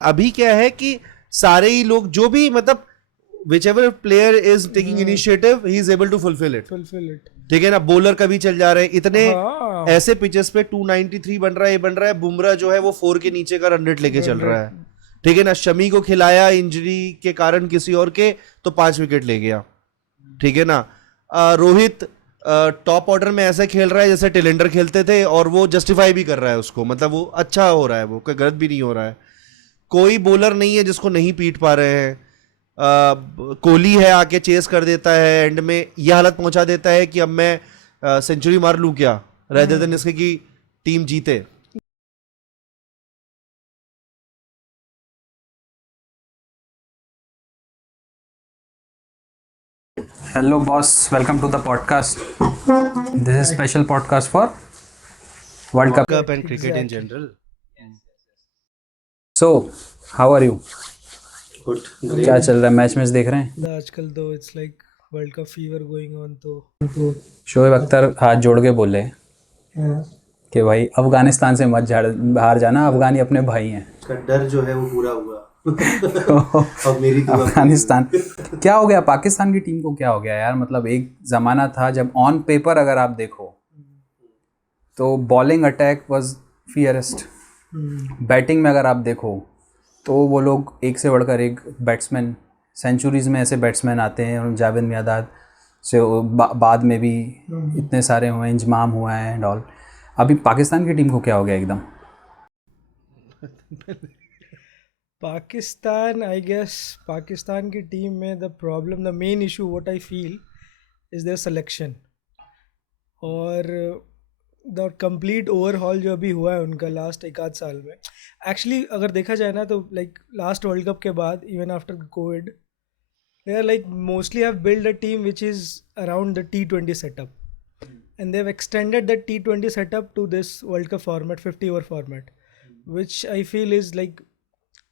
अभी क्या है कि सारे ही लोग जो भी मतलब whichever player is taking initiative he is able to fulfill it. ठीक है ना, बॉलर कभी चल जा रहे हैं इतने ऐसे पिचेस पे 293 बन रहा है, ये बन रहा है, बुमराह जो है वो 4 के नीचे का रन रेट लेके चल रहा है। ठीक है ना, शमी को खिलाया इंजरी के कारण किसी और के तो 5 विकेट ले गया। ठीक है ना, रोहित टॉप ऑर्डर में ऐसा खेल रहा है जैसे टिलेंडर खेलते थे और वो जस्टिफाई भी कर रहा है उसको, मतलब वो अच्छा हो रहा है, वो कोई गलत भी नहीं हो रहा है। कोई बॉलर नहीं है जिसको नहीं पीट पा रहे हैं। कोहली है आके चेस कर देता है, एंड में यह हालत पहुंचा देता है कि अब मैं सेंचुरी मार लूं क्या, रेदर देन इसके कि टीम जीते। Hello, boss. Welcome to the podcast. This is special podcast for World Cup. Cup and cricket in general. So, how are you? Good. क्या चल रहा है? मैच देख रहे हैं? आजकल तो it's like world cup fever going on. तो शोएब अख्तर हाथ जोड़ के बोले कि भाई अफगानिस्तान से मत बाहर जाना, अफगानी अपने भाई हैं। उसका डर जो है वो पूरा हुआ। अब मेरी अफगानिस्तान क्या हो गया? पाकिस्तान की टीम को क्या हो गया यार? मतलब एक ज़माना था जब ऑन पेपर अगर आप देखो तो बॉलिंग अटैक वाज फियरेस्ट, बैटिंग में अगर आप देखो तो वो लोग एक से बढ़कर एक बैट्समैन, सेंचुरीज़ में ऐसे बैट्समैन आते हैं, और जावेद मियांदाद से बाद में भी इतने सारे हुए, इंजमाम हुआ है एंड ऑल। अभी पाकिस्तान की टीम को क्या हो गया एकदम? पाकिस्तान, आई गेस पाकिस्तान की टीम में the problem, the main issue what I feel is their selection और द कंप्लीट ओवरहॉल जो अभी हुआ है उनका लास्ट एक आध साल में। एक्चुअली अगर देखा जाए ना तो लाइक लास्ट वर्ल्ड कप के बाद, even after covid, they are like mostly have build a team which is around the T20 setup and they have extended the T20 setup to this world cup format, 50 over format, which I feel is like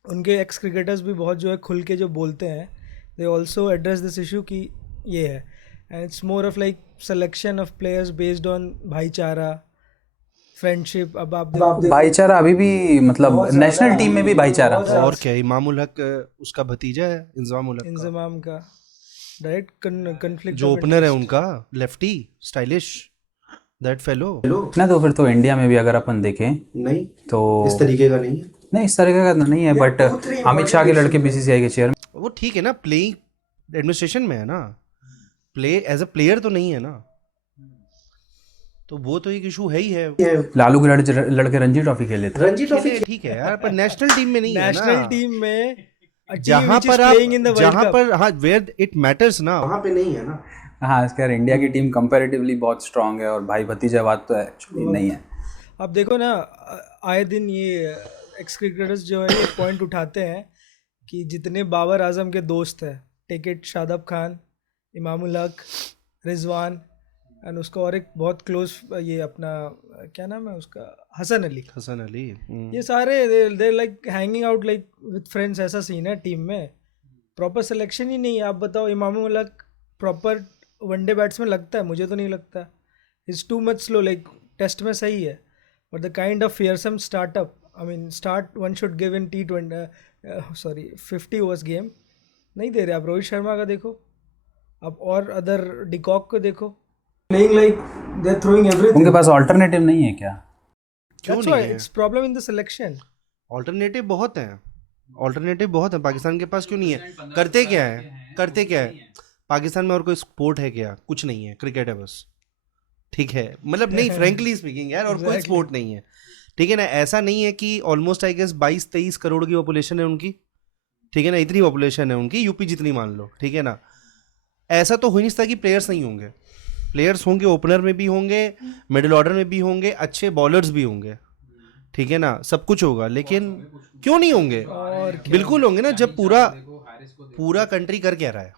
उनके ex cricketers भी बहुत जो है खुल के जो बोलते हैं, they also address this issue कि ये है, and it's more of like selection of players based on भाईचारा, फ्रेंडशिप। अब आप भाईचारा अभी भी, मतलब नेशनल टीम में भी भाईचारा। और क्या, इमामुल हक उसका भतीजा है इंजमाम का डायरेक्ट कन्फ्लिक्ट जो ओपनर है उनका, लेफ्टी स्टाइलिश दैट फेलो ना। तो फिर तो इंडिया में भी अगर अपन देखें नहीं तो इस तरीके का नहीं है। नहीं, इस तरह का तो नहीं है, बट अमित शाह के लड़के BCCI के चेयर, वो ठीक है ना, प्लेइंग एडमिनिस्ट्रेशन में है ना, प्ले एज अ प्लेयर तो नहीं है ना, तो वो तो एक इशू है ही है। लालू के लड़के रणजी ट्रॉफी खेले थे। रणजी ट्रॉफी ठीक है यार, पर नेशनल टीम में नहीं है ना। नेशनल टीम में जहां पर आप, जहां पर हाँ वेयर इट मैटर्स ना, वहाँ पे नहीं है ना। हाँ, इसके यार इंडिया की टीम कंपैरेटिवली बहुत स्ट्रांग है और भाई भतीजावाद तो एक्चुअली नहीं है। अब देखो ना, आए दिन ये एक्स क्रिकेटर्स जो है ये पॉइंट उठाते हैं कि जितने बाबर आजम के दोस्त हैं, take it Shadab Khan, Imamul Haq, Rizwan, and उसका और एक बहुत क्लोज ये अपना क्या नाम है उसका, हसन अली, ये सारे they like hanging out like with friends, ऐसा सीन है टीम में। प्रॉपर सिलेक्शन ही नहीं है। आप बताओ, Imamul Haq proper one day batsman लगता है? मुझे तो नहीं लगता। Is too much slow, like test में सही है but the kind of fearsome startup, I mean start one should give in T20 50 overs game नहीं दे रहे। आप रोहित शर्मा का देखो, अब और अदर डिकॉक को देखो, playing like they are throwing everything. उनके पास अल्टरनेटिव नहीं है क्या? क्यों नहीं है? It's problem in the selection. Alternative बहुत हैं पाकिस्तान के पास, क्यों नहीं है? करते क्या है पाकिस्तान में? और कोई स्पोर्ट है क्या? कुछ नहीं है, क्रिकेट है बस। ठीक है, मतलब नहीं, फ्रैंकली स्पीकिंग यार, और कोई स्पोर्ट नहीं है। ठीक है ना, ऐसा नहीं है कि ऑलमोस्ट आई गेस 22-23 करोड़ की पॉपुलेशन है उनकी। ठीक है ना, इतनी पॉपुलेशन है उनकी, यूपी जितनी मान लो। ठीक है ना, ऐसा तो हो नहीं सकता कि प्लेयर्स नहीं होंगे। प्लेयर्स होंगे, ओपनर में भी होंगे, मिडिल ऑर्डर में भी होंगे, अच्छे बॉलर्स भी होंगे। ठीक है ना, सब कुछ होगा, लेकिन क्यों नहीं होंगे? बिल्कुल होंगे ना, जब पूरा कंट्री कर क्या रहा है।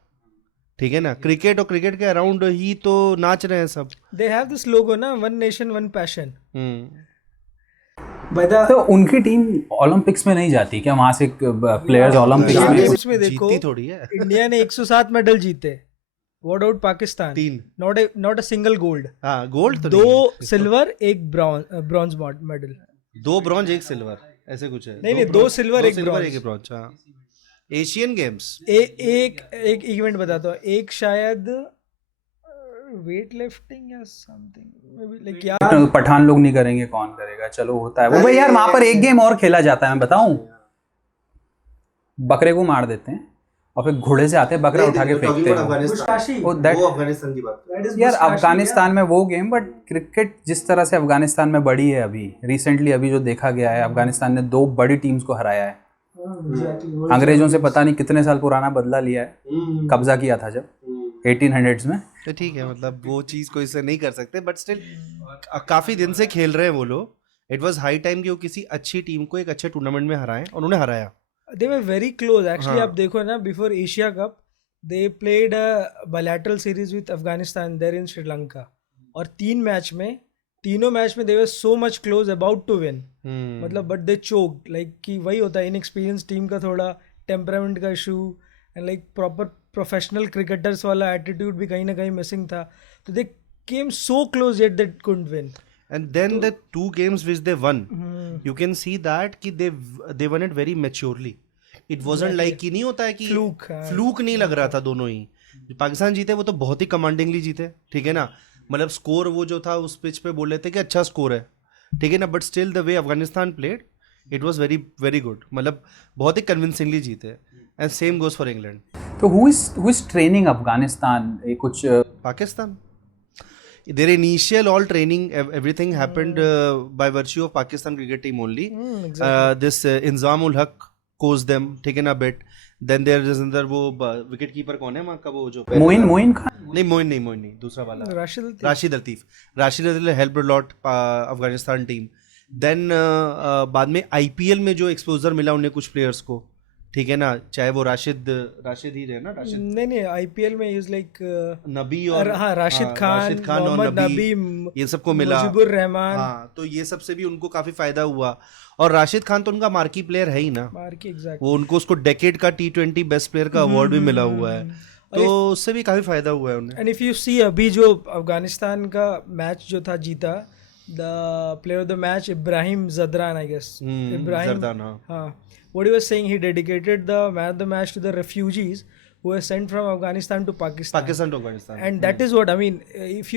ठीक है ना, क्रिकेट और क्रिकेट के अराउंड ही तो नाच रहे हैं सब। दे हैव दिस लोगो ना, वन नेशन वन पैशन। तो उनकी टीम ओलंपिक्स में नहीं जाती क्या? वहां से प्लेयर्स ओलंपिक्स में देखो, जीती थोड़ी है। इंडिया ने 107 मेडल जीते, what about Pakistan? 3, not a single gold. हाँ, गोल्ड तो 2 silver, 1 bronze medal. 2 bronze 1 silver. ऐसे कुछ है। नहीं, 2 सिल्वर, 1 एक ब्रॉन्ज। हाँ, एशियन गेम्स। एक इवेंट बताता हूँ, एक शायद वेट लिफ्टिंग या समथिंग, मे बी लाइक यार पठान लोग नहीं करेंगे, कौन करेगा, चलो होता है वो भाई यार। वहां पर एक गेम और खेला जाता है, मैं बताऊं, बकरे को मार देते हैं और फिर घोड़े से आते हैं, बकरा उठा के फेंकते हैं। वो अफगानिस्तान की बात कर रहे हैं। यार अफगानिस्तान में वो गेम, बट क्रिकेट जिस तरह से अफगानिस्तान में बढ़ी है अभी रिसेंटली, अभी जो देखा गया है, अफगानिस्तान ने 2 बड़ी टीम्स को हराया है। अंग्रेजों से पता नहीं कितने साल पुराना बदला लिया है, कब्जा किया था जब 1800s में। तो ठीक है, मतलब वो चीज कोई से नहीं कर सकते, बट स्टिल काफी दिन से खेल रहे हैं वो लोग। इट वाज हाई टाइम कि वो किसी अच्छी टीम को एक अच्छे टूर्नामेंट में हराएं, और उन्होंने हराया। they were very close actually। हाँ। आप देखो ना, before Asia Cup they played a bilateral series with Afghanistan there in Sri Lanka, और 3 मैच में, तीनों मैच में they were so much close about to win, मतलब but they choked, like कि वही होता है inexperienced टीम का थोड़ा टेम्परामेंट का issue, and like proper professional cricketers वाला एटीट्यूड भी कहीं ना कहीं मिसिंग था, तो they came so close yet they couldn't win। And then the 2 games which they won, you can see that कि they won it very maturely. It wasn't like कि नहीं होता है कि फ्लूक नहीं लग रहा था दोनों ही। पाकिस्तान जीते वो तो बहुत ही कमांडिंगली जीते, ठीक है ना, मतलब स्कोर वो जो था उस पिच पे बोल रहे थे कि अच्छा स्कोर है, ठीक है ना, but still the way Afghanistan played it was very very good, मतलब बहुत ही कन्विंसिंगली जीते। And same goes for England. तो हु इज ट्रेनिंग अफगानिस्तान? ये कुछ Pakistan. Their initial all training, everything happened by virtue of Pakistan cricket team only. This Inzam ul Haq coached them, ठीक है ना, bit. Then there is another वो wicket keeper कौन है वहाँ का, वो जो मोइन खान? नहीं, मोइन नहीं, दूसरा वाला Rashid Latif helped a lot Afghanistan team. Then बाद में IPL में जो एक्सपोजर मिला उन्हें कुछ प्लेयर्स को, ठीक है ना, चाहे वो राशिद ही रहे ना, राशिद नहीं आईपीएल में इज लाइक नबी और हाँ राशिद खान और नबी, ये सबको मिला, मुजीबुर रहमान। हाँ, तो ये सबसे भी उनको काफी फायदा हुआ। और राशिद खान तो उनका मार्की प्लेयर है ही ना, मार्की, एग्जैक्ट, वो उनको उसको डेकेड का T20 बेस्ट प्लेयर का अवार्ड भी मिला हुआ है, तो उससे भी काफी फायदा हुआ है उन्हें। एंड इफ यू सी अभी जो अफगानिस्तान का मैच जो था जीता, the player of the match Ibrahim Zadran, I guess Ibrahim, हाँ, what he was saying, he dedicated the man of the match to the refugees who were sent from Afghanistan to Pakistan to Afghanistan, and that is what I mean, if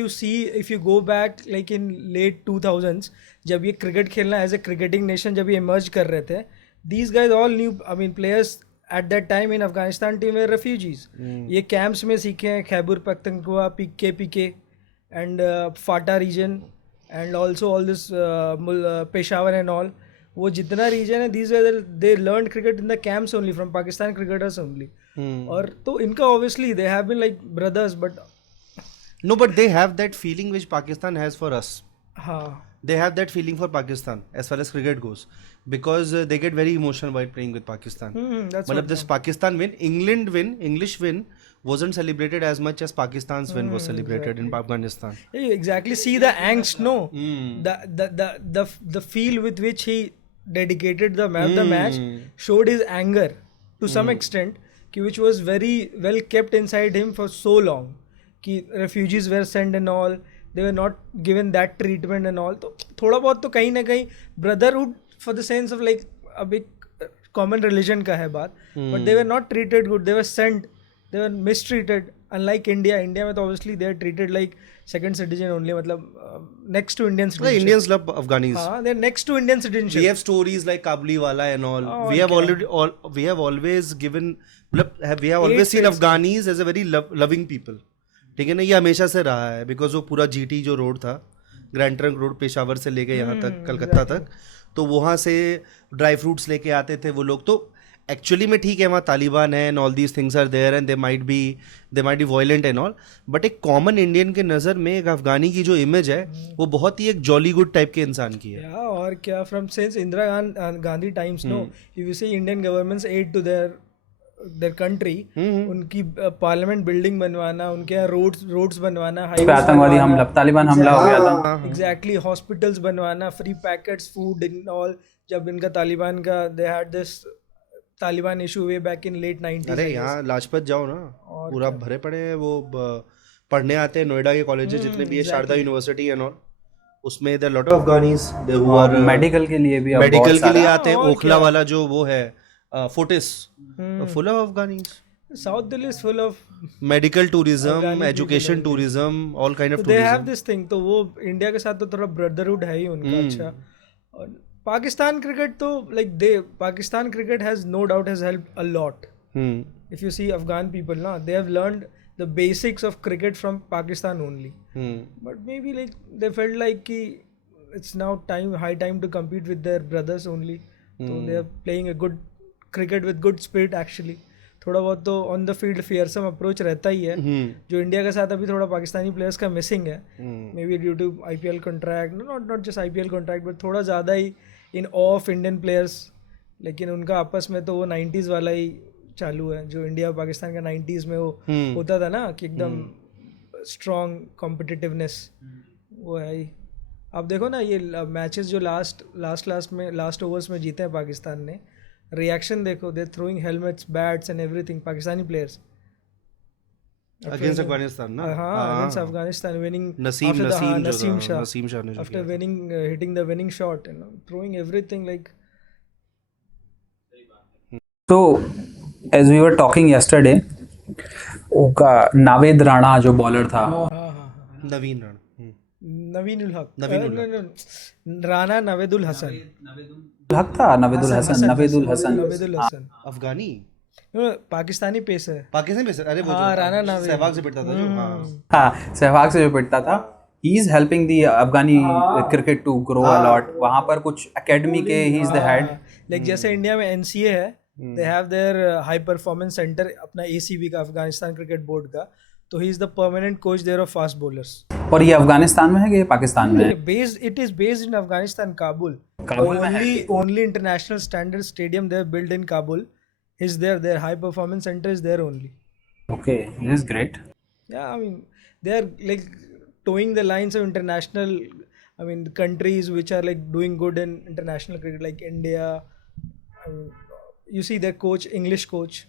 you go back like in late 2000s जब ये cricket खेलना as a cricketing nation जब ये emerge कर रहे थे, these guys all knew, I mean players at that time in Afghanistan team were refugees, ये camps में सीखे हैं, Khyber Pakhtunkhwa, PK and FATA region and also all this Peshawar and all, वो जितना रीजन है, these were they learned cricket in the camps only from Pakistan cricketers only, और तो इनका obviously they have been like brothers, but they have that feeling which Pakistan has for us. हाँ, they have that feeling for Pakistan as far as cricket goes, because they get very emotional while playing with Pakistan. मतलब this Pakistan win, English win wasn't celebrated as much as Pakistan's win was celebrated in Afghanistan. You exactly see the angst, no, the feel with which he dedicated the man of the match showed his anger to some extent, which was very well kept inside him for so long, कि refugees were sent and all, they were not given that treatment and all, तो थोड़ा बहुत तो कहीं ना कहीं brotherhood for the sense of like अब एक common religion का है बात, but they were not treated good, they were sent, they were mistreated, unlike India में तो obviously they are treated like second citizen only, मतलब next to Indian citizenship. The Indians love Afghanis. They're next to Indian citizenship. We have stories like Kabuliwala and all. We have always given, we have always seen Afghanis as a very loving people. ठीक है ना, ये हमेशा से रहा है, because वो पूरा GT जो रोड था, ग्रैंड ट्रंक रोड, पेशावर से लेके यहाँ तक कलकत्ता तक, तो वहाँ से ड्राई फ्रूट्स लेके आते थे वो लोग। तो एक्चुअली में ठीक है, वहाँ तालिबान है and all these things are there and they might be violent and all, but एक कॉमन इंडियन के नज़र में एक अफगानी की जो इमेज है वो बहुत ही एक जॉली गुड टाइप के इंसान की है। और क्या, from since Indira Gandhi times, no, if you see Indian governments aid to their country, उनकी पार्लियामेंट बिल्डिंग बनवाना, उनके यहाँ रोड्स बनवाना, आतंकवादी हमला, तालिबान हमला हो गया था, एग्जैक्टली, हॉस्पिटल्स बनवाना, free packets, food and all, जब इनका तालिबान का they had this Taliban issue way back in late 90s। अरे यहाँ लाजपत जाओ ना, पूरा भरे पड़े हैं, वो पढ़ने आते हैं नोएडा के कॉलेजेस जितने भी है, शारदा यूनिवर्सिटी एंड ऑल, उसमें there lot of Afghanis they who are medical के लिए भी अब मेडिकल बहुत के लिए सारा आते हैं. और ओखला क्या? वाला जो वो है Fortis full of Afghanis. South Delhi is full of. Medical tourism, Afghani education people tourism, all kind of तो they have tourism. This thing, तो वो इंडिया के साथ तो थोड़ा ब्रदरहुड है ही उनका. अच्छा, और पाकिस्तान क्रिकेट तो like they Pakistan cricket has no doubt has helped a lot. If you see Afghan people, na, they have learned the basics of cricket from Pakistan only. But maybe like they felt like ki it's now high time to compete with their brothers only. So they are playing a good cricket with good spirit actually. थोड़ा बहुत तो on the field fearsome approach रहता ही है, जो India के साथ अभी थोड़ा पाकिस्तानी प्लेयर्स का मिसिंग है. May be due to IPL contract, not just IPL contract, but थोड़ा ज़्यादा ही इन ऑफ इंडियन प्लेयर्स. लेकिन उनका आपस में तो वो 90s वाला ही चालू है, जो इंडिया और पाकिस्तान का 90s में वो होता था ना कि एकदम स्ट्रॉन्ग कॉम्पिटिटिवनेस, वो है ही. आप देखो ना ये मैचेस जो लास्ट ओवर्स में जीते हैं पाकिस्तान ने, रिएक्शन देखो, they throwing helmets, bats and everything, Pakistani players against Afghanistan ना. हाँ, अगेंस्ट अफगानिस्तान, विनिंग नसीम शाह ने जो after winning, hitting the winning shot, you know, throwing everything like. तो as we were talking yesterday, उनका नावेद राणा जो बॉलर था, नवीन राणा. नवीनुल हक, राणा नवेदुल हसन, हक था नवेदुल हसन अफगानी पाकिस्तानी पेसर है. पाकिस्तान में अरे वो हाँ, राणा जो नावेद. सहवाग से पिटता था जो. हाँ, सहवाग से जो पिटता था. He is helping the Afghani cricket to grow a lot. वहाँ पर कुछ एकेडमी के he is the head. Like जैसे इंडिया में NCA है, they have their high performance centre अपना ACB का, अफगानिस्तान क्रिकेट बोर्ड का, तो he is the permanent coach there of fast bowlers. और ये अफगानिस्तान में है कि ये पाकिस्तान में है? It is based in Afghanistan, Kabul. Kabul में है. Only international standard stadium they have built in Kabul is there. Their high performance center is there only. Okay, this is great. Yeah, I mean they are like towing the lines of international. I mean countries which are like doing good in international cricket, like India. I mean, you see their coach, English coach,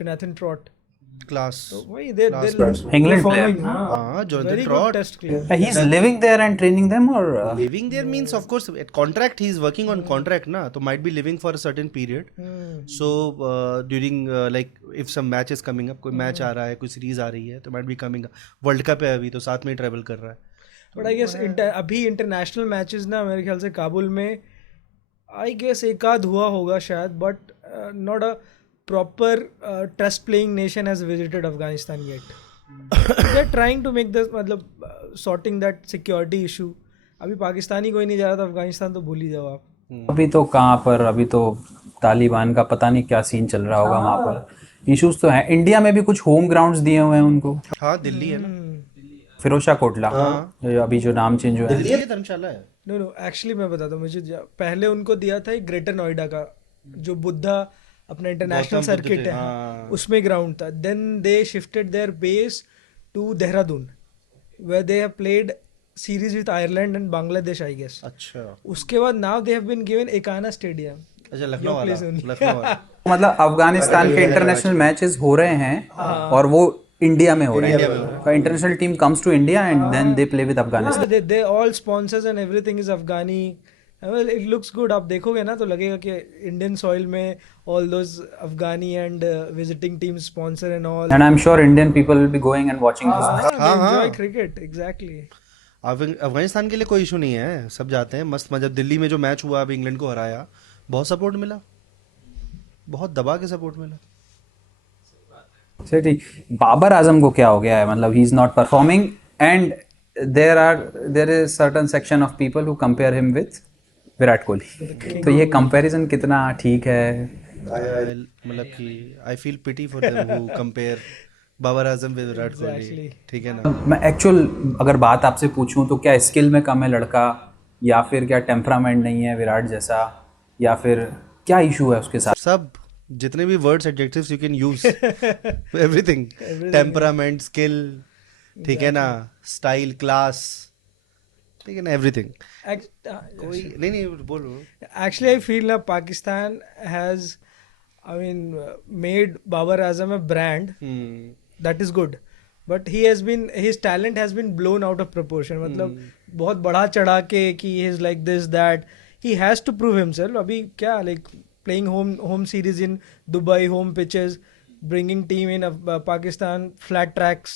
Jonathan Trott. Class. Why they're England performing, player. हाँ, Jonathan very Trott. good test player. He's living there and training them, or Living there means of course at contract he is working on contract ना, तो might be living for a certain period. So during like if some match is coming up, कोई match आ रहा है, कोई series आ रही है, तो might be coming up. World cup है अभी, तो साथ में ट्रैवल कर रहा है. बट आई गेस अभी इंटरनेशनल मैचेस ना मेरे ख्याल से काबुल में आई गेस एक आध हुआ होगा शायद, but not a proper test playing nation has visited Afghanistan yet. They are trying to make this, मतलब सॉर्टिंग दैट सिक्योरिटी इशू. अभी पाकिस्तानी कोई नहीं जा रहा था अफगानिस्तान, तो भूल ही जाओ आप. अभी तो कहाँ पर, अभी तो तालिबान का पता नहीं क्या सीन चल रहा होगा वहाँ पर. इश्यूज तो हैं. इंडिया में भी कुछ होम ग्राउंड्स दिए हुए हैं उनको. हाँ, दिल्ली है ना, फिरोजा कोटला, अभी जो नाम चेंज हुआ है. दिल्ली है, धर्मशाला है. नो एक्चुअली मैं बताता हूँ, मुझे पहले उनको दिया था एक ग्रेटर नोएडा का, जो बुद्धा अपना इंटरनेशनल सर्किट है, उसमें ग्राउंड था. Then they shifted their base to Dehradun, where they have played series with Ireland and Bangladesh I guess. अच्छा. उसके बाद now they have been given Ekana stadium. अच्छा, लखनऊ वाला. मतलब अफगानिस्तान के इंटरनेशनल मैचेस हो रहे हैं और वो इंडिया में हो रहे हैं. International team comes to India and then they play with Afghanistan. They all sponsors and everything is Afghani. Well, it looks good. आप देखोगे ना तो लगेगा कि इंडियन सॉइल में all those Afghani and visiting teams sponsor and all. And I'm sure Indian people will be going and watching this. They enjoy cricket, exactly. Afghanistan के लिए कोई इशू नहीं है, सब जाते हैं मस्त मजा. दिल्ली में जो मैच हुआ, अभी इंग्लैंड को हराया, बहुत सपोर्ट मिला, बहुत दबा के सपोर्ट मिला. ठीक. बाबर आजम को क्या हो गया है? मतलब he is not performing and there is certain section of people who compare him with Virat Kohli. तो ये कंपैरिजन कितना ठीक है? मतलब कि I feel pity for them who compare Babar Azam with Virat Kohli. ठीक है ना. मैं एक्चुअल अगर बात आपसे पूछूं तो क्या स्किल में कम है लड़का, या फिर क्या टेम्परामेंट नहीं है विराट जैसा, या फिर क्या इशू है उसके साथ? सब जितने भी words adjectives you can use, everything. Temperament, skill, ठीक है ना, स्टाइल, क्लास, ठीक है ना, एवरीथिंग. कोई नहीं बोलो. Actually, I feel that Pakistan has, I mean, made Babar Azam a brand. That is good. but his talent has been blown out of proportion. मतलब बहुत बढ़ा चढ़ा के कि he is like this that he has to prove himself. अभी क्या like playing home series in Dubai, home pitches, bringing team in Pakistan, flat tracks,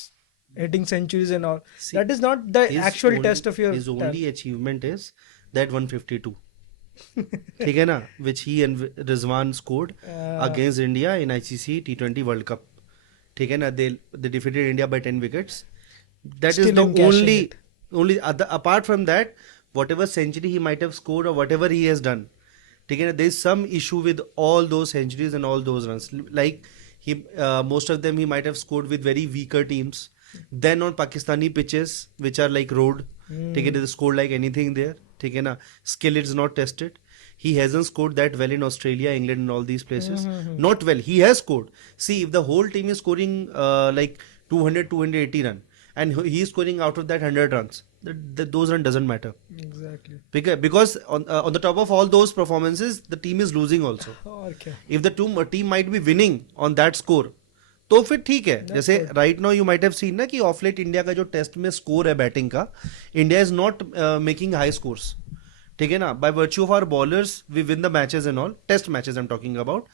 hitting centuries and all. That is not the actual test of your his talent. only achievement is that 152 ठीक है ना, which he and Rizwan scored against India in ICC T20 World Cup. ठीक है ना, they defeated India by 10 wickets. That is Still the him cashing it. only apart from that, whatever century he might have scored or whatever he has done, ठीक है ना, there is some issue with all those centuries and all those runs. Like he most of them he might have scored with very weaker teams. Then on Pakistani pitches which are like road, ठीक है, they scored like anything there. ठीक है ना, skill is not tested. He hasn't scored that well in Australia, England and all these places. Not well. He has scored. See, if the whole team is scoring like 200, 280 run and he is scoring out of that 100 runs, those runs doesn't matter. Exactly. Because on the top of all those performances, the team is losing also. और क्या? If the team might be winning on that score, तो फिर ठीक है. जैसे right now you might have seen ना कि of late India का जो टेस्ट में स्कोर है बैटिंग का, India is not making high scores. ठीक है ना, by virtue of our bowlers we win the matches and all, test matches I am talking about.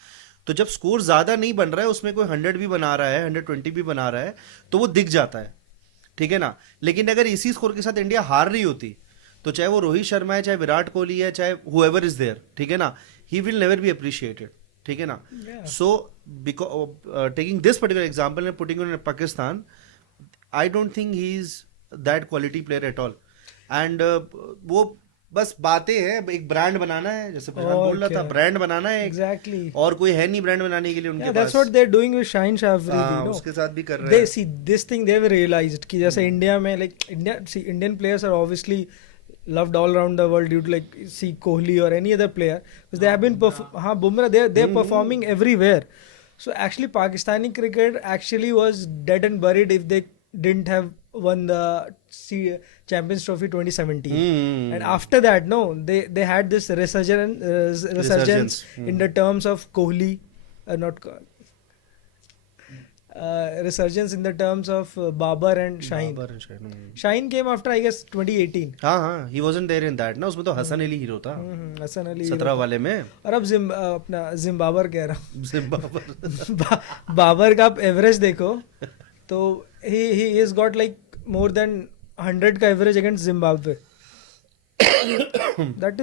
तो जब स्कोर ज्यादा नहीं बन रहा है, उसमें कोई 100 भी बना रहा है, 120 भी बना रहा है, तो वो दिख जाता है. ठीक है ना. लेकिन अगर इसी स्कोर के साथ इंडिया हार रही होती, तो चाहे वो रोहित शर्मा है, चाहे विराट कोहली है, चाहे हुएवर इज देयर, ठीक है ना, he will never be appreciated. ठीक है ना. So taking this particular example and putting in Pakistan, I don't think he is that quality player at all. And वो बस बातें हैं, एक ब्रांड बनाना है, जैसे प्रशांत बोल रहा था, ब्रांड बनाना है Exactly. और कोई है नहीं ब्रांड बनाने के लिए उनके Yeah, pass. that's what they're doing with Shaheen Shah Afridi. हाँ, No? उसके साथ भी कर रहे They हैं. see this thing they've realized कि जैसे इंडिया में like Indian players are obviously loved all around the world due to like see Kohli or any other player because they have been हाँ Bumrah they're performing everywhere. So actually Pakistani cricket actually was dead and buried if they didn't have won the Champions Trophy 2017. And after that, no, they had this resurgence in the terms of Kohli, resurgence in the terms of Babar and Shaheen. Shaheen came after I guess 2018. हाँ हाँ, he wasn't there in that ना, उसमें तो Hasan Ali hero था. हसन अली 17 वाले में. और अब अपना जिम्बाबर कह रहा हूँ. जिम्बाब्वे. बाबर का आप एवरेज देखो तो he has got like more than 100 का average against Zimbabwe. that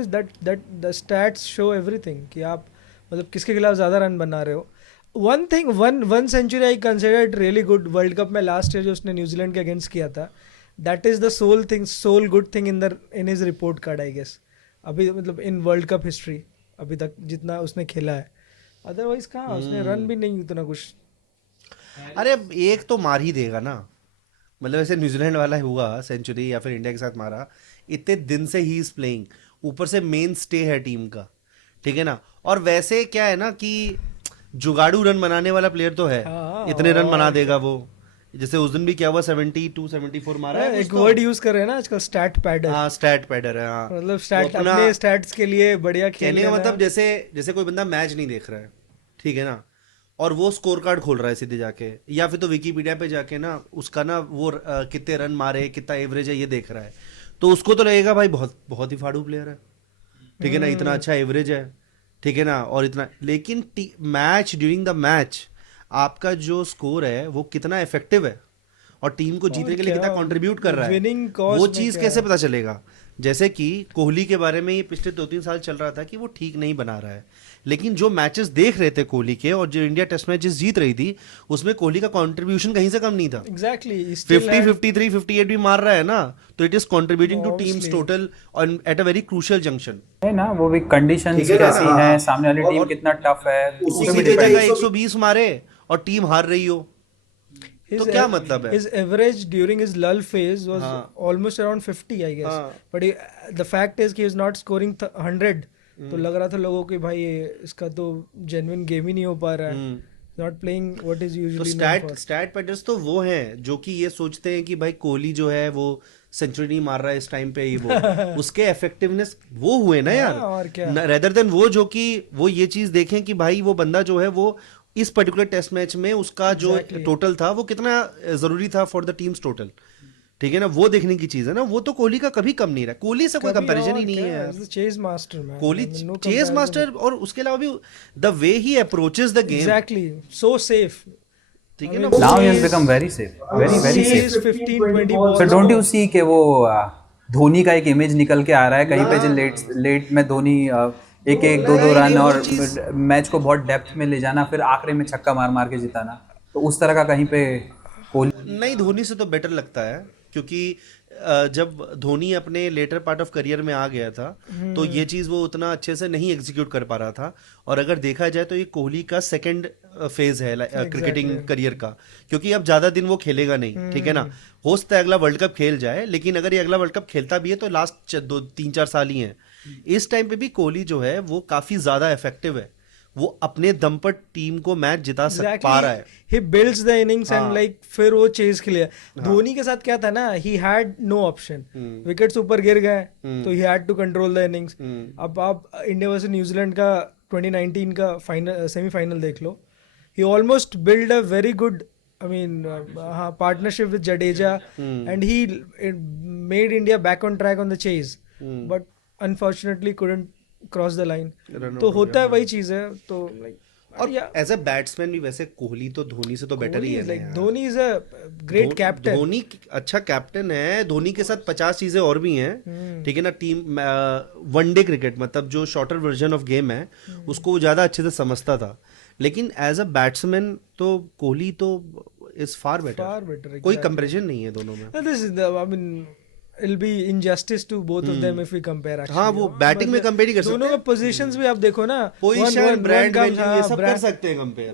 the stats show everything कि आप मतलब किसके खिलाफ ज्यादा रन बना रहे हो. one century I consider it really good. World cup में लास्ट ईयर जो उसने न्यूजीलैंड के अगेंस्ट किया था, that is the sole good thing in his report card I guess. अभी मतलब in वर्ल्ड कप हिस्ट्री अभी तक जितना उसने खेला है, अदरवाइज कहाँ उसने रन भी नहीं उतना कुछ. अरे एक तो मार ही देगा ना, मतलब ऐसे न्यूजीलैंड वाला हुआ सेंचुरी या फिर इंडिया के साथ मारा, इतने दिन से ही इज प्लेइंग, ऊपर से मेन स्टे है टीम का. ठीक है ना. और वैसे क्या है ना कि जुगाड़ू रन बनाने वाला प्लेयर तो है, इतने रन बना देगा वो. जैसे उस दिन भी क्या हुआ, 72 74 मारा है. एक वर्ड यूज कर रहे हैं ना आजकल, स्टैट पैडर. हाँ, स्टैट पैडर है. हाँ, मतलब स्टैट अपने स्टैट्स के लिए बढ़िया खेलने का मतलब जैसे कोई बंदा मैच नहीं देख रहा है, ठीक है ना, और वो स्कोर कार्ड खोल रहा है सीधे जाके, या फिर तो विकीपीडिया पे जाके ना उसका ना वो कितने रन मारे, कितना एवरेज है ये देख रहा है, तो उसको तो लगेगा भाई बहुत ही फाड़ू प्लेयर है. ठीक है ना, इतना अच्छा एवरेज है. ठीक है ना. और इतना, लेकिन मैच ड्यूरिंग द मैच आपका जो स्कोर है वो कितना इफेक्टिव है और टीम को जीतने के लिए कितना कंट्रीब्यूट कर रहा है, वो चीज कैसे पता चलेगा. जैसे कि कोहली के बारे में ये पिछले 2-3 साल चल रहा था कि वो ठीक नहीं बना रहा है, लेकिन जो मैचेस देख रहे थे कोहली के और जो इंडिया टेस्ट मैचेस जीत रही थी, उसमें कोहली का कंट्रीब्यूशन कहीं से कम नहीं था. एग्जैक्टली 50 53 58 भी मार रहा है ना, तो it is contributing two teams total at a very crucial junction है ना. वो भी कंडीशंस कैसी हैं, सामने वाली टीम कितना टफ है, उसी जगह 120 मारे और टीम हार रही हो, तो क्या मतलब है. His average during his lull phase was almost around 50 I guess. But the fact is कि he is not scoring 100. तो लग रहा था लोगों को भाई इसका तो genuine game ही नहीं हो पा रहा है. Not playing what is usually. तो स्टैट पैडर्स तो वो हैं जो कि ये सोचते हैं कि भाई कोहली जो है वो सेंचुरी नहीं मार रहा है इस टाइम पे, ये वो उसके इफेक्टिवनेस वो हुए ना यार, और क्या। रेदर देन वो जो कि वो ये चीज देखें कि भाई वो बंदा जो है वो इस पर्टिकुलर टेस्ट मैच में उसका जो टोटल था वो कितना जरूरी था फॉर द टीम्स टोटल, ठीक है ना, वो देखने की चीज है ना। वो तो कोहली का कभी कम नहीं रहा, कोहली से कोई कंपैरिजन ही नहीं है यार। Chase master man, Kohli chase master, और उसके अलावा भी the way he approaches the game, exactly, so safe, ठीक है ना। Now he has become very safe, very safe. 15-20 balls. So don't you see कि वो धोनी का एक इमेज निकल के आ रहा है कहीं पे, जो लेट में धोनी एक एक दो रन और मैच को बहुत डेप्थ में ले जाना, फिर आखिरी में छक्का मार मार के जिताना, तो उस तरह का कहीं पे कोहली नहीं, धोनी से तो बेटर लगता है, क्योंकि जब धोनी अपने लेटर पार्ट ऑफ करियर में आ गया था तो ये चीज वो उतना अच्छे से नहीं एग्जीक्यूट कर पा रहा था। और अगर देखा जाए तो ये कोहली का सेकंड फेज है क्रिकेटिंग करियर का, क्योंकि अब ज्यादा दिन वो खेलेगा नहीं, ठीक है ना। हो सकता है अगला वर्ल्ड कप खेल जाए, लेकिन अगर ये अगला वर्ल्ड कप खेलता भी है तो लास्ट 2-3-4 साल ही है। इस टाइम पे भी कोहली जो है वो काफी ज्यादा इफेक्टिव है, वो अपने दम पर टीम को मैच जिता पा रहा है। He builds the innings and like फिर वो चेज के लिए। धोनी के साथ क्या था ना, he had no option, wickets ऊपर गिर गए तो he had to control the innings। अब आप इंडिया वर्सेस न्यूजीलैंड का 2019 का फाइनल सेमीफाइनल देख लो, he almost built a very good, I mean, partnership with Jadeja and he made India back on track on the chase, but unfortunately couldn't cross the line. तो होता है वही चीज है। तो लाइक और एज अ बैट्समैन भी वैसे कोहली तो धोनी से तो बेटर ही है like Dhoni is a great captain. Dhoni अच्छा कैप्टन है, धोनी के साथ 50 चीजें और भी हैं, ठीक है ना। टीम वनडे क्रिकेट मतलब जो शॉर्टर वर्जन ऑफ गेम है उसको वो ज्यादा अच्छे से समझता था, लेकिन एज अ बैट्समैन तो कोहली तो इज फार बेटर, कोई कंपैरिजन नहीं है दोनों में। This is I mean it'll be injustice to both of them if we compare actually। हाँ, वो बैटिंग में कंपेयर ही कर सकते हैं, दोनों का पोजीशंस भी आप देखो ना, पोजीशन, ब्रांड वैल्यू ये सब कर सकते हैं कंपेयर।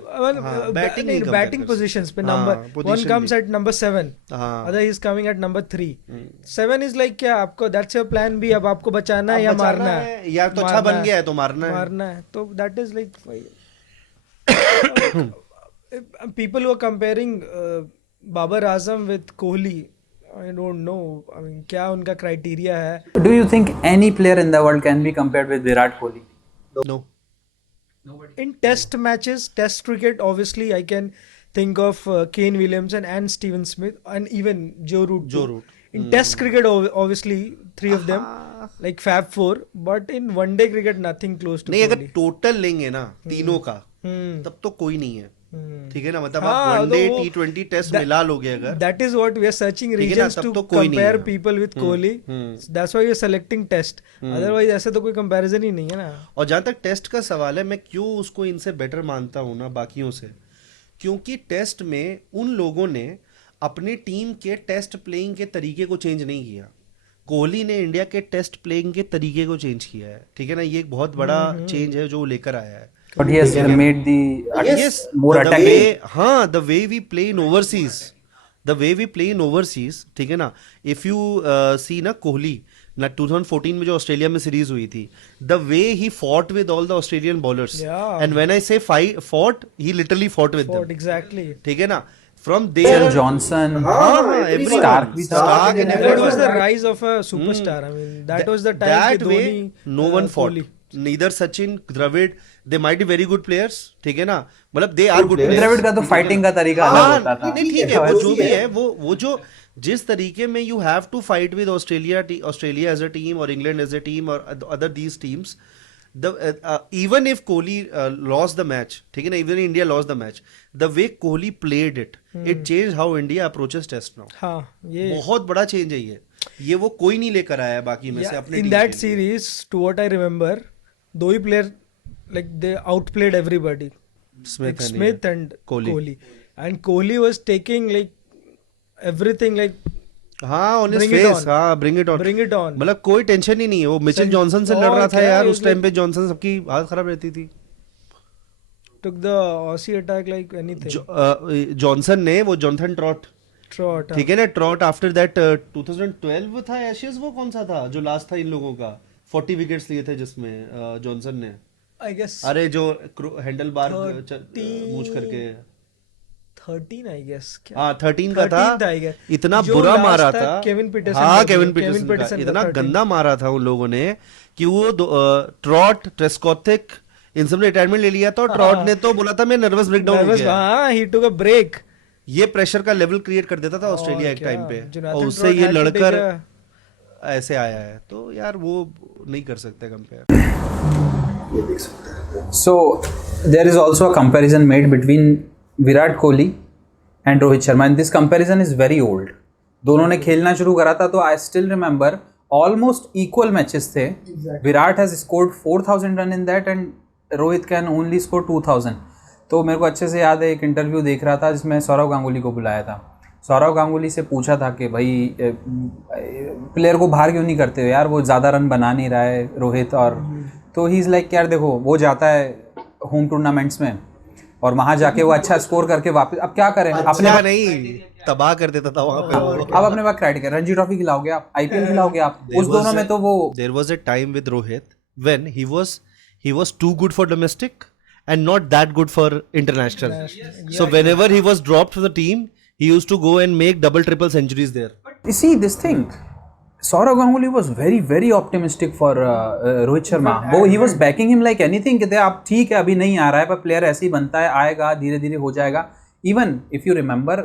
बैटिंग पोजीशंस पे number 1 comes at number 7, other is coming at number 3। 7 is like क्या आपको दैट्स योर प्लान बी, अब आपको बचाना है या मारना है, या तो अच्छा बन गया है तो मारना है, तो that is like people who are comparing Babar Azam with Kohli, I don't know, I mean, क्या उनका क्राइटेरिया है। Do you think any player in the world can be compared with Virat Kohli? No. In test matches, test cricket, obviously I can think of Kane Williamson and Steven Smith and even Joe Root. In test cricket, obviously 3 of them, like Fab 4, but in one day cricket nothing close to नहीं, Kohli। अगर total लेंगे ना तीनों का तब तो कोई नहीं है, ठीक है ना। मतलब आप वनडे T20 टेस्ट मिला लोगे अगर, that is what we are searching regions to compare people with Kohli, that's why we are selecting test, otherwise ऐसे तो कोई comparison ही नहीं है ना। और जहां तक टेस्ट का सवाल है, मैं क्यों उसको इनसे बेटर मानता हूं ना बाकियों से, क्योंकि टेस्ट में उन लोगों ने अपनी टीम के टेस्ट प्लेइंग के तरीके को चेंज नहीं किया। कोहली ने इंडिया के टेस्ट प्लेइंग के तरीके को चेंज किया है, ठीक है ना। ये एक बहुत बड़ा चेंज है जो वो लेकर आया है। But he has made the more attacking. हाँ, the way we play in overseas, ठीक है ना। If you see ना कोहली ना 2014 में जो ऑस्ट्रेलिया में सीरीज हुई थी, the way he fought with all the Australian bowlers, and when I say fought, he literally fought with them, exactly, ठीक है ना। From there, Johnson, Stark, and that was the rise of a superstar। I mean, that was the time that with way Dhoni, no one fought, neither Sachin, Dravid, they might be very good players, ठीक है ना, मतलब they are good players। Dravid का तो fighting का तरीका अलग होता था। नहीं, ठीक है, वो जो भी है, वो जो जिस तरीके में you have to fight with Australia as a team or England as a team or other these teams, even if Kohli lost the match, ठीक है ना, even India lost the match, the way Kohli played it changed how India approaches test now। हाँ, ये बहुत बड़ा change है ये वो कोई नहीं लेकर आया है बाकी में से अपने in that series, to what I remember, दो ही player like they outplayed everybody, Smith and Kohli, and Kohli was taking like everything like हाँ on his face, हाँ bring it on, मतलब कोई टेंशन ही नहीं है। वो मिचेल जॉनसन से लड़ रहा था यार उस टाइम पे, जॉनसन सबकी हालत खराब रहती थी। took the Aussie attack like anything। Johnson ने वो जॉनथन ट्रॉट, हाँ। ठीक है ना, ट्रॉट आफ्टर दैट 2012 था एशेज, वो कौन सा था जो लास्ट था इन लोगों का, 40 विकेट्स लिए थे जिसमें जॉनसन ने, I guess अरे जो हैंडल बार मूछ करके 13 आई गेस, क्या हाँ 13 का 13 था, आई गेस। इतना जो बुरा last मारा था, था केविन पीटरसन हाँ का, केविन केविन पीटरसन का पीटरसन का इतना 13। गंदा मारा था उन लोगों ने कि वो ट्रॉट, ट्रेस्कोथिक, इन सब ने रिटायरमेंट ले लिया था और ट्रॉट ने तो बोला था मैं नर्वस ब्रेकडाउन हो नर्वस, गया। हाँ, ही टुक अ ब्रेक। ये प्रेशर का लेवल क्रिएट कर देता था ऑस्ट्रेलिया और एक क्या, टाइम पे, और जोनाथन उससे ट्रॉट ये had to take लड़कर a- ऐसे आया है, तो यार वो नहीं कर सकते कंपेयर। ये देख सकते हैं। So there is also a comparison made between Virat Kohli and Rohit Sharma, and this comparison is very old. दोनों ने खेलना शुरू करा था तो I still remember almost equal matches थे. Virat has scored 4,000 run in that and Rohit can only score 2,000. तो मेरे को अच्छे से याद है, एक इंटरव्यू देख रहा था जिसमें सौरव गांगुली को बुलाया था। सौरव गांगुली से पूछा था कि भाई प्लेयर को बाहर क्यों नहीं करते हो यार, वो ज़्यादा रन बना नहीं रहा है रोहित, और तो ही इज़ लाइक यार देखो वो जाता है होम टूर्नामेंट्स में और वहाँ जाके वो अच्छा स्कोर करके वापस, अब क्या करें, अपने अच्छा नहीं तबाह कर देता था वहां पे वो। अब अपने पास क्राइटेरिया, रणजी ट्रॉफी खिलाओगे आप, आईपीएल खिलाओगे आप, उस दोनों में तो वो There was a time with Rohit when he was too good for domestic and not that good for international. So whenever he was dropped from the team, he used to go and make double triple centuries there. you see this thing. Saurav Ganguly was very very optimistic for Rohit Sharma. वो he was backing him like anything कि आप ठीक है अभी नहीं आ रहा है पर प्लेयर ऐसे ही बनता है, आएगा धीरे धीरे हो जाएगा. Even if you remember,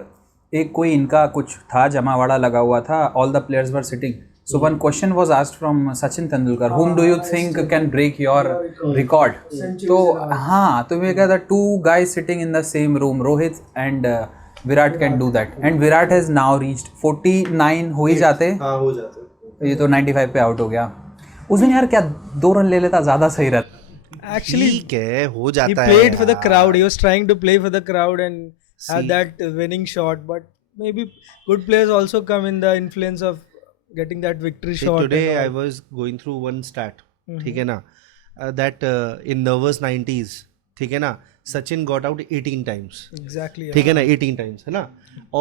एक कोई इनका कुछ था जमावाड़ा लगा हुआ था, all the players were sitting. So one question was asked from Sachin Tendulkar, whom do you think can break your record? तो हाँ, तो मैं कहा था two guys sitting in the same room, Rohit and Virat can do that. And Virat has now reached 49 हो ही जाते, हाँ हो जाते हैं। ये तो 95 पे आउट हो गया. उस दिन यार क्या 2 रन ले लेता ज़्यादा सही रहता. Actually, ठीक है हो he जाता है played for the यार। crowd. He was trying to play for the crowd and have that winning shot. But maybe good players also come in the influence of getting that victory See, shot. today and I all. was going through one stat, ठीक है ना, that in nervous 90s, ठीक है ना, Sachin got out 18 times, Exactly. ठीक है ना, 18 times है ना,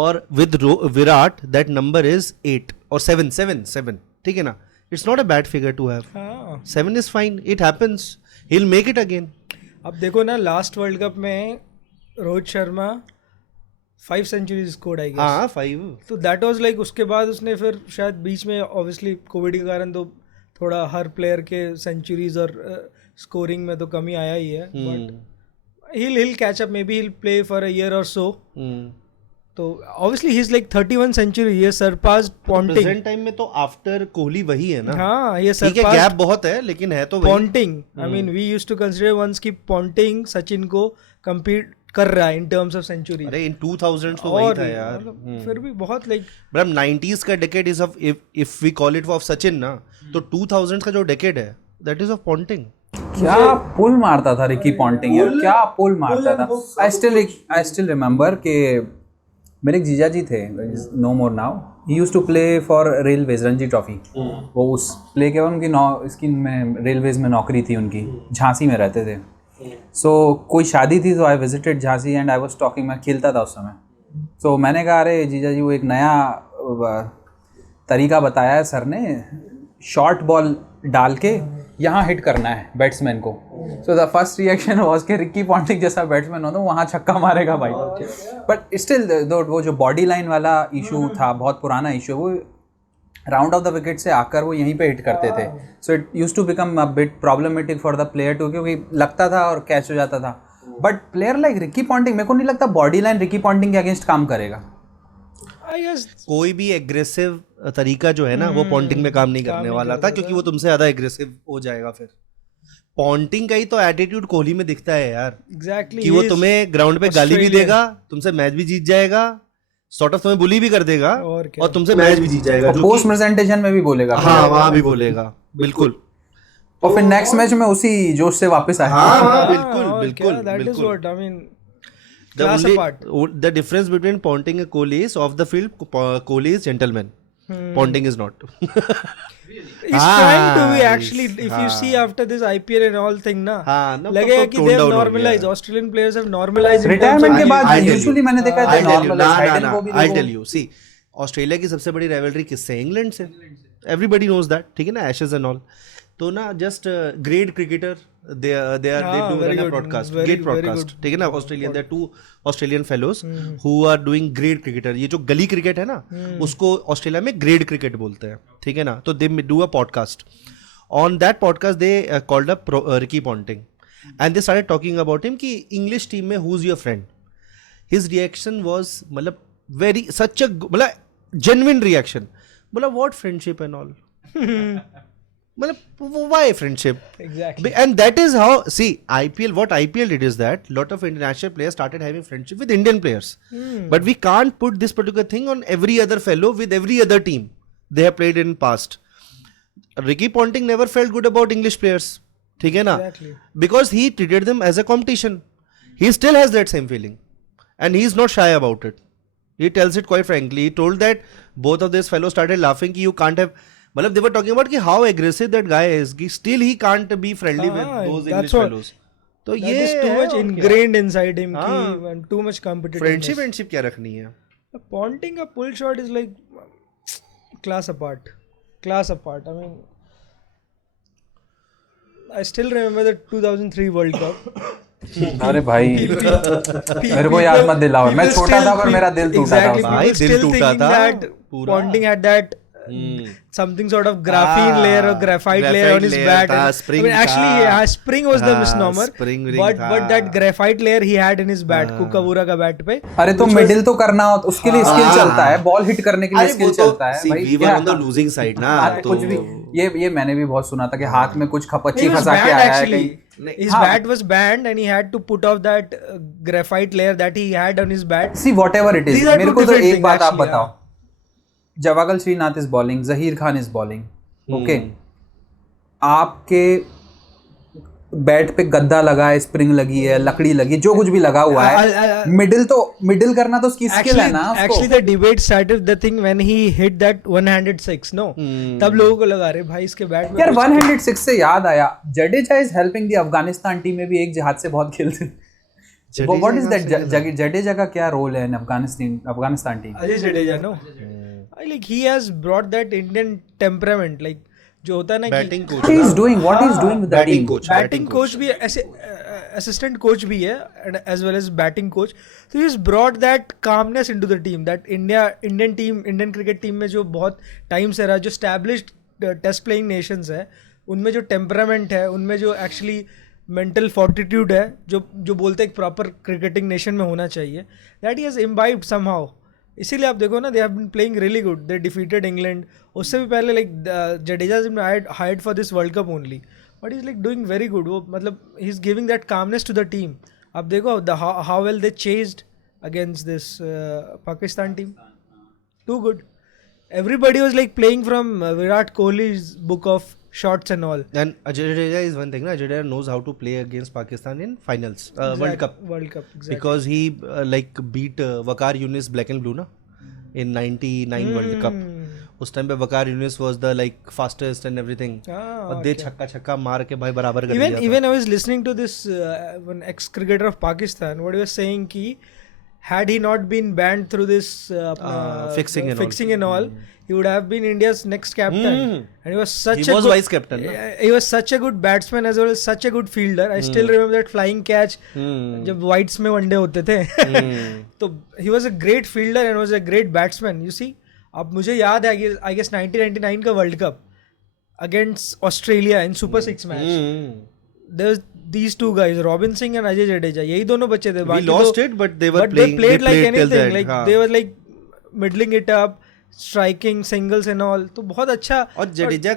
और with Virat that number is 8 or 7, ठीक है ना, it's not a bad figure to have. हाँ. 7 is fine, it happens, he'll make it again. अब देखो ना, लास्ट वर्ल्ड कप में Rohit Sharma 5 centuries scored I guess. हाँ 5 तो दैट वाज लाइक, उसके बाद उसने फिर शायद बीच में ऑब्वियसली कोविड के कारण तो थोड़ा हर प्लेयर के सेंचुरीज और स्कोरिंग में तो कमी आया ही है. But he'll catch up, maybe he'll play for a year or so. तो obviously he's like 31 century, he has surpassed Ponting. Present time में तो आफ्टर कोहली वही है ना, हाँ, ये ठीक है surpassed गैप बहुत है लेकिन है तो वही. Ponting. I mean, we used to consider once कि Ponting सचिन को compete कर रहा है in terms of century. अरे इन 2000s तो वही और था यार. मतलब फिर भी बहुत like मतलब 90s का decade is of, if we call it of Sachin ना, तो 2000s का जो डेकेड है दैट इज ऑफ पॉन्टिंग. क्या पुल मारता था रिकी पॉन्टिंग यार, क्या पुल मारता था. आई स्टिल रिमेंबर कि मेरे एक जीजा जी थे, no more now, he used to play for railways Ranji trophy. वो उस प्ले के बाद उनकी इसकी में रेलवेज में नौकरी थी उनकी, झांसी में रहते थे. सो कोई शादी थी तो I visited Jhansi and I was talking, मैं खेलता था उस समय. सो मैंने कहा अरे जीजा जी वो एक नया तरीका बताया है सर ने, शॉर्ट बॉल डाल के यहाँ हिट करना है बैट्समैन को. So the first reaction was कि रिकी पॉन्टिंग जैसा बैट्समैन हो तो वहाँ छक्का मारेगा भाई. बट स्टिल वो जो बॉडी लाइन वाला इशू था, बहुत पुराना इशू, वो राउंड ऑफ द विकेट से आकर वो यहीं पे हिट करते थे. So it used to become a bit problematic for the player too, क्योंकि लगता था और कैच हो जाता था. But player like Ricky Ponting, मेरे को नहीं लगता बॉडी लाइन रिकी पॉन्टिंग के अगेंस्ट काम करेगा. I guess कोई भी एग्रेसिव तरीका जो है ना वो पॉन्टिंग में काम नहीं करने वाला था, क्योंकि वो तुमसे ज्यादा एग्रेसिव हो जाएगा. फिर पॉन्टिंग का ही तो एटीट्यूड कोहली में दिखता है यार, exactly कि वो he is तुम्हें ग्राउंड पे गाली भी Australian. देगा, तुमसे मैच भी जीत जाएगा, सॉर्ट ऑफ तुम्हें बुली भी कर देगा और क्या. और तुमसे मैच भी जीत जाएगा. जो पोस्ट कि- प्रेजेंटेशन में भी बोलेगा. हाँ वहाँ भी बोलेगा बिल्कुल. और फिर नेक्स्ट मैच में उसी जोश से वापस आया. हाँ हाँ, बिल्कुल और बिल्कुल क्या, that is बिल्कुल. what I mean. The Class only apart. the difference between Ponting and Kohli is off the field. Kohli is gentleman. Ponting is not. He's trying to be actually. If you see after this IPL and all thing ना, हाँ, ना, लगेगा तो कि toned they have down हो normalized. गया. Australian players have normalized. in terms retirement of- के बाद I'll tell you. यूजुअली मैंने देखा है I'll tell you. नॉर्मल ना को भी I'll देखो. tell you. See, ऑस्ट्रेलिया की सबसे बड़ी राइवलरी किससे? इंग्लैंड से. एवरीबडी नोज दैट, ठीक है ना, एशेज एंड ऑल. तो ना just great cricketer they do very run a good, broadcast, very- great very broadcast. good ठीक है ना, Australian, there are 2 Australian fellows who are doing great cricketer. ये जो गली क्रिकेट है ना, उसको ऑस्ट्रेलिया में ग्रेड क्रिकेट बोलते हैं, ठीक है ना. तो they do a podcast. On that podcast they called up Ricky Ponting and they started talking about him कि English team में who's your friend. His reaction was मतलब very such a मतलब genuine reaction. मतलब what friendship and all. मतलब why friendship? Exactly. And that is how, see, IPL, what IPL did is that lot of international players started having friendship with Indian players. But we can't put this particular thing on every other fellow with every other team they have played in past. Ricky Ponting never felt good about English players. ठीक है ना? Exactly. Because he treated them as a competition. He still has that same feeling. And he is not shy about it. He tells it quite frankly. He told that both of these fellows started laughing कि you can't have, मतलब they were talking about कि how aggressive that guy is, कि still he can't be friendly with those that's English what- fellows. तो That ये is too है much और क्या? ingrained inside him हाँ. कि and too much competitive. Friendship क्या रखनी है? Ponting a pull shot is like class apart. Class apart. I mean, I still remember the 2003 World Cup. अरे भाई मेरे को याद मत दिलाओ, मैं People छोटा still- था पर मेरा दिल टूटा exactly, था. भाई, people दिल still टूटा thinking था that पूरा. Ponting had that something sort of graphene layer or graphite layer on his layer bat. था, I spring mean, actually, था. yeah, spring was the हाँ, misnomer. spring ring but था. that graphite layer he had in his bat, कुकाबूरा का bat पे. अरे तो middle तो करना हो, उसके लिए स्किल चलता है, बॉल हिट करने के लिए स्किल चलता है भाई. we were on the losing side ना, हाथ तो कुछ भी, ये मैंने भी बहुत सुना था कि हाथ में कुछ खपच्ची He was फंसा के banned आया है actually. कहीं. His हाँ. bat was banned and he had to put off that graphite layer that he had on his bat. See whatever it is, These are मेरे two को तो different एक things बात आप actually, बताओ. Javagal Srinath is bowling, Zaheer Khan is bowling, okay. आपके bat पे गद्दा लगा है, स्प्रिंग लगी है, लकड़ी लगी, जो कुछ भी लगा हुआ है, मिडिल करना तो उसकी स्किल है ना. Actually, the debate started the thing when he hit that one-handed six. No, तब लोगों को लगा रहे भाई इसके बैट में यार कुछ- 106 से याद आया, Jadeja is helping the Afghanistan team में भी एक हाथ से बहुत खेलते हैं. What is that? जडेजा का क्या रोल है in Afghanistan team? Ajay Jadeja no. Like he has brought that Indian temperament, like जो होता है ना कि batting coach What he is doing with the batting team? Coach batting coach भी ऐसे असिस्टेंट कोच भी है and as well as batting coach. So he has brought that calmness into the team, that Indian cricket team में जो बहुत time से रहा, जो established टेस्ट प्लेइंग नेशंस है, उनमें जो टेम्परामेंट है, उनमें जो एक्चुअली मेंटल फोर्टिट्यूड है, जो बोलते हैं एक प्रॉपर क्रिकेटिंग नेशन में होना चाहिए, that he has imbibed somehow. इसीलिए आप देखो ना, they have been playing really good. They defeated England. उससे भी पहले like Jadeja is hired for this world cup only, but is like doing very good. वो मतलब he is giving that calmness to the team. आप देखो how well they chased against this Pakistan team. Too good. Everybody was like playing from Virat Kohli's book of shots and all. And Ajay Jadeja is one thing, na? Ajay Jadeja knows how to play against Pakistan in finals, World Cup. World Cup, exactly. Because he like beat Waqar Younis black and blue na in 99 World Cup. उस time पे Waqar Younis was the like fastest and everything. और दे छक्का मार के भाई बराबर कर दिया. Even I was listening to this one ex-cricketer of Pakistan. What he was saying कि had he not been banned through this fixing and all, he would have been India's next captain. And he was such he was vice captain. He was such a good batsman as well as such a good fielder. I still remember that flying catch जब whites में one day होते थे. तो he was a great fielder and was a great batsman. You see, अब मुझे याद है I guess 1999 का world cup against Australia in Super 6 match. There was these two guys, Robin Singh and Ajay Jadeja. यही दोनों बच्चे थे. We lost it, but they were playing. They played like till anything. that. Like they were like middling it up, striking singles and all. तो बहुत अच्छा. और जडेजा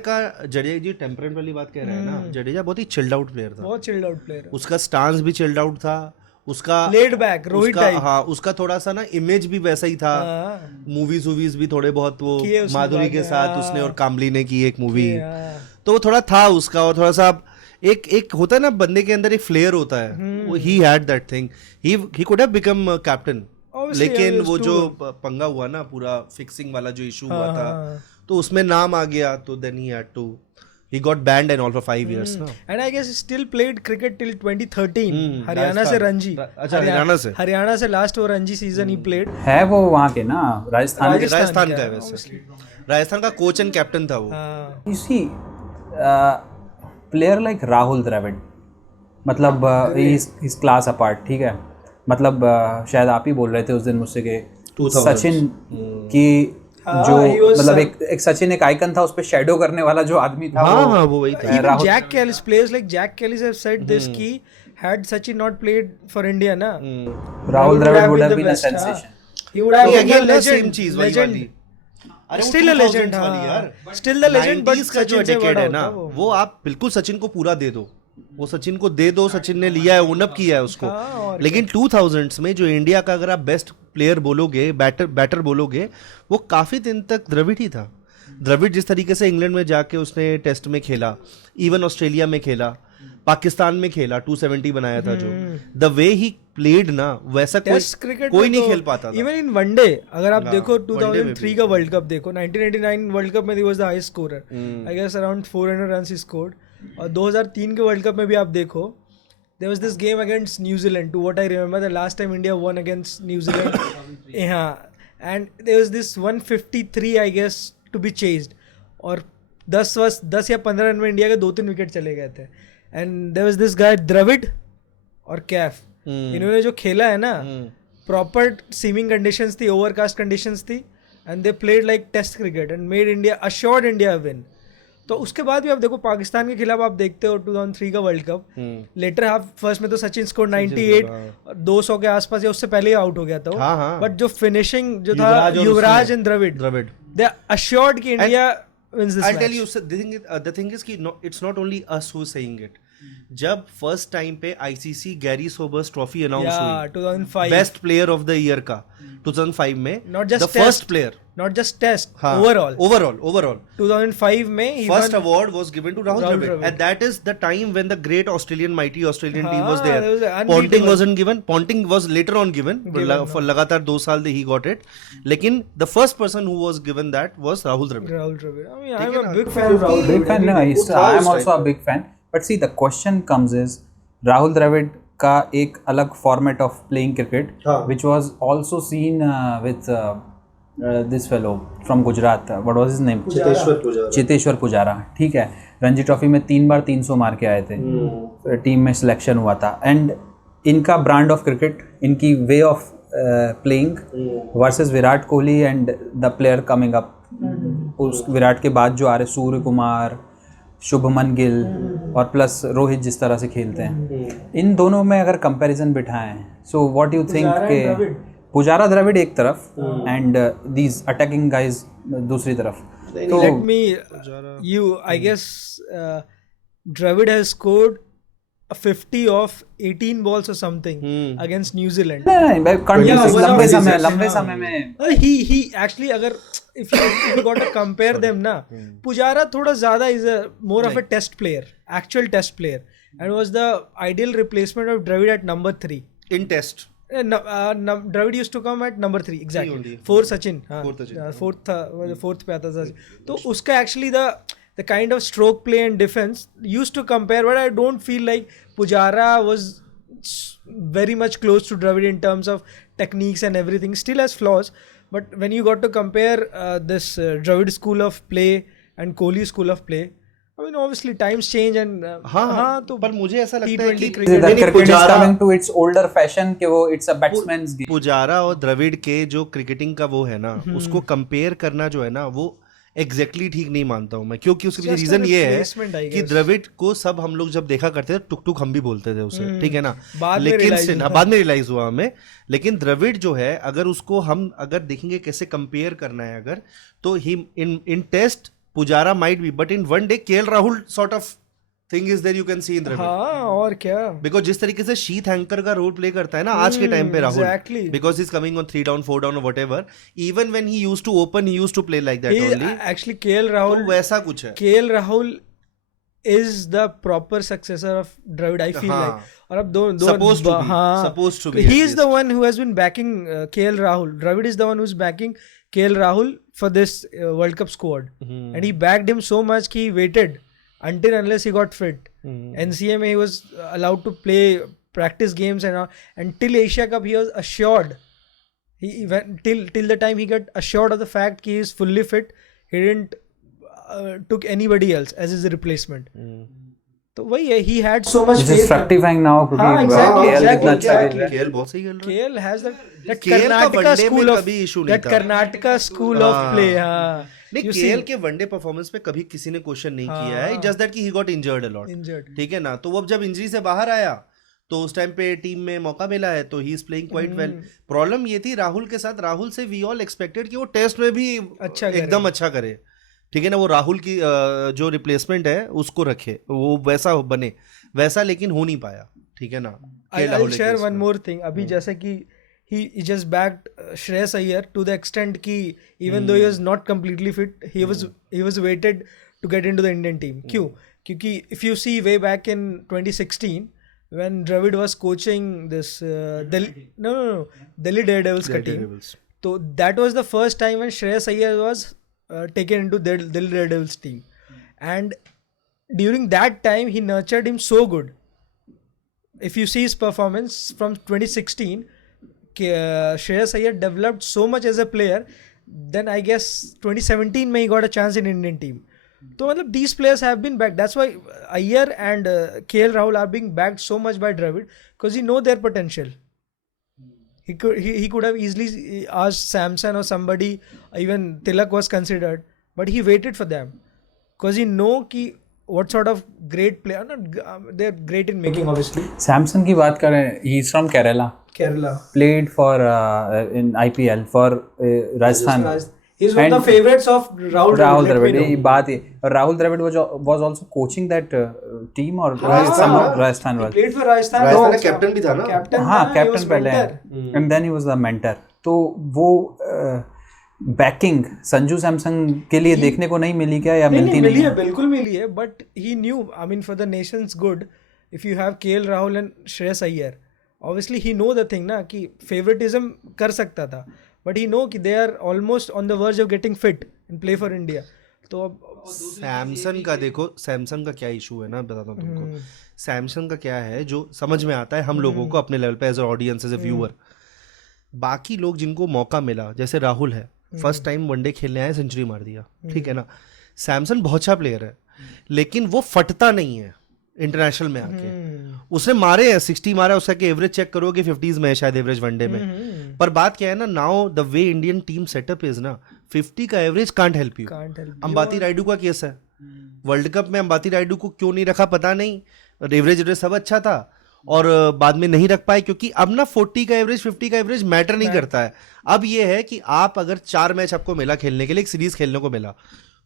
जी टेम्परेंट वाली बात कह रहे हैं ना, जडेजा बहुत ही चिल्ड आउट प्लेयर था. बहुत चिल्ड आउट प्लेयर. उसका स्टांस भी चिल्ड आउट था. उसका लेड बैक रोहित टाइप. हाँ, उसका थोड़ा सा ना इमेज भी वैसा ही था. मूवीज भी थोड़े बहुत वो माधुरी के साथ उसने और कामली ने की एक मूवी, तो वो थोड़ा था उसका. और थोड़ा सा एक होता है ना बंदे के अंदर एक फ्लेयर होता है. He had that thing. He could have become captain, लेकिन वो जो पंगा हुआ ना पूरा फिक्सिंग वाला जो इशू हुआ था, तो उसमें नाम आ गया. तो then he had to he got banned and all for 5 years. No? And I guess he still played cricket till 2013. Haryana से रणजी. अच्छा, हरियाणा से लास्ट वो रणजी सीजन ही प्लेड है. वो वहाँ के ना राजस्थान का है वैसे. राजस्थान का कोच एंड कैप्टन था वो. You see, player like Rahul Dravid, मतलब इस क्लास अपार्ट, ठीक है। मतलब शायद आप ही बोल रहे थे उस दिन मुझसे कि 2000 सचिन की जो he was मतलब एक सचिन एक आइकन था, उस पे शैडो करने वाला जो आदमी था, हाँ वो वही था। even Jack Kelly, players like Jack Kelly have said this कि had Sachin not played for India ना, Rahul Dravid would been have the been a best, हाँ. sensation. He would have been a Again, the legend, same चीज वही legend. वाली। अरे वो Still a 2000s legend, वाली हाँ. यार। Still the legend, but 90s का जो सचिन से decade बड़ा है ना, होता वो आप बिल्कुल सचिन को पूरा दे दो, वो सचिन को दे दो, सचिन ने लिया है, ओनअप किया है उसको। हाँ, और लेकिन 2000s में जो इंडिया का अगर आप बेस्ट प्लेयर बोलोगे, बैटर बोलोगे, वो काफी दिन तक द्रविड़ ही था। द्रविड़ जिस तरीके से इंग्लैंड में जाके उसने टेस्ट में खेला, इवन ऑस्ट्रेलिया में खेला, पाकिस्तान में खेला, 270 बनाया था जो, द वे ही प्लेड ना, वैसा टेस्ट क्रिकेट कोई नहीं खेल पाता था। इवन इन वनडे अगर आप हाँ, देखो वनडे में 2003 का वर्ल्ड कप देखो, 1999 वर्ल्ड कप में he was the highest scorer, I guess around 400 runs he scored. और 2003 के वर्ल्ड कप में भी आप देखो, there was this game against New Zealand, to what I remember the last time India one against New Zealand, हाँ, and there was this 153 I guess to be chased, और 10 या 15 run में इंडिया के 2-3 विकेट चले गए थे। And there was this guy Dravid और कैफ, इन्होंने जो खेला है ना, प्रॉपर सीमिंग कंडीशंस थी, ओवरकास्ट कंडीशंस थी, and they played like test cricket and made India assured India win. तो उसके बाद भी आप देखो पाकिस्तान के खिलाफ आप देखते हो 2003 का world cup, later half first में तो सचिन स्कोर 98, 200 के आसपास या उससे पहले ही आउट हो गया था वो, बट जो फिनिशिंग जो था Yuvraj and Dravid, they are assured कि India wins this I'll match. tell you, the thing is कि it's not only us who's saying it. जब फर्स्ट टाइम पे ICC Garry Sobers trophy announce हुई 2005 best player of the year का 2005 में, Not just the first test. Player, not just test, हाँ, overall 2005 में he first won- award was given to Rahul Rahul Dravid, Dravid. and that is the time when the great mighty Australian team was हाँ, that was there. unbeatable. Ponting wasn't given. Ponting was later on given for लगातार 2 साल he got it. लेकिन the first person who was given that was Rahul Dravid. Rahul Dravid. I mean, I'm a big fan of Rahul Big fan, no, I am also a big fan. But see, the question comes is Rahul Dravid का एक अलग format of playing cricket, which was also seen with this fellow from Gujarat. What was his name? Cheteshwar Pujara, ठीक है। Ranji trophy में 3 बार 300 मार के आए थे, टीम में सिलेक्शन हुआ था। एंड इनका ब्रांड ऑफ क्रिकेट, इनकी way of playing versus Virat Kohli and the player coming up, उस विराट के बाद जो आ रहे सूर्य कुमार, शुभमन गिल और प्लस रोहित जिस तरह से खेलते हैं, इन दोनों में अगर कंपैरिजन बिठाएं, सो व्हाट यू थिंक के पुजारा द्रविड़ एक तरफ एंड दीज अटैकिंग गाइज दूसरी तरफ, तो Let me, I guess Dravid has scored a 50 of 18 balls or something against New Zealand. नहीं, लंबे समय में He actually, अगर if you got to compare them ना, पुजारा थोड़ा ज़्यादा is a more of a test player, actual test player, and was the ideal replacement of Dravid at number 3 In test. Dravid used to come at number 3 exactly, 4 Sachin, fourth पे आता था, तो उसका actually the kind of stroke play and defense used to compare, but I don't feel like Pujara was very much close to Dravid in terms of techniques and everything. Still has flaws, but when you got to compare this Dravid school of play and Kohli school of play, I mean obviously times change and हाँ, तो पर मुझे ऐसा लगता है कि the cricket is coming to its older fashion कि वो it's a batsman's game. Pujara और द्रविड़ के जो क्रिकेटिंग का वो है ना, उसको कंपेयर करना जो है ना, वो एग्जैक्टली ठीक नहीं मानता हूँ मैं, क्योंकि उसके रीजन ये है कि द्रविड़ को सब हम लोग जब देखा करते थे टुक टुक हम भी बोलते थे उसे, ठीक है ना, लेकिन बाद में रियलाइज हुआ हमें, लेकिन द्रविड़ जो है अगर उसको हम अगर देखेंगे कैसे कंपेयर करना है अगर, तो he in test Pujara might be, but in one day K L Rahul sort of thing is there you can see in Dravid. हाँ, और क्या, बिकॉज जिस तरीके से शीत हैंकर का रोल प्ले करता है ना आज के टाइम पे Rahul, because is coming on 3 down 4 down और whatever, even when he used to open he used to play like that only. Actually K L Rahul वैसा कुछ है, K L Rahul is the proper successor of Dravid, I feel like. और अब दो supposed to be he is the one who has been backing KL Rahul. Dravid is the one who's backing KL Rahul for this World Cup squad, and he backed him so much he waited until unless he got fit. NCA he was allowed to play practice games and all, until Asia Cup he was assured. He went till the time he got assured of the fact he is fully fit, he didn't took anybody else as his replacement. तो वही है, he had so much This is faith. fructifying now हाँ, क्योंकि exactly, KL कितना अच्छा खेल exactly. रहा है। केएल बहुत सही खेल रहा है। KL has that KL का Karnataka वनडे में school of कभी issue नहीं that था। Karnataka school of play. हाँ, नहीं, You see, केएल के वनडे परफॉर्मेंस पे कभी किसी ने क्वेश्चन नहीं किया है, जस्ट दैट कि he got injured a lot, injured. ठीक है ना। तो वो अब जब इंजरी से बाहर आया तो उस टाइम पे टीम में मौका मिला है, तो he is playing quite well. Problem ये थी राहुल के साथ, राहुल से वी ऑल एक्सपेक्टेड कि वो टेस्ट में भी अच्छा एकदम अच्छा करे, ठीक है ना। वो राहुल की जो रिप्लेसमेंट है उसको रखे, वो वैसा बने, वैसा लेकिन हो नहीं पाया, ठीक है ना। I'll share one more thing. अभी जैसे कि he just backed Shreyas Iyer to the extent कि even though he was not completely fit, he was waited to get into the Indian team. क्यों? क्योंकि if you see way back in 2016 when Dravid was coaching this Delhi Daredevils का team, तो that was the first time when Shreyas Iyer was taken into Delhi Daredevils team, and during that time he nurtured him so good. If you see his performance from 2016, Shreyas Iyer developed so much as a player. Then I guess 2017 में he got a chance in Indian team. तो मतलब these players have been backed. That's why Iyer and KL Rahul are being backed so much by Dravid because he know their potential. He could have easily asked Samson or somebody, even Tilak was considered, but he waited for them because he know कि what sort of great player, they're great in making obviously. Samson की बात करें, he is from Kerala. Played for in IPL for Rajasthan. He's one of the favorites of Rahul Dravid. ये बात है। और Rahul Dravid was also coaching that team or Rajasthan was. Played for Rajasthan. Rajasthan का captain भी था ना। हाँ, कैप्टन पहले है, and then he was the mentor. तो वो बैकिंग संजू सैमसन के लिए देखने को नहीं मिली क्या, या मिलती नहीं है? बिल्कुल मिली है, but he new, I mean for the Nations good, if you have KL Rahul and Shreyas Iyer, obviously he know the thing ना कि फेवरेटिज्म कर सकता था, बट ही नो कि they are almost on the verge of getting fit and play for India. तो अब सैमसन का देखो, सैमसन का क्या इशू है ना, बताता हूँ तुमको। सैमसन का क्या है जो समझ में आता है हम लोगों को अपने लेवल पे as a audience, as a viewer. बाकी लोग जिनको मौका मिला, जैसे राहुल है, फर्स्ट टाइम वनडे खेलने आए, सेंचुरी मार दिया, ठीक है ना। सैमसन बहुत अच्छा प्लेयर है, लेकिन वो फटता नहीं है इंटरनेशनल में आके। उसने मारे हैं 60 मारा, उसका कि एवरेज चेक करोगे 50s में है शायद एवरेज वनडे में। पर बात क्या है ना, now the way Indian team setup is ना, 50 का average can't help you. Ambati Rayudu का केस है, वर्ल्ड कप में अंबाती रायडू को क्यों नहीं रखा पता नहीं, एवरेज सब अच्छा था और बाद में नहीं रख पाए, क्योंकि अब ना 40 का एवरेज 50 का एवरेज मैटर नहीं करता है। अब ये है कि आप अगर 4 मैच आपको मिला खेलने के लिए, एक सीरीज खेलने को मिला,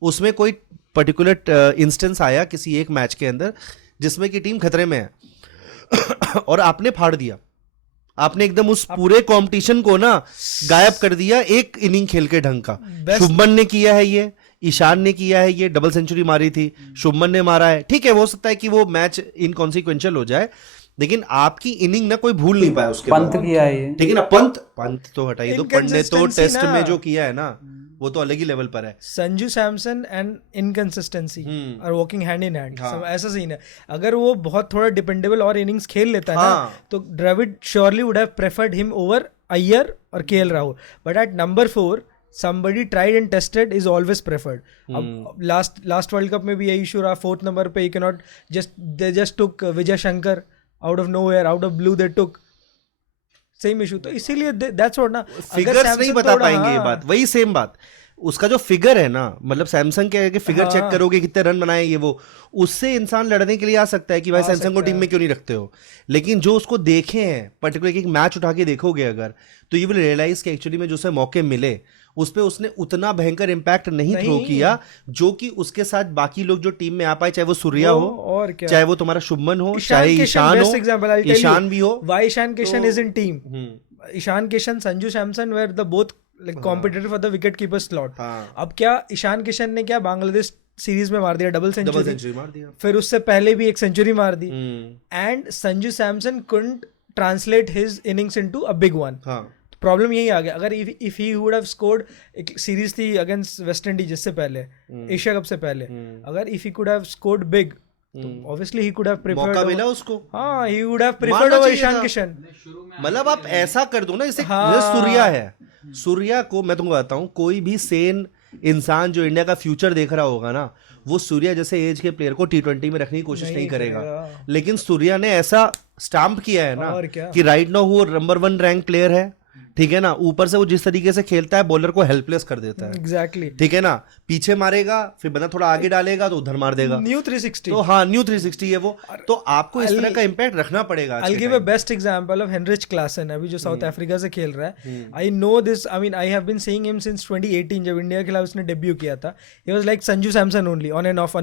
उसमें कोई पर्टिकुलर इंस्टेंस आया किसी एक मैच के अंदर जिसमें कि टीम खतरे में है और आपने फाड़ दिया, आपने एकदम उस पूरे कंपटीशन को ना गायब कर दिया एक इनिंग खेल के ढंग का। शुभमन ने किया है ये, ईशान ने किया है ये, डबल सेंचुरी मारी थी, शुभमन ने मारा है, ठीक है, हो सकता है कि वो मैच इनकॉन्सिक्वेंशियल हो जाए, लेकिन आपकी इनिंग ना कोई भूल नहीं पाया उसके पंत किया है ये, ठीक है ना। पंत तो हटाइए, तो पंत ने तो टेस्ट में जो किया है ना वो तो अलग ही लेवल पर है। Sanju Samson and inconsistency are walking hand in hand, ऐसा सीन है। अगर वो बहुत थोड़ा डिपेंडेबल और इनिंग्स खेल लेता है ना, तो Dravid surely would have preferred him over Iyer और K L Rahul, but at number 4 somebody tried and tested is always preferred. अब लास्ट वर्ल्ड कप में भी यही इशू रहा, 4th नंबर पे you cannot they just took Vijay Shankar out of nowhere, out of blue they took same issue. तो इसीलिए that's what ना, figures नहीं बता पाएंगे ये बात, वही सेम बात। उसका जो फिगर है ना, मतलब सैमसंग के फिगर चेक करोगे कितने रन बनाए ये वो, उससे इंसान लड़ने के लिए आ सकता है कि भाई सैमसंग को टीम में क्यों नहीं रखते हो। लेकिन जो उसको देखे हैं पर्टिकुलर एक मैच उठा के देखोगे अगर, तो यू विल रियलाइज कि एक्चुअली में जो उसे मौके मिले उस पे उसने उतना भयंकर इम्पैक्ट नहीं थ्रो किया जो कि उसके साथ बाकी लोग जो टीम में आ पाए, चाहे वो सूर्या हो और क्या, चाहे वो तुम्हारा शुभमन हो, चाहे ईशान हो, ईशान भी हो। Why Ishan Kishan is in team? Ishan Kishan, Sanju Samson were the both like competitor for the wicket keeper slot. अब क्या ईशान किशन ने क्या बांग्लादेश सीरीज में मार दिया डबल सेंचुरी मार दिया, फिर उससे पहले भी एक सेंचुरी मार दी, and Sanju Samson couldn't translate his innings into a big one. Problem यही आ गया। अगर if he would have scored, एक सीरीज थी अगेंस्ट वेस्ट इंडीज जिससे पहले, एशिया कप से पहले, अगर if he could have scored big, तो obviously he could have preferred, मौका मिला उसको, हाँ, he would have preferred over Ishan Kishan. मतलब आप ऐसा कर दो ना, जैसे सूर्या है, सूर्या को मैं तुमको बताता हूँ, कोई भी सेन इंसान जो इंडिया का फ्यूचर देख रहा होगा ना, वो सूर्या जैसे एज के प्लेयर को T20 में रखने की कोशिश नहीं करेगा। लेकिन सूर्या ने ऐसा स्टैम्प किया है ना और क्या? कि राइट नाउ वो नंबर 1 रैंक प्लेयर है, ठीक है ना। ऊपर से वो जिस तरीके से खेलता है बॉलर को हेल्पलेस कर देता है, एग्जैक्टली। ठीक है ना। पीछे मारेगा, फिर बंदा थोड़ा आगे डालेगा तो उधर मार देगा। न्यू 360। तो हाँ, न्यू 360 है वो। तो आपको इस तरह का इम्पैक्ट रखना पड़ेगा। I'll give a best example of Henrich Klaasen, अभी जो साउथ अफ्रीका से खेल रहा है। I know this, I mean I have been seeing him since 2018 जब इंडिया के खिलाफ उसने डेब्यू किया था। He was like Sanju Samson only, on and off,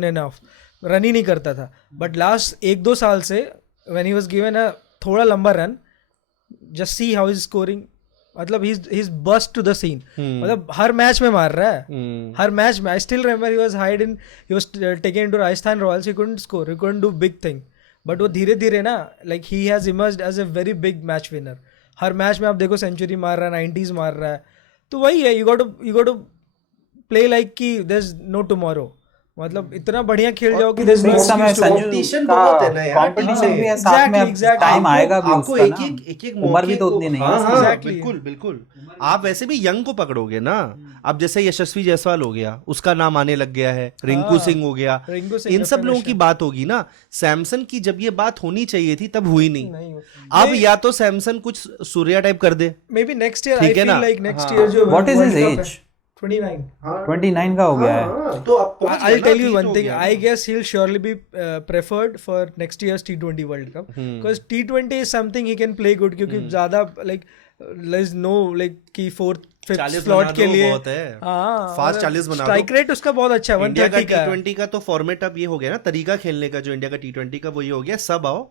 run ही नहीं करता था। बट लास्ट 1-2 साल से when he was given a थोड़ा लंबा run, just see how he's scoring, मतलब he's burst to the scene, मतलब हर मैच में मार रहा है, हर मैच में। I still remember he was taken into Rajasthan Royals, he couldn't score, he couldn't do big thing, but वो धीरे धीरे ना, like he has emerged as a very big match winner। Her match में आप देखो century मार रहा है, 90s मार रहा है। तो वही है, you got to play like कि there's no tomorrow, मतलब इतना बढ़िया खेल जाओ कि there's no excuse to- competition बहुत है ना यार, कंपटीशन भी है साथ में, Exactly. टाइम आएगा भी आपको उसका एक ना, उम्र भी तो उतनी नहीं है। हाँ, Exactly. बिल्कुल। आप वैसे भी यंग को पकड़ोगे ना। अब जैसे यशस्वी जायसवाल हो गया, उसका नाम आने लग गया है, रिंकू सिंह हो गया, रिंकू सिंह इन सब लोगों की बात होगी ना। सैमसन की जब ये बात होनी चाहिए थी तब हुई नहीं। नहीं। अब या तो सैमसन कुछ सूर्या टाइप कर दे, Maybe next year, I ठीक है feel ना? like next year जो What is World his Cup है, age? 29। 29 का हो गया है। तो अब पहुंच गया I'll ना, tell you ठीक one हो thing. गया। I guess he'll surely be preferred for next year's T20 World Cup, because T20 is something he can play good, क्योंकि ज़्यादा like there's no like कि 4th 5th 40 slot बना के दो, लिए बहुत है। हाँ, Fast 40 बना दो। स्ट्राइक रेट उसका बहुत अच्छा है, इंडिया का 130 का है। T20 का तो फॉर्मेट अब ये हो गया ना, तरीका खेलने का जो इंडिया का T20 का वो ये हो गया, सब आओ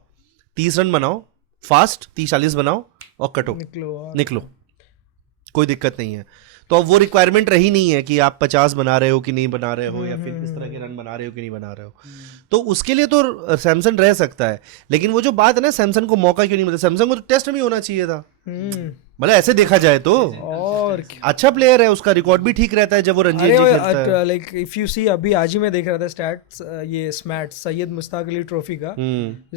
30 रन बनाओ, फास्ट 30-40 बनाओ और कटो, निकलो, कोई दिक्कत नहीं है। तो अब वो रिक्वायरमेंट रही नहीं है कि आप 50 बना रहे हो कि नहीं बना रहे हो, या फिर इस तरह के रन बना रहे हो कि नहीं बना रहे हो। तो उसके लिए तो सैमसन रह सकता है। लेकिन वो जो बात है ना, सैमसन को मौका क्यों नहीं मिलता, सैमसन को तो टेस्ट में होना चाहिए था। मतलब ऐसे देखा जाए तो और अच्छा प्लेयर है, उसका रिकॉर्ड भी ठीक रहता है जब वो रणजी खेलता है। लाइक इफ यू सी, अभी आज ही मैं देख रहा था स्टैट्स, ये स्मैट सैयद मुश्ताक अली ट्रॉफी का,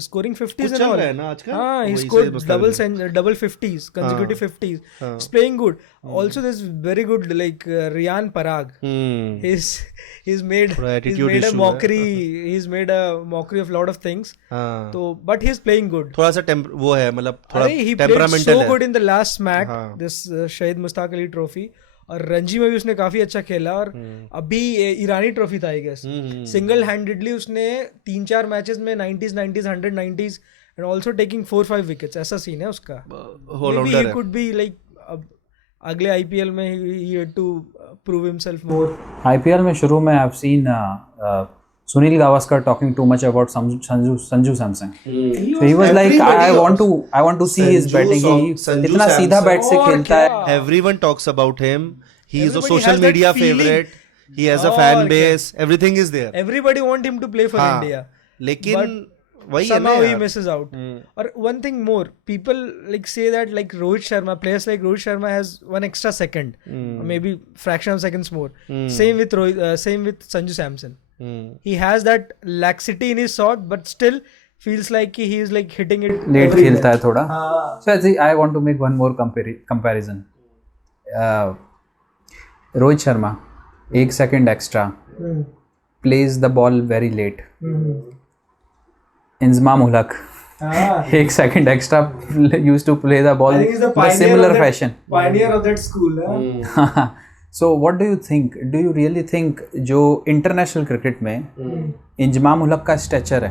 स्कोरिंग 50s चल रहा है ना आजकल। हाँ, he वही scored Syed double 50s, consecutive 50s. He's playing good. Also, there's very good like Riyan Parag. He's made a mockery. He's made a mockery of lot of things. तो but he's playing good. थोड़ा सा वो है, मतलब थोड़ा he played temperamental so है। good in the last match, this शहीद Mushtaq Ali trophy, और रणजी में भी उसने काफी अच्छा खेला। और अभी ईरानी ट्रॉफी था आई गेस, सिंगल हैंडेडली उसने 3-4 मैचेस में 90s 100 90s and also taking 4-5 wickets, ऐसा सीन है उसका। Maybe he could be like अब अगले आईपीएल में he had to prove himself more. IPL में शुरू में I've seen Sunil Gavaskar talking too much about Sanju Samson. So he was like, I want to see his batting. इतना सीधा bat से खेलता है। Everyone talks about him. He is a Everybody social has that media feeling. favorite. He has a fan base. Everything is there. Everybody want him to play for हाँ, India. लेकिन वही है ना Somehow he यार। misses out. और one thing more, people like say that like Rohit Sharma, players like Rohit Sharma has one extra second, or maybe fraction of seconds more. Same with Sanju Samson. He has that laxity in his shot, but still feels like he is like hitting it. Late खेलता है थोड़ा। So I want to make one more comparison. Rohit Sharma 1 second extra plays the ball very late. Inzamam Ulhaq 1 second extra used to play the ball in a similar fashion. Pioneer of that school. So what do you think? Do you really think जो international cricket में इंजमाम उलहक का stretcher है,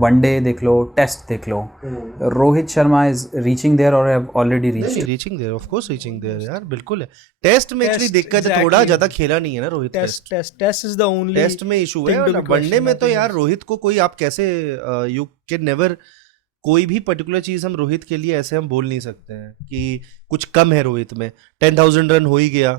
one day देख लो, test देख लो, Rohit Sharma is reaching there और have already reaching there, of course reaching there यार, बिल्कुल है। टेस्ट में एक्चुअली दिक्कत है, थोड़ा ज्यादा खेला नहीं है ना Rohit. Test is the only test में इशू है। वनडे में तो यार रोहित को कोई आप कैसे, यू कैन नेवर, कोई भी पर्टिकुलर चीज हम रोहित के लिए ऐसे हम बोल नहीं सकते हैं कि कुछ कम है रोहित में। 10,000 रन हो ही गया,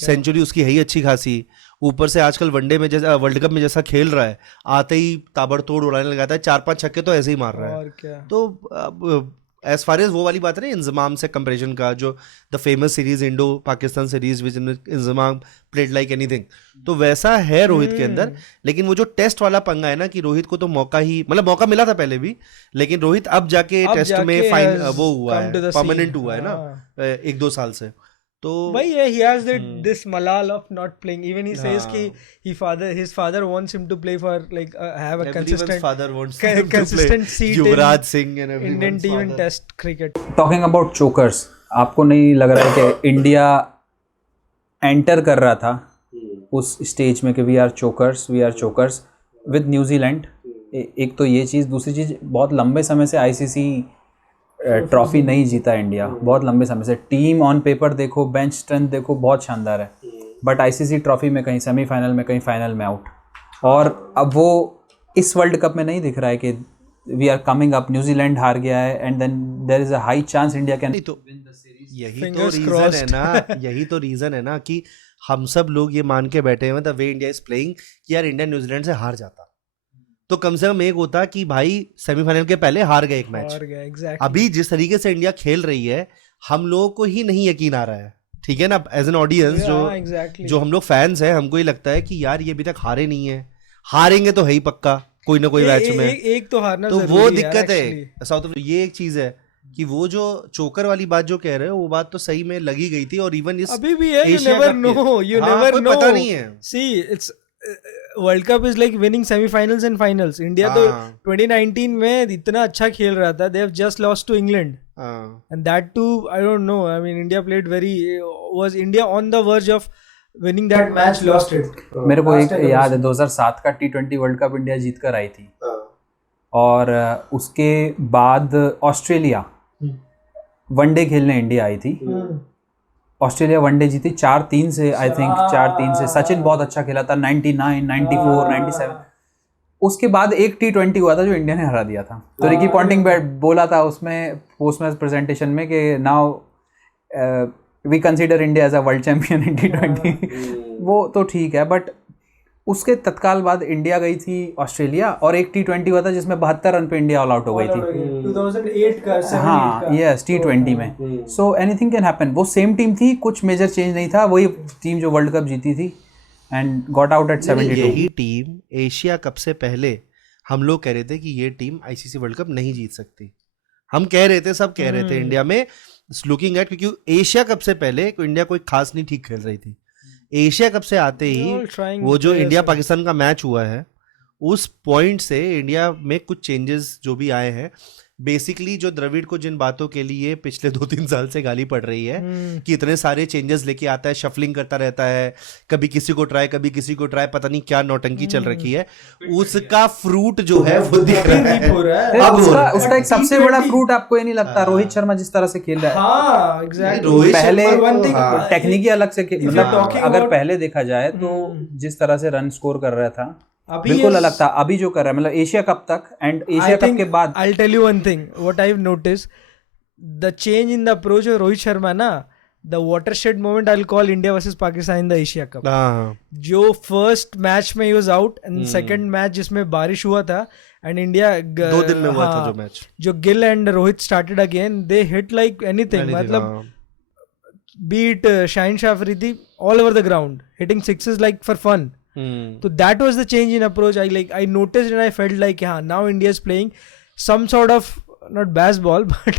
सेंचुरी उसकी है ही अच्छी खासी, ऊपर से आजकल वनडे में जैसा वर्ल्ड कप में जैसा खेल रहा है, आते ही ताबड़तोड़ उड़ाने लगाता है, 4-5 छक्के तो ऐसे ही मार रहा है। तो एज फार एज वो वाली बात है ना इंजमाम से कंपैरिजन का, जो the famous series Indo Pakistan series which Inzamam played like anything, तो वैसा है रोहित के अंदर। लेकिन वो जो टेस्ट वाला पंगा है ना कि रोहित को तो मौका ही, मतलब मौका मिला था पहले भी, लेकिन रोहित अब जाके टेस्ट में फाइन वो हुआ है, परमानेंट हुआ है ना 1-2 साल से। तो Why he has this malal of not playing. Even he says कि his father wants him to play for like have a everyone's consistent father wants him to consistent play. seat Yuvraj Singh and in Indian everyone's team in father. Test cricket. Talking about chokers, आपको नहीं लग रहा है कि India enter कर रहा था उस स्टेज में कि we are chokers with New Zealand? एक तो ये चीज़, दूसरी चीज़ बहुत लंबे समय से आईसीसी ट्रॉफी नहीं जीता इंडिया, बहुत लंबे समय से। टीम ऑन पेपर देखो, बेंच स्ट्रेंथ देखो, बहुत शानदार है, बट आईसीसी ट्रॉफी में कहीं सेमीफाइनल में, कहीं फाइनल में आउट। और अब वो इस वर्ल्ड कप में नहीं दिख रहा है कि we are coming up, New Zealand हार गया है and then there is a high chance India can. यही तो रीजन है ना कि हम सब लोग ये मान के बैठे हैं the way India is playing कि यार इंडिया न्यूजीलैंड से हार जाता, तो कम से कम एक होता कि भाई सेमीफाइनल के पहले हार गए एक मैच। Exactly. अभी जिस तरीके से इंडिया खेल रही है, हम लोगों को ही नहीं यकीन आ रहा है, ठीक है ना, एज एन ऑडियंस जो हम लोग फैंस हैं, हमको ये लगता है कि यार ये अभी तक हारे नहीं है, हारेंगे तो है ही पक्का कोई ना कोई मैच में। एक तो हारना तो जरूरी वो है दिक्कत है actually. South Africa. ये एक चीज है कि वो जो चोकर वाली बात जो कह रहे हो, वो बात तो सही में लगी गई थी। और इवन इस अभी भी है, you Asia never cup know, के- you हाँ, never कोई know. पता नहीं है। See, it's world cup is like winning semifinals and finals. India तो हाँ। 2019 में इतना अच्छा खेल रहा था, they have just lost to England हाँ, and that too I don't know, I mean India played was India on the verge of winning that match, lost it. मेरे को एक याद है 2007 का T20 वर्ल्ड कप इंडिया जीत कर आई थी, और उसके बाद ऑस्ट्रेलिया वनडे खेलने इंडिया आई थी। ऑस्ट्रेलिया वनडे जीती 4-3 से, आई थिंक 4-3 से। सचिन बहुत अच्छा खेला था, 99, 94, 97। उसके बाद एक T20 हुआ था जो इंडिया ने हरा दिया था। तो रिकी पॉन्टिंग बोला था उसमें पोस्ट मैच प्रेजेंटेशन में कि now we consider India as a world champion in T20। वो तो ठीक है, बट उसके तत्काल बाद इंडिया गई थी ऑस्ट्रेलिया, और एक T20 हुआ था जिसमें 72 रन पे इंडिया ऑल आउट हो गई थी 2008 का, 7-8 हाँ, का। यस, T20 में। So anything can happen. वो सेम टीम थी, कुछ मेजर चेंज नहीं था, वही टीम जो वर्ल्ड कप जीती थी एंड गॉट आउट एट 72। यही टीम एशिया कप से पहले हम लोग कह रहे थे कि ये टीम आईसीसी वर्ल्ड कप नहीं जीत सकती। हम कह रहे थे, सब कह रहे थे इंडिया में, लुकिंग एट, क्योंकि एशिया कप से पहले इंडिया कोई खास नहीं ठीक खेल रही थी। एशिया कप से आते ही वो जो इंडिया पाकिस्तान का मैच हुआ है, उस पॉइंट से इंडिया में कुछ चेंजेस जो भी आए हैं। बेसिकली जो द्रविड़ को जिन बातों के लिए पिछले 2-3 साल से गाली पड़ रही है कि इतने सारे चेंजेस लेके आता है, शफलिंग करता रहता है, कभी किसी को ट्राई, कभी किसी को ट्राई, पता नहीं क्या नौटंकी चल रखी है, उसका फ्रूट जो है वो दिख रहा है। अब उसका एक सबसे बड़ा फ्रूट आपको ये नहीं लगता, रोहित शर्मा जिस तरह से खेल रहा है? हाँ, exactly. रोहित पहले शर्मा टेक्निकी अलग से मतलब talking अगर about- पहले देखा जाए तो जिस तरह से रन स्कोर कर रहा था अभी बिल्कुल ये- अलग था। अभी जो कर रहा है मतलब एशिया कप तक एंड एशिया कप के बाद I'll tell you one thing, what I've noticed, the change in the approach of Rohit Sharma ना, the watershed moment I'll call India versus Pakistan in the Asia Cup. हाँ, जो first match में he was out and second match जिसमें बारिश हुआ था and India 2 दिन में हुआ था जो मैच। जो Gill and Rohit started again, they hit like anything, मतलब be it Shaheen Shah Afridi all over the ground hitting sixes like for fun. So that was the change in approach. I noticed and I felt like yeah, now India is playing some sort of not baseball but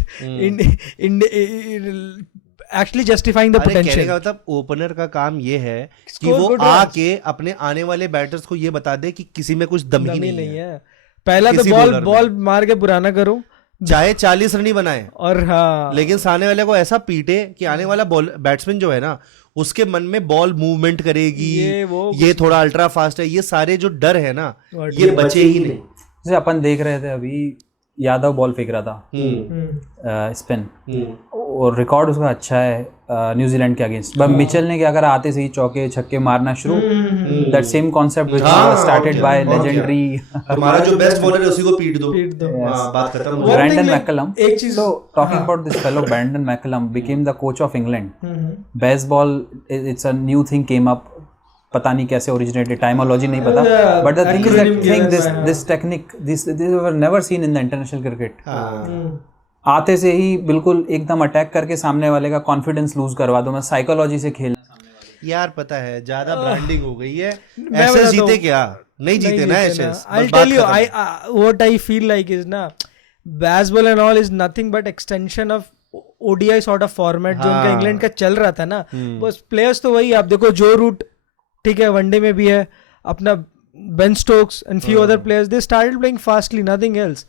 actually justifying the अरे कहने potential. का मतलब opener का काम ये है कि Score वो good runs. आके अपने आने वाले बैटर्स को ये बता दे कि किसी में कुछ दम ही नहीं है। पहला तो किसी बॉल bowler में। बॉल मार के पुराना करो चाहे 40 रन ही बनाए, और हाँ, लेकिन सामने वाले को ऐसा पीटे कि आने वाला बॉल बैट्समैन जो है ना, उसके मन में बॉल मूवमेंट करेगी, ये थोड़ा अल्ट्रा फास्ट है, ये सारे जो डर है ना, ये बचे ही नहीं। जैसे अपन देख रहे थे अभी, यादव बॉल फेंक रहा था स्पिन, और रिकॉर्ड उसका अच्छा है न्यूजीलैंड के अगेंस्ट। बट मिचेल ने क्या करा, आते से ही चौके छक्के मारना शुरू। That same concept which started by legendary हमारा जो बेस्ट बॉलर है उसी को पीट दो, पीट दो। हाँ, बात खत्म हो One जाए। thing Brandon like- McCullum. एक चीज- So talking about this fellow Brandon McCullum became the coach of England. Baseball, it's a new thing came up. पता नहीं कैसे originated, टाइमोलॉजी नहीं पता. But the thing is that acronym thing, given by- this technique, this were never seen in the international cricket. हाँ, आते से ही बिल्कुल एकदम अटैक करके सामने वाले का कॉन्फिडेंस लूज करवा दो, मैं साइकोलॉजी से खेल। यार पता है ज्यादा ब्रांडिंग हो गई है, मैं ऐसे बताता जीते हूँ। क्या, नहीं जीते ना ऐसे। I'll tell you, what I feel like is ना, baseball and all is nothing but extension of ODI sort of format जो उनका इंग्लैंड का चल रहा था ना, बस प्लेयर्स तो वही, आप देखो जो रूट ठीक है वनडे में भी है अपना, Ben Stokes and few other players they started playing fastly, nothing else.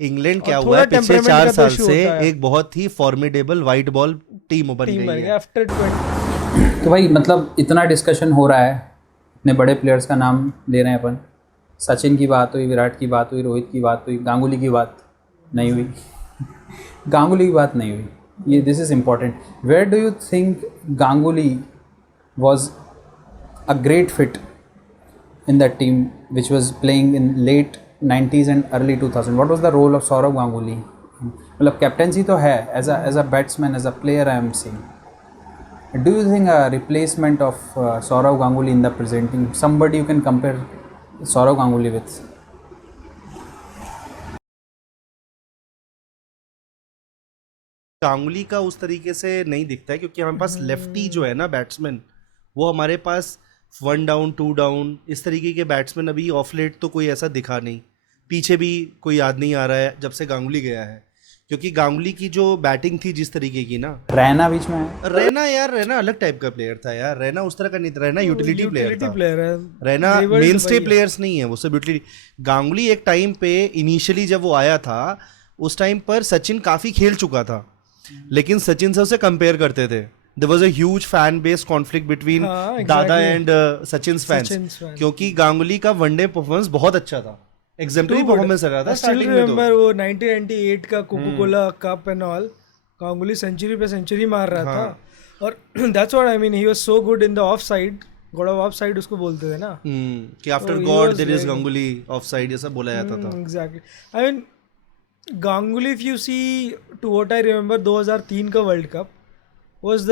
England क्या हुआ है पिछले 4 साल से एक बहुत ही फॉर्मिडेबल वाइट बॉल टीम बन गई है आफ्टर 20. तो भाई मतलब इतना डिस्कशन हो रहा है, इतने बड़े प्लेयर्स का नाम ले रहे हैं अपन, सचिन की बात हुई, विराट की बात हुई, रोहित की बात हुई, गांगुली की बात नहीं हुई. गांगुली की बात नहीं हुई, ये this is important. Where do you think Ganguly was a great fit in that team which was playing in late 90s and early 2000? What was the role of Saurav Ganguly? मतलब कैप्टेंसी तो है, as a batsman, as a player I am saying. Do you think a replacement of Saurav Ganguly in the present team, somebody you can compare Saurav Ganguly with? Ganguly का उस तरीके से नहीं दिखता है क्योंकि हमारे पास लेफ्टी जो है ना बैट्समैन, वो हमारे पास 1 डाउन 2 डाउन इस तरीके के बैट्समैन अभी ऑफ लेट तो कोई ऐसा दिखा नहीं. पीछे भी कोई याद नहीं आ रहा है जब से गांगुली गया है, क्योंकि गांगुली की जो बैटिंग थी जिस तरीके की ना, रैना बीच में है. रैना अलग टाइप का प्लेयर था यार. रैना उस तरह का नहीं था, रैना यूटिलिटी प्लेयर था. है रैना मेन स्टे प्लेयर्स नहीं है, वो सब यूटिलिटी. गांगुली एक टाइम पे इनिशियली जब वो आया था उस टाइम पर सचिन काफी खेल चुका था, लेकिन सचिन से उसे कंपेयर करते थे. There was a huge fan base conflict between Dada and Sachin's fans, क्योंकि गांगुली का वनडे परफॉर्मेंस बहुत अच्छा था, एग्जेम्पलरी परफॉर्मेंस रहा था. स्टिल रिमेंबर वो 1998 का Coca-Cola cup and all, Ganguly century पे सेंचुरी मार रहा था. और that's what I mean, he was so good in the off side, god of off side उसको बोलते थे ना, कि after god there is Ganguly off side, ऐसा बोला जाता था. Exactly. I mean Ganguly if you see to what I remember 2003 का world cup was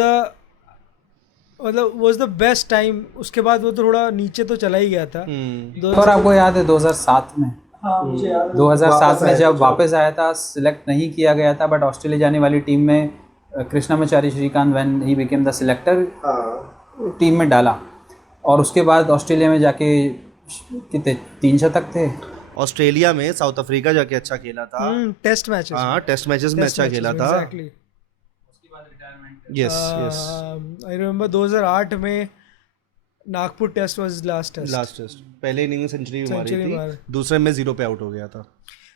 the best time. उसके बाद वो थोड़ा नीचे तो चला ही गया था. और आपको याद है 2007 में, 2007 में जब वापस आया था, सिलेक्ट नहीं किया गया था, बट ऑस्ट्रेलिया जाने वाली टीम में Krishnamachari Srikkanth when he became the selector team में डाला, और उसके बाद ऑस्ट्रेलिया में जाके कितने 3 शतक थे. ऑस्ट्रेलिया में साउथ अफ्रीका जाके अच्छा खेला था, टेस्ट मैचेस, हाँ टेस्ट मैचेस में अच्छा खेला था. Yes. I remember 2008 में Nagpur test was last test. पहले इनिंग में सेंचुरी मारी थी, दूसरे में 0 पे आउट हो गया था.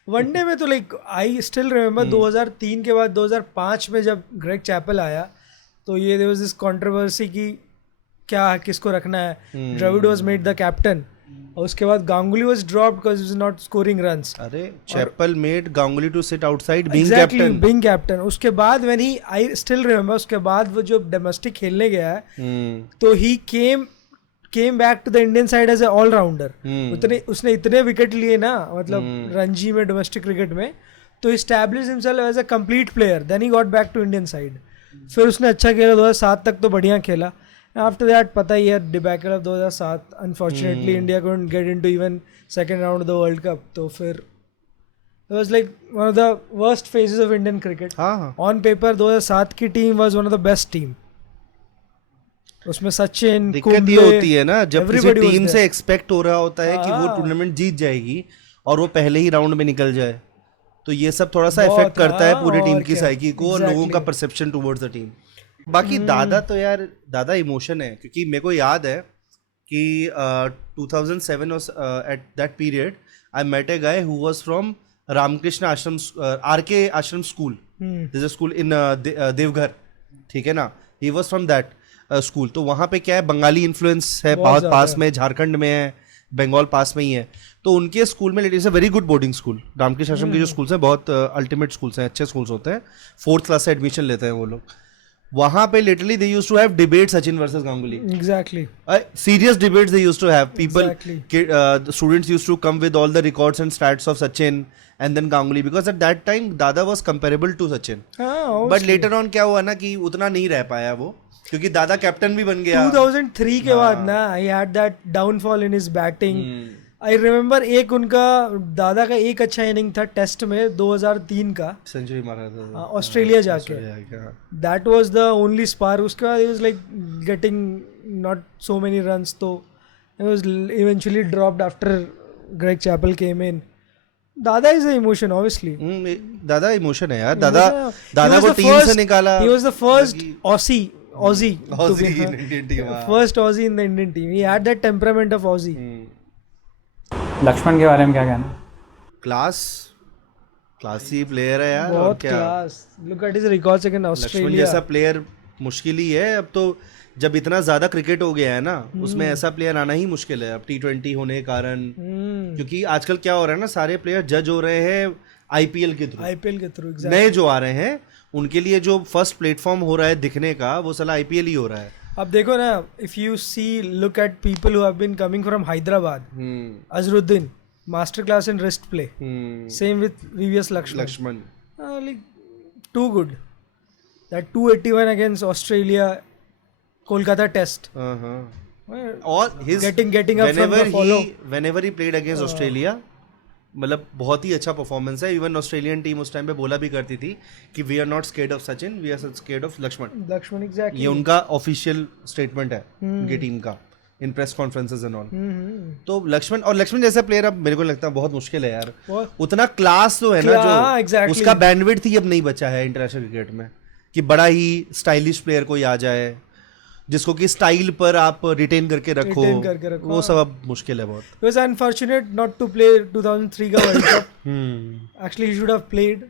वनडे में तो लाइक आई स्टिल रिमेंबर 2003 के बाद 2005 में जब ग्रेग चैपल आया तो ये देयर वाज दिस कंट्रोवर्सी कि क्या किसको रखना है. Dravid was made the captain और उसके बाद Ganguly was dropped because he was not scoring runs. अरे Chappell made Ganguly to sit outside being captain. उसके बाद when he I still remember उसके बाद वो जो डोमेस्टिक खेलने गया है तो he came back to the Indian side as a all rounder. उसने इतने विकेट लिए ना, मतलब रणजी में डोमेस्टिक क्रिकेट में, तो establish himself as a complete player. Then he got back to Indian side. फिर उसने अच्छा खेला, 2007 तक तो बढ़िया खेला. After that, पता ही है debacle of 2007. Unfortunately, India couldn't get into even second round of the World Cup. तो फिर it was like one of the worst phases of Indian cricket. On paper, 2007 की team was one of the best team. उसमें सचिन, दिक्कत ये होती है ना जब किसी टीम से एक्सपेक्ट हो रहा होता है कि वो टूर्नामेंट जीत जाएगी और वो पहले ही राउंड में निकल जाए, तो ये सब थोड़ा सा इफेक्ट करता है पूरी टीम की साइकी को और लोगों का परसेप्शन टुवर्ड्स द टीम. बाकी दादा तो यार, दादा इमोशन है, क्योंकि मेरे को याद है कि 2007 at that period I met a guy who was from Ramakrishna Ashram, RK Ashram school. This is a school in Deoghar, ठीक है ना. He was from that school. तो वहाँ पे क्या है, बंगाली इन्फ्लुएंस है बहुत पास में, झारखंड में है, बंगाल पास में ही है. तो उनके स्कूल में, it is a very good boarding school. Ramakrishna Ashram के जो स्कूल्स हैं बहुत अल्टीमेट स्कूल्स हैं, अच्छे स्कूल्स होते हैं. 4th क्लास से एडमिशन लेते हैं वो लोग. वहाँ पे literally they used to have debate Sachin versus Ganguly. Exactly. Serious debates they used to have. People, the students used to come with all the records and stats of Sachin and then Ganguly, because at that time Dada was comparable to Sachin. But later on क्या हुआ ना कि उतना नहीं रह पाया वो, क्योंकि दादा कैप्टन भी बन गया 2003 के बाद ना. he had that downfall in his batting. I remember एक उनका दादा का एक अच्छा इनिंग था टेस्ट में 2003 का, सेंचुरी मारा था ऑस्ट्रेलिया जाके. That was the only spark. उसके बाद he was like getting not so many runs, तो he was eventually dropped after Greg Chappell came in. Dada is the emotion, obviously. Dada emotion है यार, He दादा was a- दादा he was को the team से first- निकाला, He was the first Aussie to Aussie be- in Indian team, हाँ. first Aussie in the Indian team. He had that temperament of Aussie. Laxman के बारे में क्या कहना? क्लासी प्लेयर है यार, और बहुत क्या. Class. Look at his records against Laxman Australia. जैसा प्लेयर मुश्किल ही है अब तो, जब इतना ज्यादा क्रिकेट हो गया है ना, उसमें ऐसा प्लेयर आना ही मुश्किल है अब T20 होने के कारण. क्योंकि आजकल क्या हो रहा है ना, सारे प्लेयर जज हो रहे हैं आईपीएल के थ्रू. IPL के थ्रू exactly. नए जो आ रहे हैं उनके लिए जो फर्स्ट प्लेटफॉर्म हो रहा है दिखने का, वो साला आईपीएल ही हो रहा है. अब देखो ना, if you see, look at people who have been coming from Hyderabad. Azruddin, master class in wrist play. Same with VVS Lakshman. Lakshman Like too good. That 281 against Australia, Kolkata Test. और his Getting up from the follow. whenever he played against Australia, मतलब बहुत ही अच्छा performance है. Even Australian team उस time पे बोला भी करती थी कि we are not scared of Sachin, we are scared of Laxman. Lakshman exactly. ये उनका ऑफिशियल स्टेटमेंट है उनकी टीम का इन प्रेस कॉन्फ्रेंसेस एंड ऑल. तो लक्ष्मण जैसा प्लेयर अब मेरे को लगता है बहुत मुश्किल है यार. उतना क्लास तो है ना हाँ, जो exactly. उसका बैंडविड्थ ही अब नहीं बचा है इंटरनेशनल क्रिकेट में, कि बड़ा ही स्टाइलिश प्लेयर कोई आ जाए जिसको कि स्टाइल पर आप रिटेन करके रखो, वो सब अब मुश्किल है बहुत. He was unfortunate not to play 2003 का World Cup. Actually he should have played.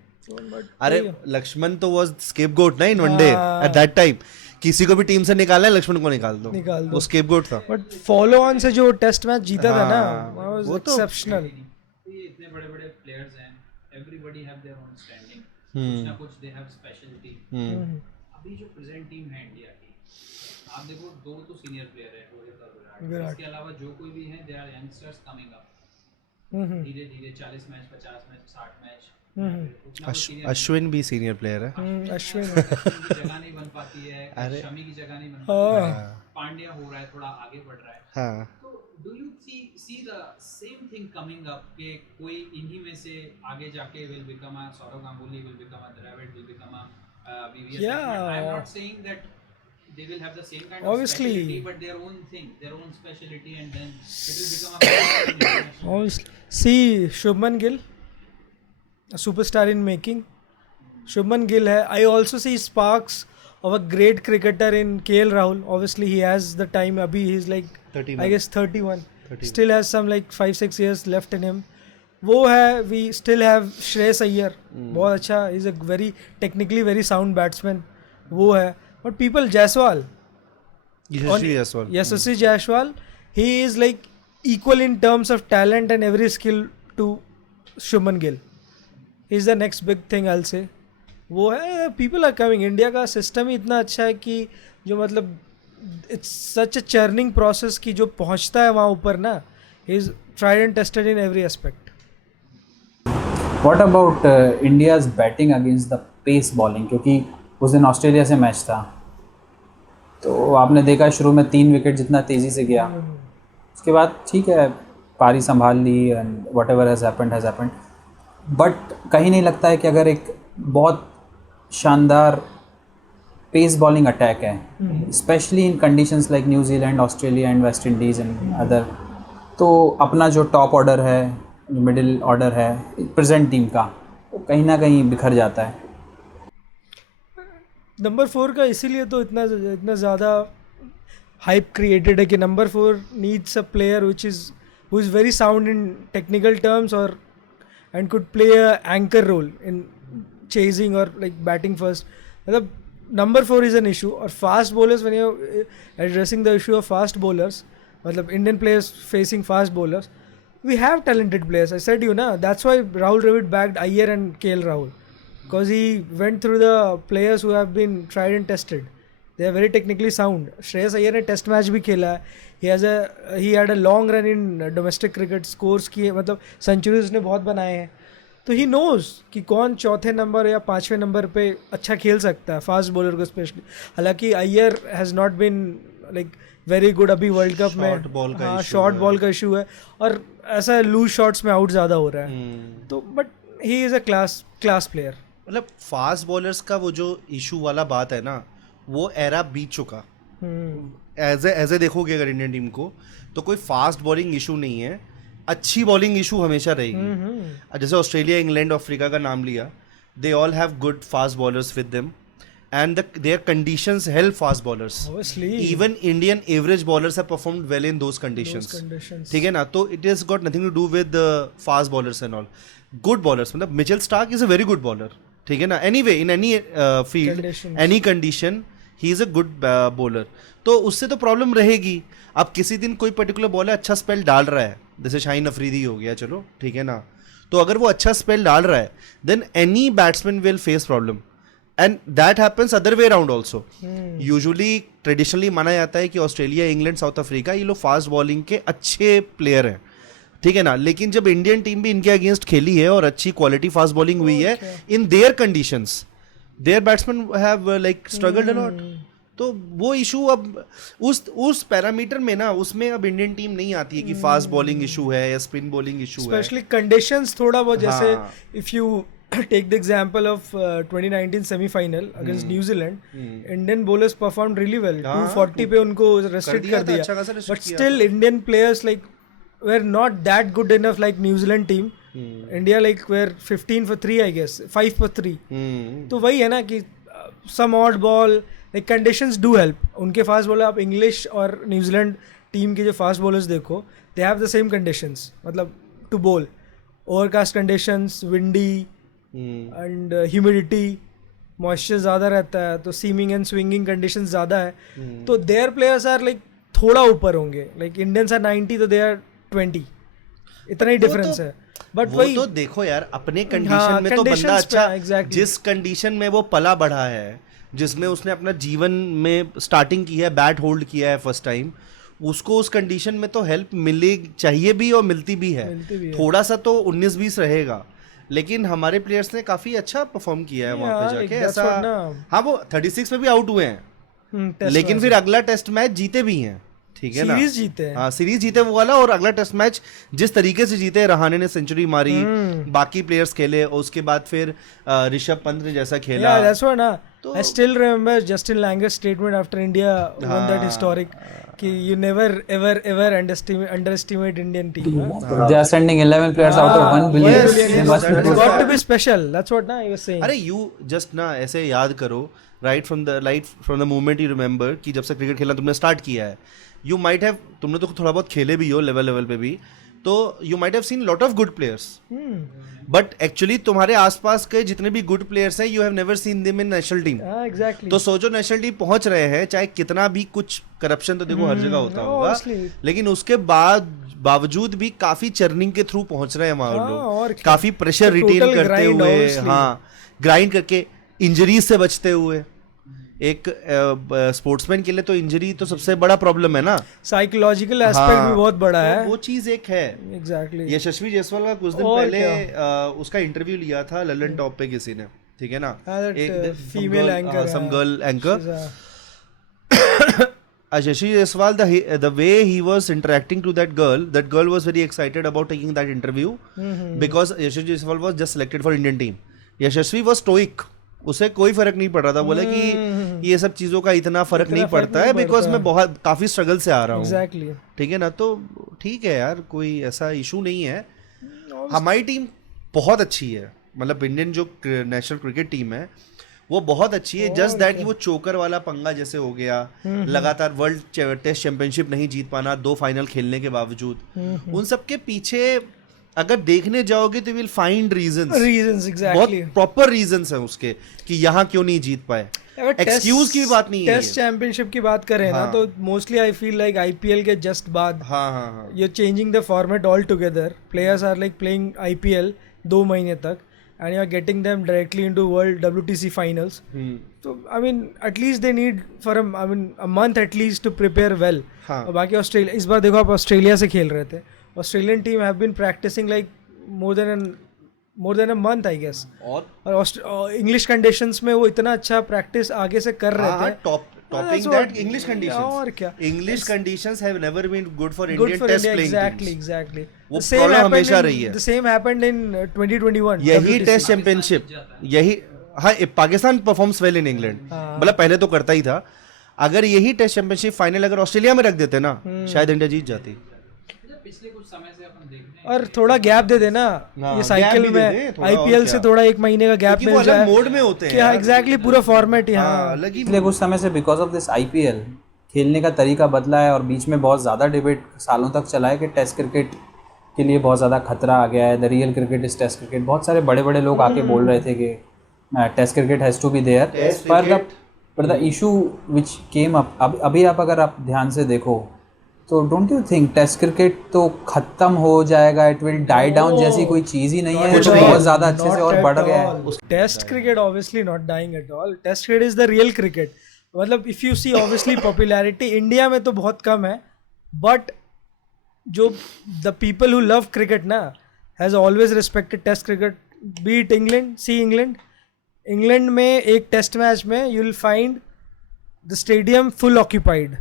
But अरे लक्ष्मण तो वाज स्केपगोट ना इन वनडे एट दैट टाइम. किसी को भी टीम से निकालना है, लक्ष्मण को निकाल दो. वो स्केपगोट था. But follow on से जो टेस्ट मैच जीता था ना, हाँ, वो तो exceptional. ये इतने बड़े बड़े प्लेयर्स हैं, everybody have their own standing, कुछ ना कुछ दे हैव स्पेशलिटी. अभी जो प्रेजेंट टीम है इंडिया की, आप देखो, 2 तो सीनियर प्लेयर है, रोहित और विराट. इसके अलावा जो कोई भी हैं, they are youngsters coming up. धीरे धीरे 40 मैच, 50 मैच, 60 मैच. अश्विन भी सीनियर प्लेयर है. अश्विन की जगह नहीं बन पाती है, शमी की जगह नहीं बन पाती है, पांड्या हो रहा है, थोड़ा आगे बढ़ रहा है. हाँ. तो do you see the same thing coming up कि कोई इन्हीं में से आगे जाके will become a Sourav Ganguly, will become a Dravid, will become a VVS. I am not saying that they will have the same kind Obviously. of specialty, but their own thing, their own specialty, and then it will become a international. Obviously. See Shubman Gill, a superstar in making. Shubman Gill hai. I also see sparks of a great cricketer in KL Rahul. Obviously he has the time. Abhi he's like 31. I guess 31. Still has some like 5-6 years left in him. वो है. We still have Shreyas Iyer. बहुत अच्छा. He's a very technically very sound batsman. वो है. But people, Jaiswal. Yashasvi Jaiswal, he is like equal in terms of talent and every skill to Shubman Gill. He's the next big thing I'll say. वो है. People are coming. India का system ही इतना अच्छा है कि जो मतलब it's such a churning process कि जो पहुंचता है वहाँ ऊपर ना, he is tried and tested in every aspect. What about India's batting against the pace bowling? क्योंकि उस दिन ऑस्ट्रेलिया से मैच था, तो आपने देखा शुरू में 3 विकेट जितना तेज़ी से गया, उसके बाद ठीक है पारी संभाल ली and whatever has happened. But कहीं नहीं लगता है कि अगर एक बहुत शानदार पेस बॉलिंग अटैक है, specially in conditions like New Zealand, Australia and West Indies and other, तो अपना जो टॉप ऑर्डर है, जो मिडिल ऑर्डर है प्रेजेंट टीम का, वो कहीं ना कहीं बिखर जाता है. नंबर 4 का इसीलिए तो इतना ज़्यादा हाइप क्रिएटेड है कि number 4 needs a player which is who is very sound in technical terms और and could play a anchor role in chasing और लाइक बैटिंग फर्स्ट. मतलब नंबर 4 इज़ एन इशू. और fast bowlers, when you addressing the issue of fast bowlers, मतलब Indian players facing fast bowlers, we have talented players. I said you know, that's why Rahul Dravid backed Iyer and KL Rahul, because he went through the players who have been tried and tested. They are very technically sound. Shreyas Iyer ने test match भी खेला है. he had a long run in domestic cricket, scores किए, मतलब centuries उसने बहुत बनाए हैं. तो ही नोज कि कौन चौथे नंबर या 5वें नंबर पे अच्छा खेल सकता है फास्ट बॉलर को स्पेशली. हालांकि Iyer has not been like very good अभी वर्ल्ड कप में. हाँ, शॉर्ट बॉल का इशू है और ऐसा लूज शॉट्स में आउट ज़्यादा हो रहा है. तो but he is a class player. मतलब फास्ट बॉलर्स का वो जो इशू वाला बात है ना, वो एरा बीत चुका. एज ए देखोगे अगर इंडियन टीम को, तो कोई फास्ट बॉलिंग इशू नहीं है. अच्छी बॉलिंग इशू हमेशा रहेगी. जैसे ऑस्ट्रेलिया, इंग्लैंड, अफ्रीका का नाम लिया, they all have good fast bowlers with them and their conditions help fast bowlers. Obviously. Even Indian average bowlers have performed well in those conditions. ठीक है ना, तो it has got nothing to do with the fast bowlers and all. Good bowlers, मतलब Mitchell Starc is a very good bowler. ठीक है ना, anyway in any field, any condition, he is a good bowler. तो उससे तो problem रहेगी. अब किसी दिन कोई पर्टिकुलर बॉलर अच्छा स्पेल डाल रहा है, जैसे शाहीन अफरीदी हो गया, चलो ठीक है ना, तो अगर वो अच्छा स्पेल डाल रहा है, then any batsman will face problem. And that happens other way around also. Usually traditionally माना जाता है कि ऑस्ट्रेलिया, इंग्लैंड, साउथ अफ्रीका, ये लोग फास्ट बॉलिंग के अच्छे प्लेयर हैं, ठीक है ना. लेकिन जब इंडियन टीम भी इनके अगेंस्ट खेली है और अच्छी क्वालिटी फास्ट बॉलिंग हुई है, in their conditions their batsman have like struggled a lot. तो वो इशू अब उस पैरामीटर में ना, उसमें अब इंडियन टीम नहीं आती है कि फास्ट बॉलिंग इशू है या स्पिन बॉलिंग इशू है. स्पेशली कंडीशंस थोड़ा बहुत, जैसे if you take the example of 2019 semi-final against New Zealand, Indian bowlers performed really well. 240 पे उनको restrict कर दिया, but still Indian players like were not that good enough like New Zealand team. India like were 15 for 3 I guess, 5 for 3. तो वही है ना कि some odd ball like conditions do help. उनके fast bowler, आप English और New Zealand team के जो fast bowlers देखो, they have the same conditions, मतलब to bowl, overcast conditions, windy and humidity, moisture ज़्यादा रहता है, तो सीमिंग एंड स्विंगिंग कंडीशंस ज़्यादा है, तो देयर प्लेयर्स आर लाइक थोड़ा ऊपर होंगे. लाइक इंडियंस आर 90 तो दे आर 20, इतना ही डिफरेंस है. बट वही तो देखो यार, अपने कंडीशन में तो बंदा अच्छा, जिस कंडीशन में वो पला बढ़ा है, जिसमें उसने अपना जीवन में स्टार्टिंग की है, बैट होल्ड किया है फर्स्ट टाइम, उसको उस कंडीशन में तो हेल्प मिले चाहिए भी और मिलती भी है. थोड़ा सा तो 19-20 रहेगा, लेकिन हमारे प्लेयर्स ने काफी अच्छा परफॉर्म किया है वहां पे जाके. ऐसा हाँ, वो 36 पे भी आउट हुए हैं, लेकिन फिर अगला टेस्ट मैच जीते भी हैं, ठीक है ना, सीरीज जीते हैं. हाँ, सीरीज जीते वो वाला, और अगला टेस्ट मैच जिस तरीके से जीते, रहाणे ने सेंचुरी मारी, बाकी प्लेयर्स खेले, और उसके बाद फिर ऋषभ पंत ने जैसा खेला. That's what ना. I still remember Justin Langer's statement after India won that historic कि you never ever underestimate Indian team. They are sending 11 players out of 1 billion. They must It's got to be special. That's what ना he was saying. अरे you just ना ऐसे याद करो, right from the moment you remember कि जब से cricket खेलना तुमने स्टार्ट किया है, you might have, तुमने तो थोड़ा बहुत खेले भी हो लेवल पे भी, तो you might have seen lot of good players. But actually तुम्हारे आसपास के जितने भी गुड प्लेयर्स हैं, you have never seen them in national team. Exactly. तो सोचो नेशनल टीम पहुंच रहे हैं, चाहे कितना भी कुछ करप्शन तो देखो हर जगह होता होगा, लेकिन उसके बावजूद भी काफी चर्निंग के थ्रू पहुंच रहे हैं वहां लोग, काफी प्रेशर रिटेन करते हुए, हाँ, ग्राइंड करके, इंजरीज से बचते हुए. एक स्पोर्ट्समैन के लिए तो इंजरी तो सबसे बड़ा प्रॉब्लम है ना, साइकोलॉजिकल एस्पेक्ट भी बहुत बड़ा है. वो चीज एक है. एग्जैक्टली. यशस्वी जायसवाल का कुछ दिन पहले उसका इंटरव्यू लिया था ललन टॉप पे किसी ने, ठीक है ना, एक female anchor, some girl anchor. Yashasvi Jaiswal, the way he was interacting to that girl was very excited about taking that interview because Yashasvi Jaiswal was just selected for Indian team. Yashasvi was stoic, उसे कोई फर्क नहीं पड़ रहा था, बोले कि ये सब चीजों का इतना फर्क नहीं पड़ता है, बिकॉज मैं बहुत काफी स्ट्रगल से आ रहा हूँ. एग्जैक्टली. ठीक है ना, तो ठीक है यार, कोई ऐसा इशू नहीं है. हमारी टीम बहुत अच्छी है, मतलब इंडियन जो नेशनल क्रिकेट टीम है वो बहुत अच्छी है. जस्ट दैट कि वो चोकर वाला पंगा जैसे हो गया, लगातार वर्ल्ड टेस्ट चैंपियनशिप नहीं जीत पाना 2 फाइनल खेलने के बावजूद, उन सब के पीछे अगर देखने जाओगे तो विल फाइंड रीजंस. एग्जैक्टली. बहुत प्रॉपर रीजंस हैं उसके कि यहाँ क्यों नहीं जीत पाए. एक्सक्यूज की भी बात नहीं है. टेस्ट चैंपियनशिप की बात करें ना, तो mostly I feel like IPL के जस्ट बाद you are changing the format all together. Players are like playing IPL 2 महीने तक and you are getting them directly into world WTC finals. So I mean at least they need for a month at least to prepare well. और बाकी Australia, इस बार देखो आप Australia से खेल रहे थे, Australian team have been practising like more than a month I guess, और इंग्लिश कंडीशंस में वो इतना अच्छा प्रैक्टिस आगे से कर रहे थे. Topping that English conditions. और क्या, English conditions have never been good for Indian test playing teams. Exactly. वो प्रॉब्लम हमेशा रही है. The same happened in 2021. यही टेस्ट चैंपियनशिप, यही, हाँ, Pakistan performs well in England, मतलब पहले तो करता ही था. अगर यही टेस्ट चैंपियनशिप फाइनल अगर ऑस्ट्रेलिया में रख देते ना, शायद इंडिया जीत जाती. पिछले कुछ समय से अपन देख रहे हैं और थोड़ा गैप दे देना हाँ, ये gap साइकिल भी दे में दे, थोड़ा आईपीएल और से क्या। थोड़ा 1 महीने का गैप क्योंकि वो मिल अलग जाए मोड में होते हैं कि हाँ यार। एग्जैक्टली पूरा फॉर्मेट ही हाँ, हाँ अलग ही पिछले कुछ समय से बिकॉज ऑफ दिस आईपीएल खेलने का तरीका बदला है और बीच में बहुत ज़्यादा डिबेट सालों तक चला है कि टेस्ट क्रिकेट के लिए बहुत ज़्यादा खतरा आ गया है, the real cricket is test cricket. बहुत सारे बड़े बड़े लोग आके बोल रहे थे कि test cricket has to be there, Test पर the issue which came up, अभी आप अगर आप ध्यान से देखो तो don't you think test cricket तो ख़त्म हो जाएगा, इट विल डाई डाउन जैसी कोई चीज़ ही नहीं है, Not तो at बहुत all, ज़्यादा अच्छे से not और at बढ़ गया है। all. Test cricket obviously not dying at all. Test cricket is the real cricket. मतलब if you see obviously popularity India में तो बहुत कम है, but जो the people who love cricket ना has always respected Test cricket. Be it England, see England में एक test match में you will find the stadium full occupied.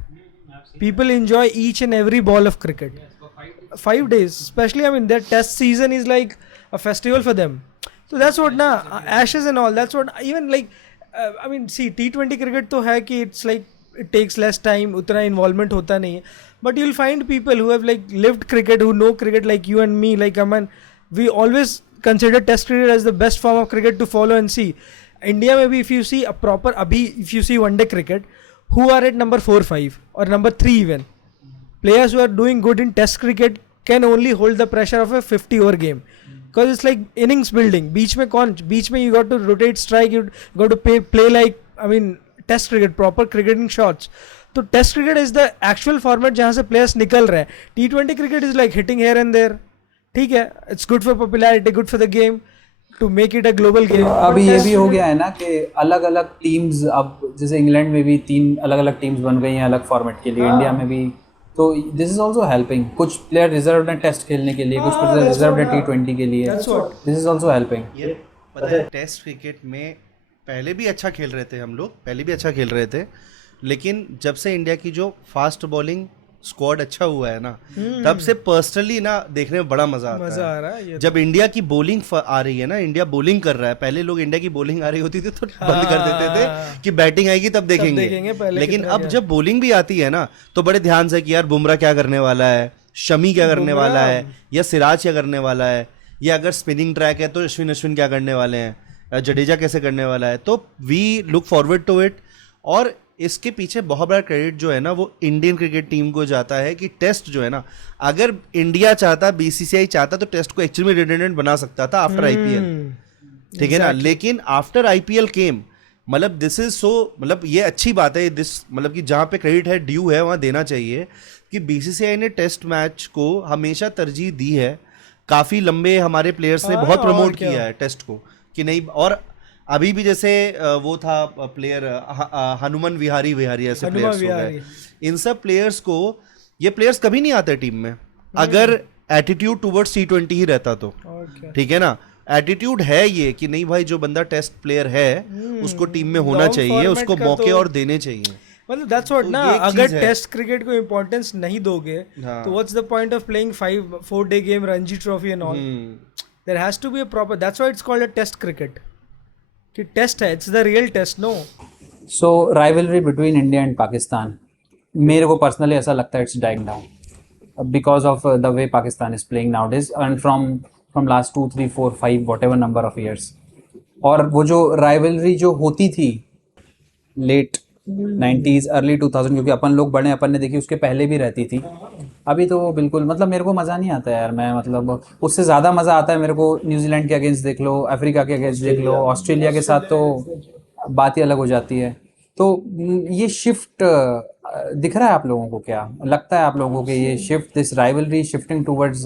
People enjoy each and every ball of cricket. 5 days, especially I mean their test season is like a festival for them. So that's what na Ashes and all. That's what even like I mean see T20 cricket तो है कि it's like it takes less time, उतना involvement होता नहीं है. But you'll find people who have like lived cricket, who know cricket like you and me, like Aman. We always consider Test cricket as the best form of cricket to follow and see. India में भी if you see a proper अभी if you see one day cricket, who are at number 4, 5 or number 3 even. Players who are doing good in Test cricket can only hold the pressure of a 50 over game. Because it's like innings building. बीच में you got to rotate strike, you got to play like I mean Test cricket, proper cricketing shots. तो Test cricket is the actual format जहाँ से players निकल रहे हैं. T20 cricket is like hitting here and there. ठीक है, it's good for popularity, good for the game, to make it a global game. अभी ये भी हो गया है ना कि अलग अलग टीम्स, अब जैसे इंग्लैंड में भी 3 अलग अलग टीम्स बन गई हैं अलग फॉर्मेट के लिए, इंडिया में भी, तो दिस इज ऑल्सो हेल्पिंग। कुछ प्लेयर रिजर्व हैं टेस्ट खेलने के लिए, कुछ प्लेयर रिजर्व हैं T20 के लिए, दिस इज ऑल्सो हेल्पिंग। ये पता है टेस्ट क्रिकेट में पहले भी अच्छा खेल रहे थे हम लोग, पहले भी अच्छा खेल रहे थे, लेकिन जब से इंडिया की जो फास्ट बॉलिंग स्क्वाड अच्छा हुआ है ना, तब से पर्सनली ना देखने में बड़ा मजा आ रहा है। जब इंडिया की बॉलिंग आ रही है ना, इंडिया बॉलिंग कर रहा है, पहले लोग इंडिया की बॉलिंग आ रही होती थी तो बंद कर देते थे कि बैटिंग आएगी तब देखेंगे, लेकिन अब जब बॉलिंग भी आती है ना तो बड़े ध्यान से कि यार बुमराह क्या करने वाला है, शमी क्या करने वाला है, या सिराज क्या करने वाला है, या अगर स्पिनिंग ट्रैक है तो अश्विन क्या करने वाले हैं, जडेजा कैसे करने वाला है। तो we look forward to it, और इसके पीछे बहुत बड़ा क्रेडिट जो है ना वो इंडियन क्रिकेट टीम को जाता है कि टेस्ट जो है ना, अगर इंडिया चाहता, बीसीसीआई चाहता तो टेस्ट को एक्चुअली में रिडंडेंट बना सकता था आफ्टर आईपीएल, ठीक है ना, लेकिन आफ्टर आईपीएल केम, मतलब दिस इज सो, मतलब ये अच्छी बात है, दिस मतलब कि जहाँ पे क्रेडिट है ड्यू है वहाँ देना चाहिए कि बीसीसीआई ने टेस्ट मैच को हमेशा तरजीह दी है। काफ़ी लंबे हमारे प्लेयर्स ने बहुत प्रमोट किया है टेस्ट को कि नहीं, और अभी भी जैसे वो था प्लेयर हनुमान विहारी ऐसे प्लेयर्स हो गए, इन सब प्लेयर्स को, ये प्लेयर्स कभी नहीं आते टीम में अगर एटीट्यूड टुवर्ड्स T20 ही रहता तो, ठीक है ना, एटीट्यूड है ये कि नहीं भाई जो बंदा टेस्ट प्लेयर है उसको टीम में होना चाहिए, उसको मौके और देने चाहिए। मतलब दैट्स व्हाट ना, अगर टेस्ट क्रिकेट को इंपॉर्टेंस नहीं दोगे तो what's the point of playing 4 day game, Ranji trophy and all. There has to be a proper, that's why it's called a test cricket, कि टेस्ट है, it's the real test. No, so rivalry between India and Pakistan, मेरे को personally ऐसा लगता है it's dying down because of the way Pakistan is playing nowadays and from last 2, 3, 4, 5 whatever number of years. और वो जो राइवलरी जो होती थी लेट 90s अर्ली 2000, क्योंकि अपन लोग बड़े, अपन ने देखी, उसके पहले भी रहती थी, अभी तो वो बिल्कुल, मतलब मेरे को मज़ा नहीं आता यार। मैं मतलब उससे ज़्यादा मज़ा आता है मेरे को न्यूजीलैंड के अगेंस्ट देख लो, अफ्रीका के अगेंस्ट देख लो, ऑस्ट्रेलिया के साथ तो बात ही अलग हो जाती है। तो ये शिफ्ट दिख रहा है आप लोगों को, क्या लगता है आप लोगों को कि ये shift, this rivalry shifting towards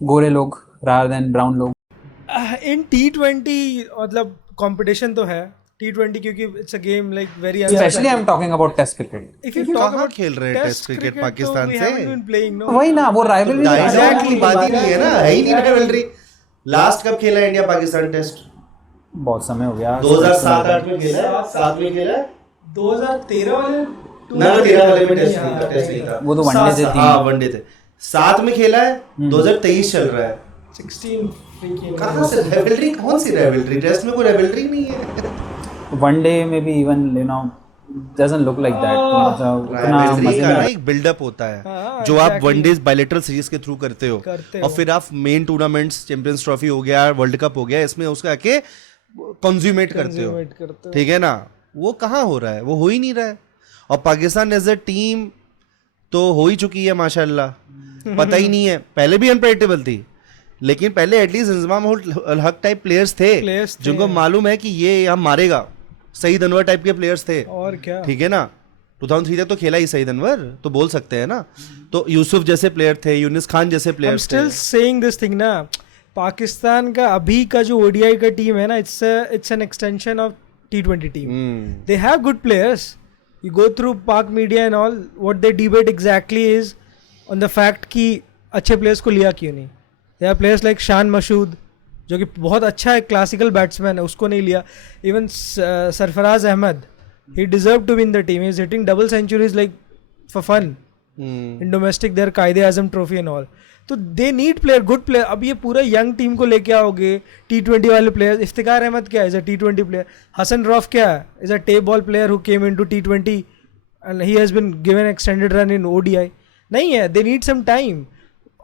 गोरे लोग रादर देन ब्राउन लोग? इन T20 मतलब कंपटीशन तो है T20, क्योंकि it's a game like very, specially I am talking about test cricket. If you talk कहाँ खेल रहे हैं टेस्ट क्रिकेट पाकिस्तान से? वही ना, वो राइवलरी एग्जैक्टली बात ही नहीं है ना, है ही नहीं राइवलरी। लास्ट कब खेला इंडिया पाकिस्तान टेस्ट? बहुत समय हो गया, 2007-8 में खेला है, 7 में खेला है, 2013 वाले ना 13 वाले में टेस्ट नहीं था, वो तो वनडे से थी। हाँ वनडे थे। 7 में खेला है, 2023 चल रहा है, 16 कहाँ से राइवलरी, कौन सी राइवलरी? टेस्ट में कोई राइवलरी नहीं है। वनडे में भी even you know doesn't look like that. मतलब उतना राइवलरी का मजेदार ना एक बिल्डअप होता है हाँ, जो आप exactly. वनडेज बायलैटरल सीरीज के थ्रू करते हो करते और हो। फिर आप मेन टूर्नामेंट्स चैंपियंस ट्रॉफी हो गया वर्ल्ड कप हो गया इसमें उसका आके कंज्यूमेट करते हो Consummate करते हो। ठीक है ना वो कहाँ हो रहा है वो हो ही नहीं रहा है और पाकिस्तान एज अ टीम तो हो ही चुकी है माशाल्लाह पता ही नहीं है पहले भी अनप्रेडिक्टेबल थी लेकिन पहले at least Inzamam ul Haq type players थे जिनको मालूम है कि ये हम मारेगा सईद अनवर टाइप के प्लेयर्स थे और क्या ठीक है ना 2003 तक तो खेला ही सईद अनवर तो बोल सकते हैं ना तो यूसुफ जैसे प्लेयर थे यूनिस खान जैसे I'm प्लेयर्स थे still saying this thing ना पाकिस्तान का अभी का जो ओडीआई का टीम है ना it's an extension of T20 team. They have good players. You go through Pak media and all. What they debate exactly is on the fact कि अच्छे players को लिया क्यों नहीं. There are players like शान मशूद जो कि बहुत अच्छा है क्लासिकल बैट्समैन है उसको नहीं लिया. Even Sarfaraz Ahmad he deserved to win the team. He's hitting double centuries like for fun. In domestic their कायदे आजम ट्रॉफी एंड ऑल तो they need player good player अब ये पूरा यंग टीम को लेके आओगे T20 वाले प्लेयर्स इफ्तिकार अहमद क्या is a T20 player Hasan Rauf क्या है is a tape ball player who came into T20 and he has been given extended run in ODI नहीं है दे नीड सम टाइम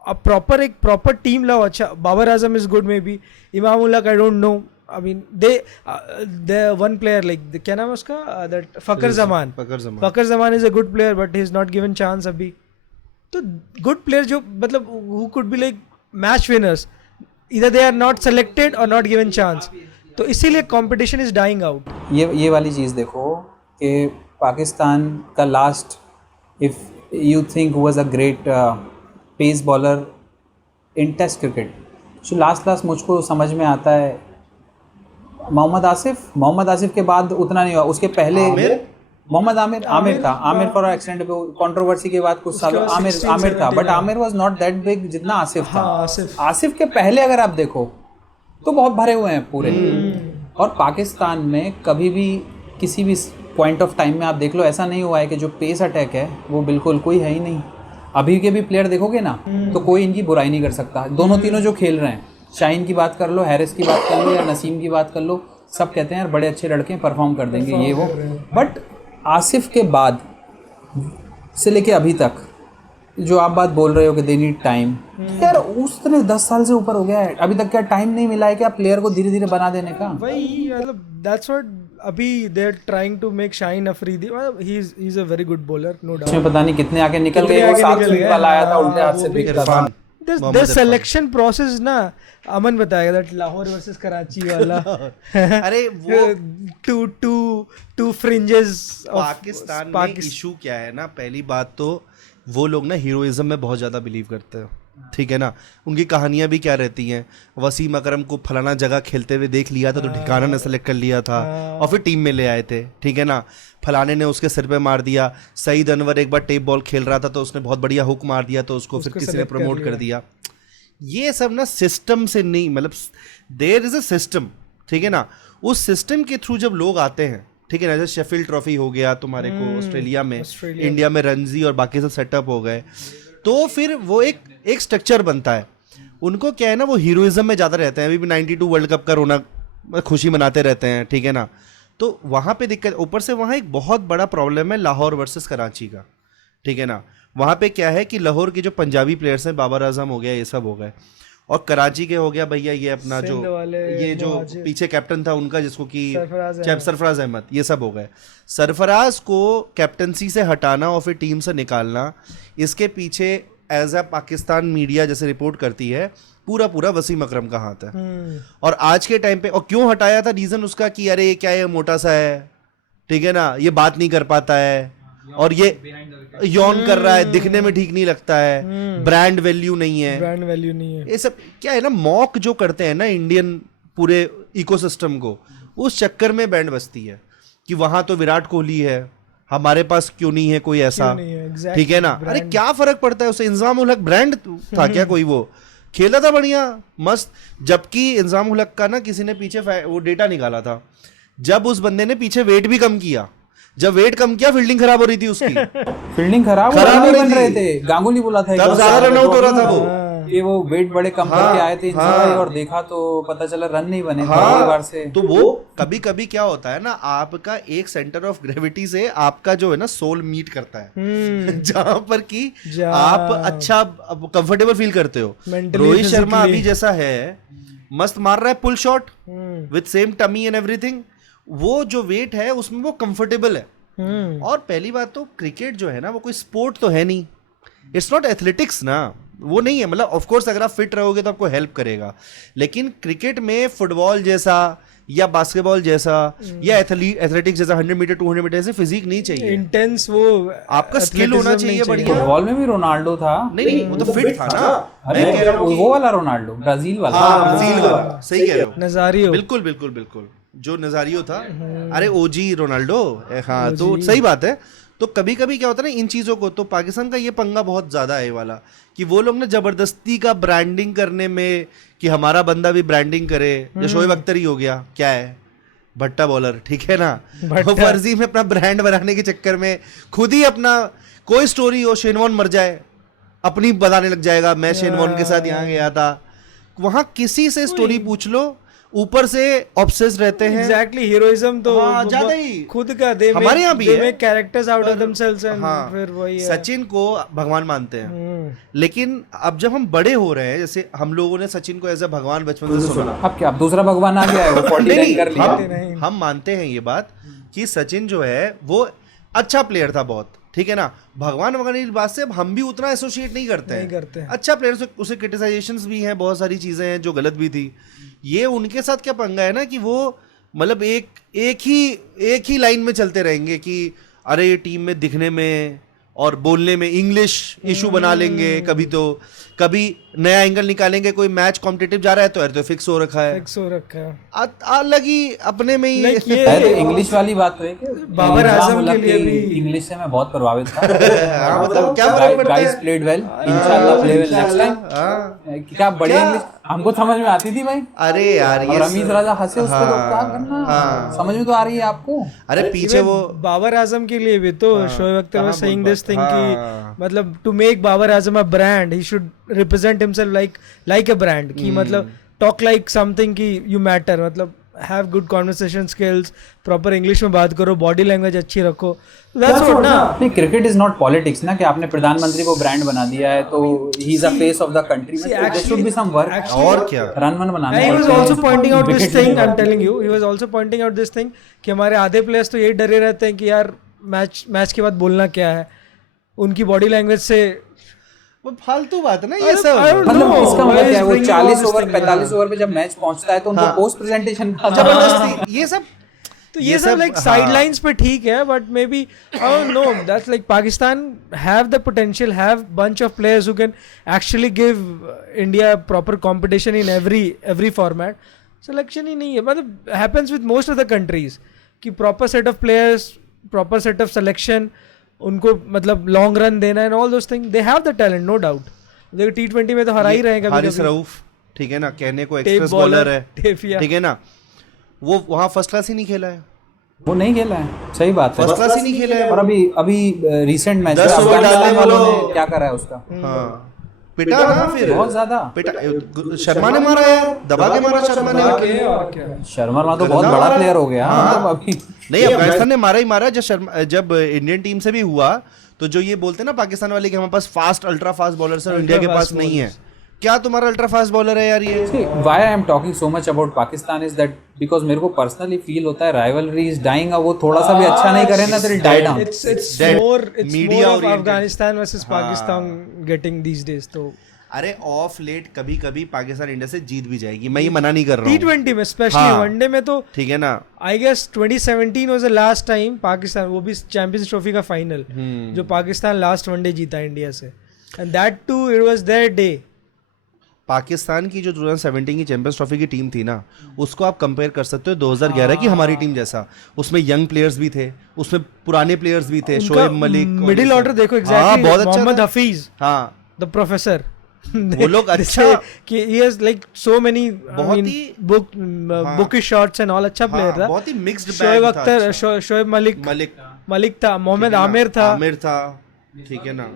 अब एक प्रॉपर टीम लाओ अच्छा Babar Azam is good may be Imam ul Haq I don't no I mean they one player like क्या नाम है उसका that फकर Zaman is a good player but he is not given chance अभी तो good player जो मतलब who could be like match winners either they are not selected or not given chance तो इसीलिए competition is dying out ये वाली चीज़ देखो कि पाकिस्तान का last if you think was a great pace bowler in test cricket जो last मुझको समझ में आता है मोहम्मद आसिफ के बाद उतना नहीं हुआ उसके पहले मोहम्मद आमिर था फॉर एक्सीडेंट पे कंट्रोवर्सी के बाद कुछ सालों आमिर था but Aamir was not that big जितना आसिफ था आसिफ के पहले अगर आप देखो तो बहुत भरे हुए हैं पूरे और पाकिस्तान में कभी भी किसी भी पॉइंट ऑफ टाइम में आप देख लो ऐसा नहीं हुआ है कि जो पेस अटैक है वो बिल्कुल कोई है ही नहीं अभी के भी प्लेयर देखोगे ना तो कोई इनकी बुराई नहीं कर सकता दोनों तीनों जो खेल रहे हैं शाहीन की बात कर लो हैरिस की बात कर लो या नसीम की बात कर लो सब कहते हैं यार बड़े अच्छे लड़के परफॉर्म कर देंगे ये वो बट आसिफ के बाद से लेके अभी तक जो आप बात बोल रहे हो कि दे नीड टाइम यार उस तरह 10 साल से ऊपर हो गया है अभी तक क्या टाइम नहीं मिला है क्या प्लेयर को धीरे धीरे बना देने का वही मतलब दैट्स व्हाट अभी they are trying to make Shaheen Afridi he is a very good bowler no doubt उसमें पता नहीं कितने आगे निकल गए वो 7 स्वीप वाला आया था उल्टे हाथ से फेंकता था this selection process ना अमन बताएगा दैट लाहौर वर्सेस कराची वाला अरे वो टू फ्रिंजेस पाकिस्तान में इशू क्या है ना पहली बात तो वो लोग ना हीरोइज्म में बहुत ज़्यादा बिलीव करते हैं ठीक है ना उनकी कहानियां भी क्या रहती हैं वसीम अकरम को फलाना जगह खेलते हुए देख लिया था तो ठिकाना ने सेलेक्ट कर लिया था और फिर टीम में ले आए थे ठीक है ना फलाने ने उसके सिर पे मार दिया सईद अनवर एक बार टेप बॉल खेल रहा था तो उसने बहुत बढ़िया हुक मार दिया तो उसको फिर किसी ने प्रमोट कर दिया ये सब ना सिस्टम से नहीं मतलब देयर इज अ सिस्टम ठीक है ना उस सिस्टम के थ्रू जब लोग आते हैं ठीक है ना जैसे शेफील्ड ट्रॉफी हो गया तुम्हारे को ऑस्ट्रेलिया में इंडिया में रणजी और बाकी सब सेटअप हो गए तो फिर वो एक स्ट्रक्चर बनता है उनको क्या है ना वो हीरोइज्म में ज़्यादा रहते हैं अभी भी 92 वर्ल्ड कप का रोना खुशी मनाते रहते हैं ठीक है ना तो वहाँ पे दिक्कत ऊपर से वहाँ एक बहुत बड़ा प्रॉब्लम है लाहौर वर्सेस कराची का ठीक है ना वहाँ पे क्या है कि लाहौर के जो पंजाबी प्लेयर्स हैं बाबर आजम हो गया ये सब हो गए और कराची के हो गया भैया ये अपना जो ये जो पीछे कैप्टन था उनका जिसको कि सरफराज अहमद ये सब हो गए सरफराज को कैप्टनसी से हटाना और फिर टीम से निकालना इसके पीछे एज अ पाकिस्तान मीडिया जैसे रिपोर्ट करती है पूरा वसीम अकरम का हाथ है और आज के टाइम पे और क्यों हटाया था रीजन उसका कि अरे ये क्या है मोटा सा है ठीक है ना ये बात नहीं कर पाता है और ये यौन कर रहा है दिखने में ठीक नहीं लगता है ब्रांड वैल्यू नहीं है ये सब क्या है ना मॉक जो करते हैं ना इंडियन पूरे इकोसिस्टम को उस चक्कर में बैंड बजती है कि वहां तो विराट कोहली है हमारे पास क्यों नहीं है कोई ऐसा ठीक है ना अरे क्या फर्क पड़ता है उसे इंजाम उल हक ब्रांड था क्या कोई वो खेला था बढ़िया मस्त जबकि इंजाम उल हक का ना किसी ने पीछे वो डेटा निकाला था जब उस बंदे ने पीछे वेट भी कम किया जब वेट कम किया फील्डिंग खराब हो रही थी उसकी फील्डिंग खराब नहीं बन रहे थे गांगुली बोला था तब ज्यादा रन आउट हो रहा था वो ये वो वेट बड़े कम करके आए थे भाई, और देखा तो पता चला रन नहीं बने पहली बार से। तो वो कभी कभी क्या होता है ना, आपका एक सेंटर ऑफ ग्रेविटी से आपका जो है ना सोल मीट करता है जहां पर कि आप अच्छा कंफर्टेबल फील करते हो। रोहित शर्मा अभी जैसा है, मस्त मार रहा है pull shot with same tummy and everything, वो जो वेट है उसमें वो कंफर्टेबल है। और पहली बात तो क्रिकेट जो है ना वो कोई स्पोर्ट तो है नहीं, इट्स नॉट एथलेटिक्स ना, वो नहीं है। मतलब ऑफ कोर्स अगर आप फिट रहोगे तो आपको हेल्प करेगा, लेकिन क्रिकेट में फुटबॉल जैसा या बास्केटबॉल जैसा या एथलेटिक्स जैसा 100 मीटर 200 मीटर से फिजिक नहीं चाहिए, इंटेंस वो आपका स्किल होना चाहिए बढ़िया। फुटबॉल में भी रोनाल्डो था। नहीं वो तो फिट था ना। अरे वो वाला रोनाल्डो, ब्राजील वाला। ब्राजील वाला, सही कह रहे हो, नजारियो। बिल्कुल बिल्कुल बिल्कुल, जो नजारियो था, अरे ओजी रोनाल्डो। हाँ तो सही बात है। तो कभी कभी क्या होता है ना इन चीज़ों को, तो पाकिस्तान का ये पंगा बहुत ज़्यादा है वाला, कि वो लोग ना ज़बरदस्ती का ब्रांडिंग करने में, कि हमारा बंदा भी ब्रांडिंग करे। जो शोएब अख्तर ही हो गया, क्या है, भट्टा बॉलर, ठीक है ना, वो फर्जी में अपना ब्रांड बनाने के चक्कर में खुद ही अपना कोई स्टोरी हो, शेन वॉर्न मर जाए अपनी बताने लग जाएगा, मैं शेन वॉर्न के साथ यहाँ गया था। वहाँ किसी से स्टोरी पूछ लो, ऊपर से ऑब्सेस रहते हैं। एग्जैक्टली, हीरोइज्म तो ज्यादा ही खुद का दे हमारे यहाँ भी है, characters out of themselves and हाँ, फिर वही है। सचिन को भगवान मानते हैं, लेकिन अब जब हम बड़े हो रहे हैं, जैसे हम लोगों ने सचिन को एज अ भगवान बचपन से सुना, अब क्या, अब दूसरा भगवान आ गया है, वो 49 कर लिया। हम मानते हैं ये बात कि सचिन जो है वो अच्छा प्लेयर था बहुत, ठीक है ना, भगवान वगैरह की बात से अब हम भी उतना एसोसिएट नहीं करते हैं। अच्छा प्लेयर, उसे क्रिटिसाइजेशंस भी हैं, बहुत सारी चीजें हैं जो गलत भी थी। ये उनके साथ क्या पंगा है ना, कि वो मतलब एक ही लाइन में चलते रहेंगे कि अरे ये टीम में दिखने में और बोलने में इंग्लिश इशू बना लेंगे, कभी नया एंगल निकालेंगे, कोई मैच कॉम्पिटिटिव जा रहा है तो यार तो फिक्स हो रखा है, अलग ही अपने में ही। तो इंग्लिश वाली बात तो है कि बाबर आजम के लिए भी इंग्लिश से मैं बहुत प्रभावित था। मतलब क्या फर्क पड़ता है, गाइस प्लेड वेल, इंशाल्लाह प्ले वेल नेक्स्ट टाइम। क्या बढ़िया इंग्लिश हमको समझ में आती थी भाई। अरे यार ये रमीज राजा हंसे उस पर, क्या करना, समझ में तो आ रही है आपको। अरे पीछे वो बाबर आजम के लिए भी तो Shoaib Akhtar was saying this thing कि मतलब to make Babar Azam a brand he should represent himself like a brand, कि मतलब टॉक लाइक समथिंग कि यू मैटर, मतलब have good conversation skills, proper English में बात करो, बॉडी लैंग्वेज अच्छी रखो, दैट्स व्हाट ना। नहीं, क्रिकेट इज नॉट पॉलिटिक्स ना, कि आपने प्रधानमंत्री को ब्रांड बना दिया है तो he is a face of the country, there should be some work. और क्या रन वन बनाना। He was also pointing out this thing, I'm telling you, he was also pointing out this thing कि हमारे आधे players तो यही डरे रहते हैं कि यार मैच के बाद बोलना क्या है, उनकी बॉडी लैंग्वेज से वो फालतू बात है ना ये सब। मतलब इसका मतलब क्या है, वो 40 ओवर 45 ओवर पे जब मैच पहुंचता है तो उनको पोस्ट प्रेजेंटेशन जबरदस्ती ये सब, तो ये सब लाइक साइडलाइंस पे ठीक है, but may be I don't know, that's like Pakistan have the potential, have bunch of players who can actually give India proper competition in every format. Selection ही नहीं है, मतलब happens with most of the countries कि proper set of players, proper set of selection, उनको मतलब long run देना and all those thing, they have the talent, no doubt. देखो T20 में तो हरा ही रहेगा हारिस रऊफ, ठीक है ना, कहने को एक्सप्रेस बॉलर है, ठीक है ना, वो वहाँ फर्स्ट क्लास ही नहीं खेला है, वो नहीं खेला है, सही बात है, फर्स्ट क्लास ही नहीं खेला है। और अभी रिसेंट मैच 10 ओवर डालने वालों ने क्या करा है उसका, हाँ पिटा ना, फिर बहुत ज्यादा पिटा, शर्मा ने मारा यार, दबा के मारा शर्मा ने। शर्मा तो बहुत बड़ा प्लेयर हो गया। अभी नहीं, अफगानिस्तान ने मारा ही मारा। जब इंडियन टीम से भी हुआ तो जो ये बोलते हैं ना पाकिस्तान वाले कि हमारे पास फास्ट अल्ट्रा फास्ट बॉलर्स है, इंडिया के पास नहीं है। क्या तुम्हारा अल्ट्रा फास्ट बॉलर है यार ये? Why I am talking so much about Pakistan is that because मेरे को पर्सनली फील होता है राइवलरी इज डाइंग। अब वो थोड़ा सा भी अच्छा नहीं करे ना, तो die down. It's more of Afghanistan versus Pakistan getting these days। तो अरे ऑफ लेट कभी कभी पाकिस्तान इंडिया से जीत भी जाएगी, मैं ये मना नहीं कर रहा हूँ। T20 में स्पेशली, वनडे में तो ठीक है ना। I guess 2017 was the last time Pakistan, वो भी चैंपियंस ट्रॉफी का फाइनल, जो पाकिस्तान लास्ट वनडे जीता इंडिया से, and that to it was their day. Pakistan की जो 2017 की चैंपियंस ट्रॉफी की टीम थी ना, उसको आप कंपेयर कर सकते हो 2011 की हमारी टीम जैसा। उसमें यंग प्लेयर्स भी थे, उसमें पुराने प्लेयर्स भी थे, शोएब मलिक, मिडिल ऑर्डर देखो एग्जैक्टली, बहुत अच्छा, मोहम्मद हफीज, हाँ द प्रोफेसर, वो लोग अच्छा कि he has like so many बहुत ही bookish shots and all, अच्छा प्लेयर था, बहुत ही मिक्स्ड बैग शोएब था। अख्तर, शोएब मलिक था, मोहम्मद आमिर था, ठीक है ना,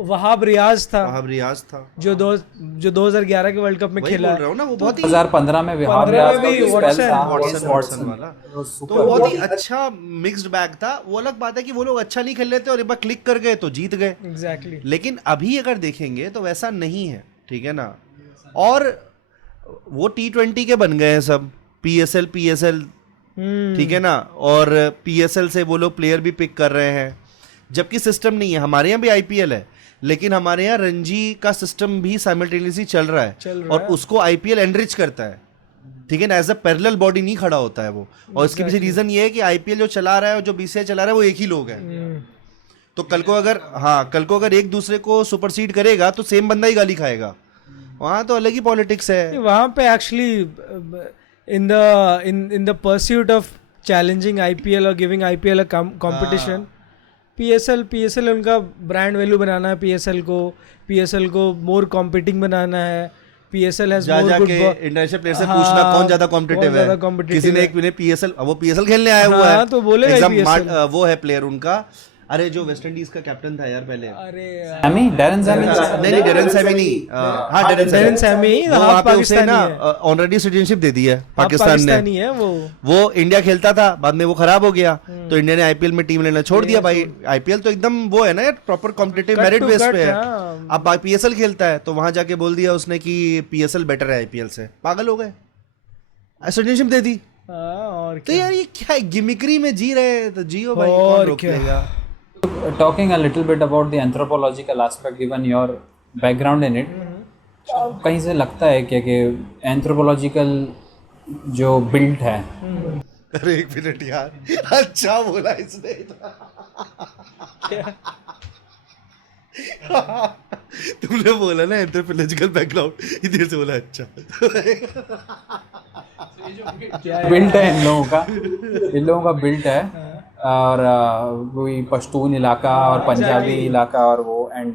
वहाब रियाज था वहाब रियाज था, जो 2011 के वर्ल्ड कप में वही खेला बोल रहा हूँ ना, वो बहुत ही 2015 में वहाब 15 रियाज में का भी भी वॉटसन- स्पेल था, वॉटसन वाला, तो वो बहुत ही अच्छा मिक्स्ड बैग था। वो अलग बात है कि वो लोग अच्छा नहीं खेल लेते और एक बार क्लिक कर गए तो जीत गए, एग्जैक्टली। लेकिन अभी अगर देखेंगे तो वैसा नहीं है, ठीक है ना। और वो T20 के बन गए हैं सब, PSL ठीक है ना, और PSL से वो लोग प्लेयर भी पिक कर रहे हैं, जबकि सिस्टम नहीं है। हमारे यहाँ भी IPL है, लेकिन हमारे यहाँ रणजी का सिस्टम भी साइमल्टेनियसली चल रहा है, और उसको IPL एनरिच करता है, ठीक है ना, एज अ पैरेलल बॉडी नहीं खड़ा होता है वो। और इसके पीछे रीजन ये है कि IPL जो चला रहा है और जो BCI चला रहा है वो एक ही लोग हैं। तो कल को अगर एक दूसरे को सुपरसीड करेगा तो सेम बंदा ही गाली खाएगा। वहाँ तो अलग ही पॉलिटिक्स है। वहाँ पे actually in the pursuit of challenging IPL और giving IPL a competition, PSL उनका ब्रांड वैल्यू बनाना है, PSL को मोर कॉम्पिटिंग बनाना है। PSL has more good international player से पूछना कौन ज्यादा कॉम्पिटिटिव है। किसी ने एक PSL, वो PSL खेलने आया हुआ है, तो बोलेगा PSL। वो है प्लेयर उनका, अरे जो वेस्ट इंडीज का कैप्टन था यार पहले, अरे डैरेन सैमी नहीं डेरेन सैमी नहीं, हाँ डेरेन सैमी, वो वहाँ पे उसे ना ऑनरेडी सिटीजनशिप दे दी है पाकिस्तान ने। है वो इंडिया खेलता था, बाद में वो खराब हो गया, तो इंडिया ने IPL में टीम लेना छोड़ दिया। भाई IPL तो एकदम वो है ना यार, प्रॉपर कॉम्पिटिटिव मेरिट बेस पे है। अब PSL खेलता है तो वहां जाके बोल दिया उसने कि PSL बेटर है IPL से, पागल हो गए, सिटीजनशिप दे दी। और तो यार ये क्या गिमिक्री में जी रहे हैं, तो जियो भाई, कौन रोक लेगा। Talking a little bit about the anthropological aspect, given your background in it, कहीं से लगता है क्या कि anthropological जो built है, अरे एक मिनट यार, अच्छा बोला इसने। तुमने बोला ना एंथ्रोपोलॉजिकल बैकग्राउंड, इधर से बोला अच्छा। built है इन लोगों का built है, और वही पश्तून इलाका और पंजाबी इलाका, और वो and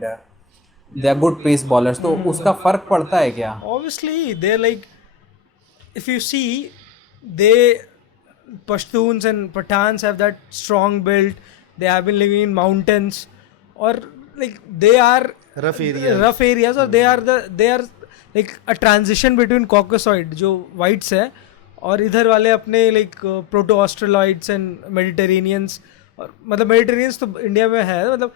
they are good pace bowlers, तो उसका फर्क पड़ता है क्या? obviously they're like, if you see, Pashtuns and Pathans have that strong build. They have been living in mountains, or like they are rough areas, or they are like a transition between Caucasoid जो whites है, और इधर वाले अपने like proto ऑस्ट्रेलॉइड्स and मेडिटेरेनियंस, और मतलब मेडिटेरेनियंस तो India में है, मतलब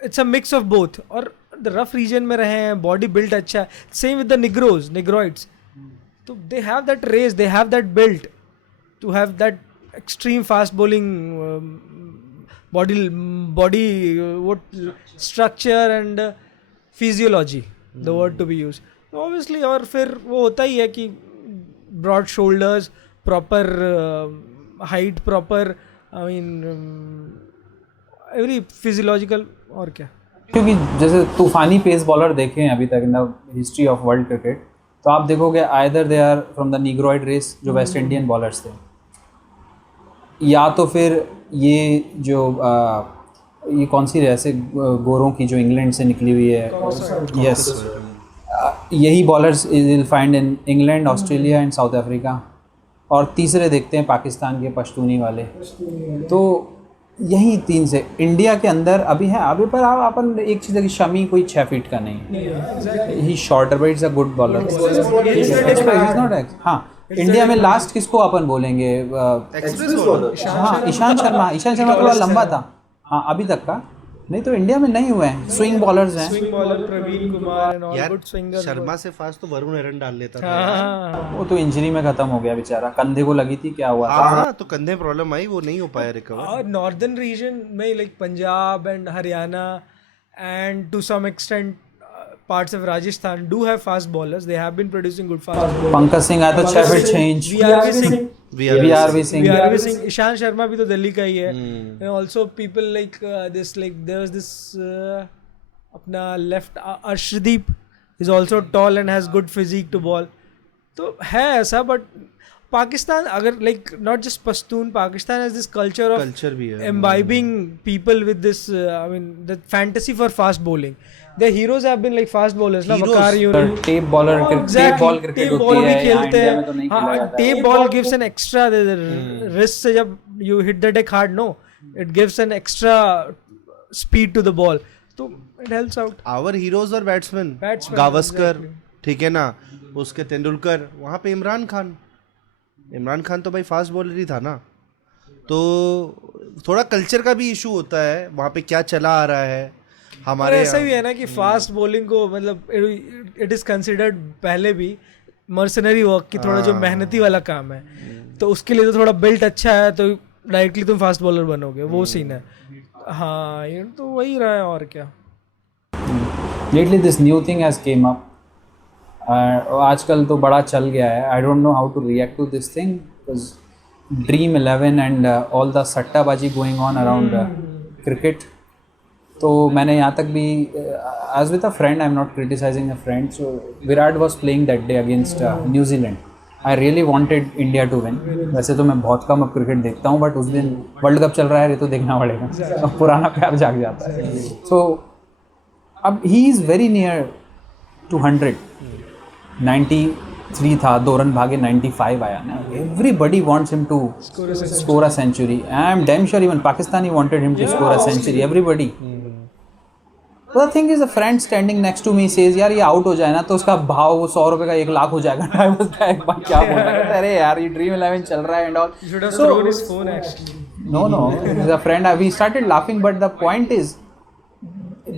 it's a mix of both, और द रफ रीजन में रहे हैं, बॉडी बिल्ड अच्छा है। सेम विद द निग्रोइड्स, तो they have that race, they have that build to have that extreme fast bowling body what structure and physiology, the word to be use obviously. और फिर वो होता ही है कि broad shoulders, proper height, proper every physiological, और क्या। क्योंकि जैसे तूफानी पेस बॉलर देखे हैं अभी तक in the history of world cricket, तो आप देखोगे either they are from the negroid race जो वेस्ट इंडियन बॉलर्स थे, या तो फिर ये जो ये कौन सी रेस है गोरों की जो इंग्लैंड से निकली हुई है, यस, यही bowlers will find in England, Australia and south Africa, और तीसरे देखते हैं पाकिस्तान के पश्तूनी वाले। तो यही तीन से इंडिया के अंदर अभी है। अभी पर आप अपन एक चीज़ है कि शमी कोई 6 फीट का नहीं, he shorter but it's a good bowler, not. हाँ, इंडिया में लास्ट किसको अपन बोलेंगे? हाँ, ईशांत शर्मा थोड़ा लंबा था, हाँ अभी तक का, नहीं तो इंडिया में नहीं हुए हैं। स्विंग बॉलर्स हैं, swing bowler Praveen Kumar and all यार, गुड स्विंगर्स। शर्मा से फास्ट तो वरुण एरन डाल लेता था। वो तो इंजरी में खत्म हो गया बेचारा, कंधे को लगी थी, क्या हुआ था? हाँ, तो कंधे प्रॉब्लम आई, वो नहीं हो पाया रिकवर। और नॉर्दर्न रीजन में like Punjab and Haryana and to some extent parts of Rajasthan do have fast bowlers. They have been producing good fast bowlers. Pankaj Singh आया तो 6 feet 6 inch, VRV Singh, Ishant Sharma भी तो दिल्ली का ही है। And also people like this, like there was this अपना left Arshdeep is also tall and has good physique to bowl. तो है ऐसा, but Pakistan अगर like not just Pashtun, Pakistan has this culture भी है, imbibing people with this I mean the fantasy for fast bowling. Their heroes have been like fast bowlers ना, Waqar Younis, tape bowler, tape ball cricket होती है, खेलते India में तो नहीं खेला हैं। जाता है। Tape ball gives an extra wrist से जब you hit the deck hard, no, it gives an extra speed to the ball. तो it helps out. Our heroes और बैट्समैन, Batsmen, गावस्कर, exactly. ठीक है ना, उसके तेंदुलकर, वहाँ पे इमरान खान तो भाई फास्ट बॉलर ही था ना. तो थोड़ा कल्चर का भी इशू होता है वहाँ पे, क्या चला आ रहा है और हमारे ऐसा भी है ना कि फास्ट बॉलिंग को मतलब इट इज कंसिडर्ड पहले भी मर्सनरी वर्क की, थोड़ा जो मेहनती वाला काम है, तो उसके लिए तो थोड़ा बिल्ट अच्छा है तो डायरेक्टली तुम फास्ट बॉलर बनोगे, वो सीन है. हाँ, ये तो वही रहा है और क्या. Lately this new thing has came up. आजकल तो बड़ा चल गया है. I don't know how to react to this thing because Dream 11 and all the सट्टाबाजी going on around cricket. तो मैंने यहाँ तक भी as with a friend, I'm not criticizing a friend. So Virat was playing that day against New Zealand. I really wanted India to win. वैसे तो मैं बहुत कम अब क्रिकेट देखता हूँ, बट उस दिन वर्ल्ड कप चल रहा है, ये तो देखना पड़ेगा. अब पुराना प्यार जाग जाता है. So अब he is very near to 100. 93 था, 2 रन भागे 95 आया ना. Everybody wants him to score a century. I am damn sure even Pakistani wanted him to score a century. Everybody. The thing is a friend standing next to me says यार ये out हो जाए ना तो उसका भाव 100 रुपये का 1 लाख हो जाएगा. एक बार क्या बोल रहा है, अरे यार ये ड्रीम 11 चल रहा है and all. You should have thrown his phone actually. No, he's a friend. We started laughing, but the point is,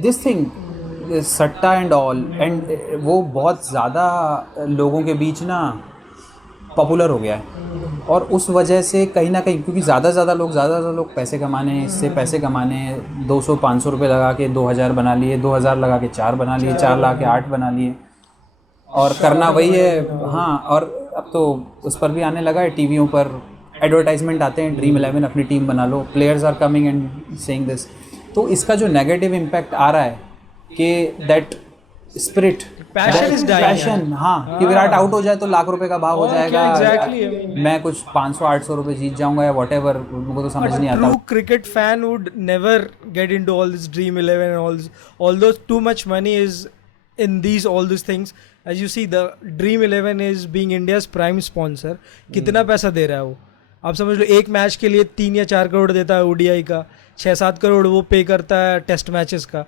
this thing, सट्टा एंड ऑल, एंड वो बहुत ज़्यादा लोगों के बीच ना पॉपुलर हो गया है. और उस वजह से कहीं ना कहीं, क्योंकि ज़्यादा लोग पैसे कमाने, इससे पैसे कमाने, 200-500 रुपये लगा के 2000 बना लिए, 2000 लगा के 4 बना लिए, 4 लगा के 8 बना लिए, और करना वही है. हाँ, और अब तो उस पर भी आने लगा है, टीवियों पर एडवर्टाइजमेंट आते हैं, ड्रीम 11 अपनी टीम बना लो, players are coming and saying this. तो इसका जो नेगेटिव इम्पैक्ट आ रहा है कि दैट स्पिरिट, पैशन, हाँ, कि विराट आउट हो जाए तो लाख रुपए का भाव हो जाएगा. Exactly. मैं कुछ 500-800 रुपए जीत जाऊंगा या व्हाटएवर, मुझको तो समझ नहीं आता. True cricket fan would never get into all this Dream 11 and all this, although too much money is in all these things. As you see, the Dream 11 is being India's prime sponsor. कितना पैसा दे रहा है वो, आप समझ लो. एक match के लिए 3 या 4 करोड़ देता है ODI का, 6-7 करोड़ वो पे करता है टेस्ट मैचेस का.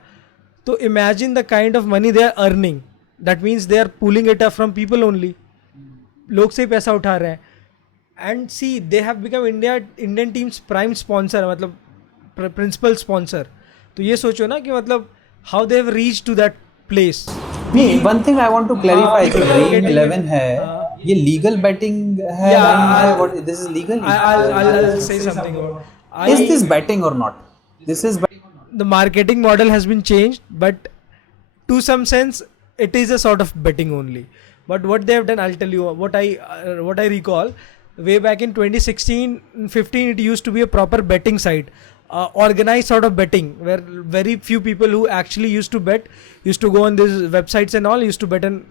तो imagine the kind of money they are earning. That means they are pulling it up from people only. लोग से ही पैसा उठा रहे हैं. And see, they have become Indian team's prime sponsor, मतलब principal sponsor. तो ये सोचो ना कि मतलब how they have reached to that place. नहीं, one thing I want to clarify, कि Dream 11 है, ये लीगल बैटिंग है. What, this is legal? I'll say something about it. Is this betting or not? This is The marketing model has been changed, but to some sense it is a sort of betting only. But what they have done, I'll tell you what I recall. Way back in 2016-15, it used to be a proper betting site, organized sort of betting, where very few people who actually used to bet used to go on these websites and all, used to bet. And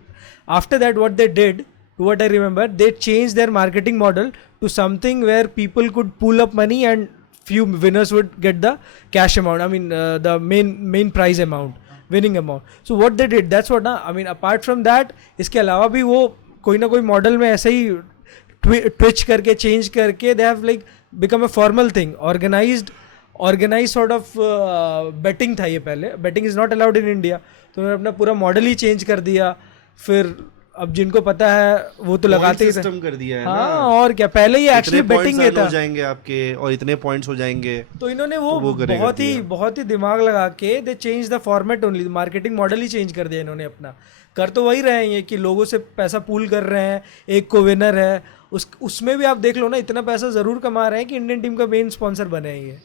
after that, what they did, to what I remember, they changed their marketing model to something where people could pool up money and few winners would get the cash amount. I mean, the main prize amount, winning amount. So what they did, that's what, I mean, apart from that, इसके अलावा भी वो कोई ना कोई model में ऐसे ही Twitch करके चेंज करके they have like become a formal thing, organized sort of betting था ये पहले. Betting is not allowed in India. तो उन्होंने अपना पूरा मॉडल ही चेंज कर दिया. फिर अब जिनको पता है वो तो लगाते ही सिस्टम कर दिया है ना. हाँ, और क्या, पहले ये एक्चुअली बेटिंग ये था, हो जाएंगे आपके और इतने पॉइंट्स हो जाएंगे. तो इन्होंने वो बहुत ही दिमाग लगा के दे change the format only, marketing model he change कर दिया इन्होंने अपना. कर तो वही रहे हैं कि लोगों से पैसा पूल कर रहे हैं, एक को विनर है, उसमें भी आप देख लो ना, इतना पैसा जरूर कमा रहे हैं कि इंडियन टीम का मेन स्पॉन्सर बने हैं ये.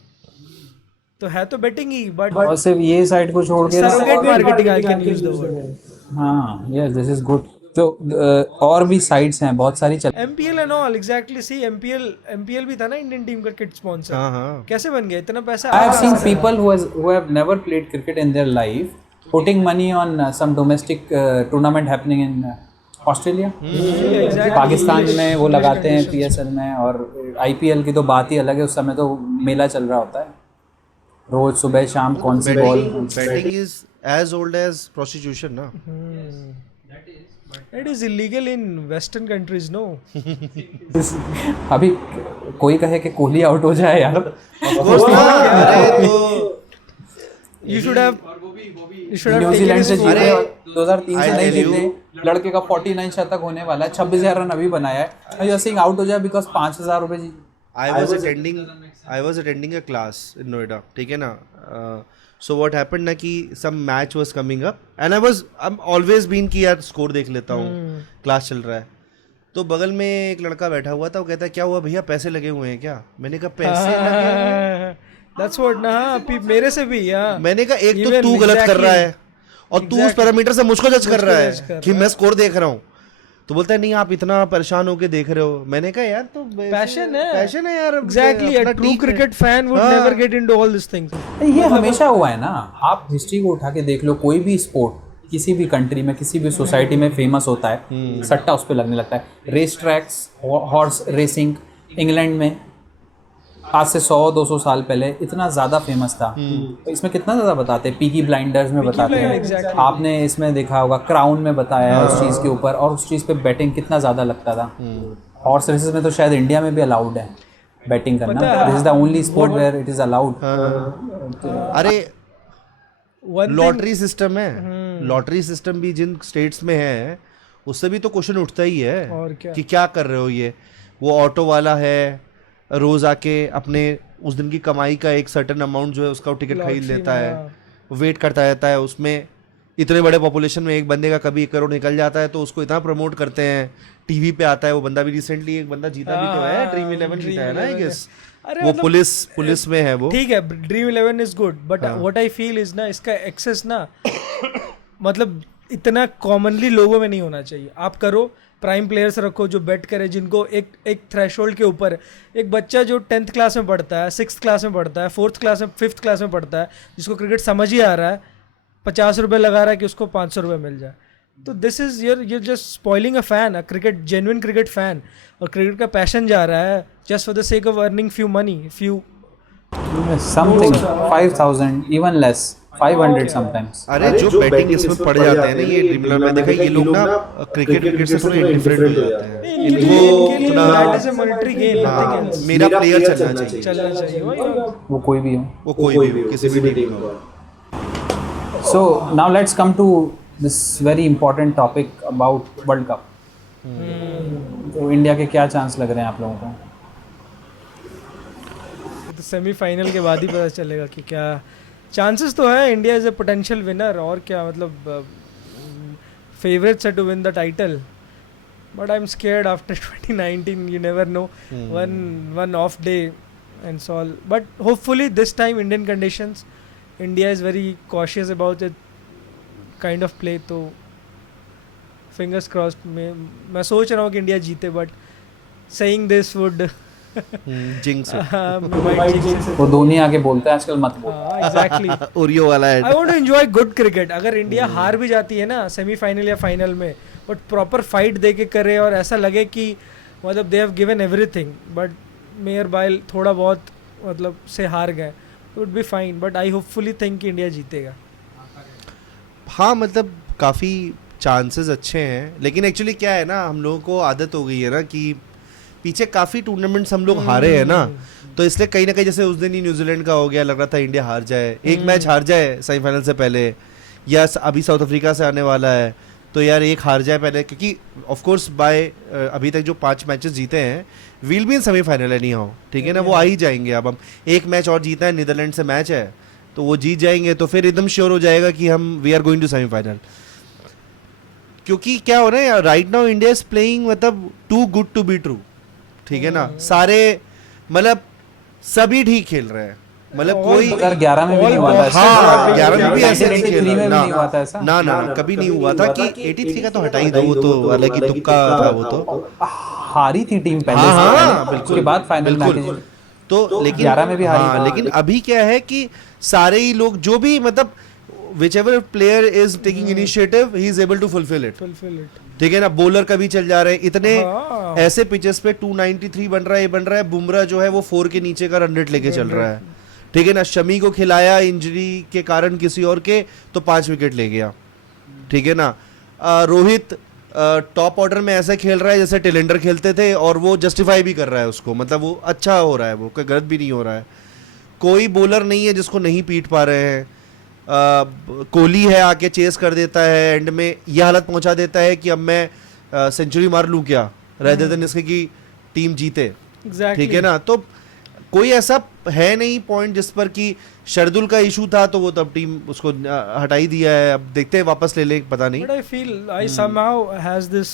तो है तो बेटिंग ही, बट और सिर्फ ये साइड को छोड़ के surrogate marketing, I can use the word. हाँ, यस, दिस इज गुड. तो और भी साइट्स हैं बहुत सारी चल. MPL and all, exactly. See MPL भी था ना इंडियन टीम का किट स्पॉन्सर. हाँ. कैसे बन गया इतना पैसा? I have seen people who have never played cricket in their life putting money on some domestic tournament happening in Australia. Pakistan में वो लगाते हैं PSL में, और IPL की तो बात ही अलग है. उस समय तो मेला चल रहा होता है, रोज सुबह शाम कौन सी ball. Betting is as old as prostitution, ना. It is illegal in Western countries, no? अभी कोई कहे कि कोहली आउट हो जाए यार, अरे तो You should have. और वो भी You should have taken New Zealand से it. जीते अरे, और 2003 से I नहीं tell you, जीते। लड़के का 49 शतक होने वाला है, 26,000 रन अभी बनाया है। यू आर सेइंग आउट हो जाए बिकॉज 5,000 रुपए जी। I was attending a class in Noida, ठीक है ना? So what happened ना कि some match was coming up and I'm always been कि यार स्कोर देख लेता हूँ, क्लास चल रहा है। तो बगल में एक लड़का बैठा हुआ था, वो कहता है क्या हुआ भैया, पैसे लगे हुए हैं क्या? मैंने कहा पैसे लगे हुए हैं? That's what ना, मेरे से भी यार। मैंने कहा एक तो Even तू गलत कर रहा है exactly. और तू उस पैरामीटर से मुझको जज कर रहा जज कर है कि मैं स्कोर देख रहा हूँ। तो बोलता है नहीं आप इतना परेशान होके देख रहे हो। मैंने कहा यार तो पैशन है यार, एग्जैक्टली। अपना a true ठीक है। cricket fan would हाँ। never get into all these things. ये हमेशा हुआ है ना, आप हिस्ट्री को उठा के देख लो, कोई भी स्पोर्ट किसी भी कंट्री में किसी भी सोसाइटी में फेमस होता है, सट्टा उस पर लगने लगता है। Race tracks, horse racing England में आज से 100-200 साल पहले इतना ज़्यादा फेमस था। तो इसमें कितना ज़्यादा बताते हैं, पीकी ब्लाइंडर्स में बताते हैं, exactly. आपने इसमें देखा होगा क्राउन में बताया है उस चीज़ के ऊपर, और उस चीज़ पे बेटिंग कितना ज़्यादा लगता था। हॉर्स रेसेस में तो शायद इंडिया में भी अलाउड है बैटिंग करना, this is the only sport where it is allowed. अरे One thing- लॉटरी सिस्टम है, लॉटरी सिस्टम भी जिन स्टेट्स में है उससे भी तो क्वेश्चन उठता ही है और क्या? कि क्या कर रहे हो ये। वो ऑटो वाला है, रोज आके अपने उस दिन की कमाई का एक सर्टेन अमाउंट जो है उसका टिकट खरीद Lottery लेता में, है, हाँ। वेट करता रहता है। उसमें इतने बड़े पॉपुलेशन में एक बंदे का कभी 1 करोड़ निकल जाता है तो उसको इतना प्रमोट करते हैं, टीवी पे आता है वो बंदा भी। रिसेंटली एक बंदा जीता भी तो है, ड्रीम 11 जीता है ना आई गेस। अरे वो मतलब- पुलिस में है वो। ठीक है, dream 11 is good, but what I feel is ना, इसका एक्सेस ना मतलब इतना कॉमनली लोगों में नहीं होना चाहिए। आप करो, प्राइम प्लेयर्स रखो जो बेट करे, जिनको एक थ्रेशोल्ड के ऊपर। एक बच्चा जो 10th क्लास में पढ़ता है, 6th क्लास में पढ़ता है, 4th क्लास में, 5th क्लास में पढ़ता है, जिसको क्रिकेट समझ ही आ रहा है, 50 रुपये लगा रहा है कि उसको 500 रुपये मिल जाए। तो this is you're just spoiling a fan, a cricket genuine cricket fan, और क्रिकेट का पैशन जा रहा है just for the sake of earning few money, few something 5,000 even less 500 sometimes. अरे जो बैटिंग इसमें पड़ जाते हैं ना, ये ड्रीम 11 में देखा, ये लोग ना क्रिकेट से थोड़े इंडिफरेंट हो जाते हैं। इनके लिए थोड़ा- that is a monetary game, nothing else. मेरा प्लेयर चलना चाहिए, चलना चाहिए वही। वो कोई भी हो। वो कोई भी हो, किसी भी टीम का हो। So now let's come to this very important topic about World Cup. तो इंडिया के क्या चांस लग रहे हैं आप लोगों को? तो सेमीफाइनल के बाद ही पता चलेगा कि क्या चांसेस। तो है India is a potential winner, और क्या मतलब फेवरेट्स है to win the title, but I am scared after 2019, you never know, one of day and all. But hopefully this time Indian conditions, India is very cautious about it kind of play, तो fingers crossed. मैं सोच रहा हूँ कि India जीते, but saying this would jinx वो धोनी आके बोलते हैं आजकल मत बोल। एग्जैक्टली। ओरियो वाला है। I want to enjoy good cricket. अगर इंडिया हार भी जाती है ना सेमीफाइनल या फाइनल में, बट प्रॉपर फाइट दे के करे और ऐसा लगे कि मतलब they have given everything, but mayor bile थोड़ा बहुत मतलब से हार गए, would be fine. But I hopefully think कि इंडिया जीतेगा। हाँ मतलब काफ़ी चांसेस अच्छे हैं, लेकिन एक्चुअली क्या है ना, हम लोगों को आदत हो गई है ना कि पीछे काफ़ी टूर्नामेंट्स हम लोग हारे हैं ना, तो इसलिए कहीं ना कहीं जैसे उस दिन ही न्यूजीलैंड का हो गया, लग रहा था इंडिया हार जाए, एक मैच हार जाए सेमीफाइनल से पहले, या अभी साउथ अफ्रीका से आने वाला है तो यार एक हार जाए पहले, क्योंकि ऑफ कोर्स बाय अभी तक जो 5 मैचेस जीते हैं will be in semifinal any how, ठीक है ना, वो आ ही जाएंगे। अब हम एक मैच और जीता है, नीदरलैंड से मैच है, तो वो जीत जाएंगे तो फिर एकदम श्योर हो जाएगा कि हम we are going to semifinal. क्योंकि क्या हो रहा है right now, India is playing मतलब too good to be true, ठीक है ना, सारे मतलब सभी ठीक खेल रहे हैं, मतलब कोई 2011 में भी नहीं हुआ था ऐसा। हाँ 11 में भी ऐसे नहीं 1983 खेल में भी रहा नहीं हुआ था ऐसा। ना कभी नहीं हुआ था कि 83 का तो हटा ही दो, वो तो हालांकि तुक्का था वो तो, हारी थी टीम पहले हाँ, से, हाँ, उसके बिल्कुल, बाद फाइनल बिल्कुल। मैच तो लेकिन 11 में भी हारी हाँ, थी। लेकिन अभी क्या है कि सारे ही लोग जो भी मतलब whichever player is taking initiative he is able to fulfill it, ठीक है ना। बॉलर कभी चल जा रहे हैं, इतने हाँ। ऐसे पिचेस पे 293 बन रहा है, ये बन रहा है, बुमराह जो है वो 4 के नीचे का रन रेट लेके चल रहा है, ठीक है ना। शमी को खिलाया इंजरी के कारण किसी और के, तो 5 विकेट ले गया, ठीक है ना। रोहित टॉप ऑर्डर में ऐसा खेल रहा है जैसे टेलेंडर खेलते थे, और वो जस्टिफाई भी कर रहा है उसको, मतलब वो अच्छा हो रहा है, वो कोई गलत भी नहीं हो रहा है। कोई बॉलर नहीं है जिसको नहीं पीट पा रहे हैं, कोहली है आके चेस कर देता है, एंड में ये हालत पहुंचा देता है कि अब मैं सेंचुरी मार लूं क्या, रेदर देन इसके कि टीम जीते। एग्जैक्टली ठीक है ना, तो कोई ऐसा है नहीं पॉइंट जिस पर कि शर्दुल का इशू था तो वो तब टीम उसको हटाई दिया है, अब देखते हैं वापस ले ले, पता नहीं। But I feel I somehow has this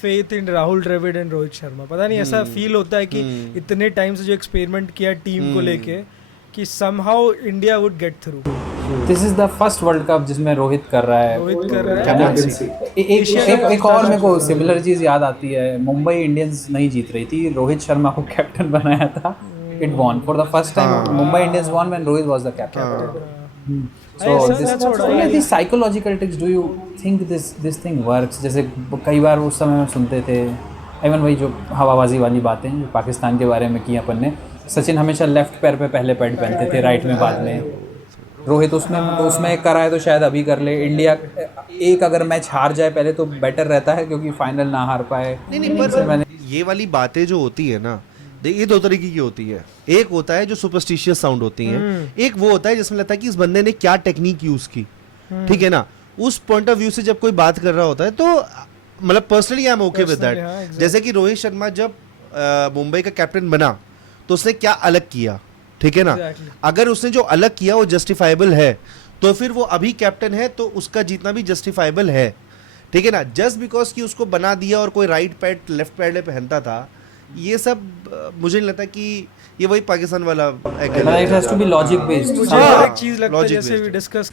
faith in Rahul Dravid and Rohit Sharma, पता नहीं ऐसा फील होता है कि इतने टाइम से जो एक्सपेरिमेंट किया टीम को लेके कि somehow India would get through. This is the first world cup जिसमें रोहित कर रहा है। रोहित कर रहा है। कैप्टनसी। एक और मेरे को सिमिलर चीज याद आती है, मुंबई इंडियंस नहीं जीत रही थी, रोहित शर्मा को कैप्टन बनाया था, it won for the first time, Mumbai Indians won when Rohit was the captain. So these psychological tricks, do you think this thing works? जैसे कई बार उस समय में सुनते थे, एवन वही जो हवाबाजी वाली बातें जो पाकिस्तान के बारे में की अपन ने, सचिन हमेशा लेफ्ट पैर पे पहले पैड पहनते थे, राइट में बाद में। रोहित उसमें कराए तो शायद अभी कर ले। इंडिया एक अगर मैच हार जाए पहले तो बेटर रहता है क्योंकि फाइनल ना हार पाए। नहीं पर ये वाली बातें जो होती है ना, ये दो तरीके की होती है। एक होता है जो सुपरस्टिशियस साउंड होती है, एक वो होता है जिसमें लगता है कि इस बंदे ने क्या टेक्निक यूज की। ठीक है ना, उस पॉइंट ऑफ व्यू से जब कोई बात कर रहा होता है तो मतलब personally I am okay with that. जैसे कि रोहित शर्मा जब मुंबई का कैप्टन बना तो उसने क्या अलग किया, ठीक है ना, अगर उसने जो अलग किया वो जस्टिफाइबल है तो फिर वो अभी कैप्टन है तो उसका जीतना भी जस्टिफाइबल है। ठीक है ना, जस्ट बिकॉज कि उसको बना दिया और कोई राइट पैड लेफ्ट पैड पहनता था, ये सब मुझे नहीं लगता कि ये वही पाकिस्तान वाला एंगल है। It has to be logic based. मुझे एक चीज लगता है जैसे भी discuss.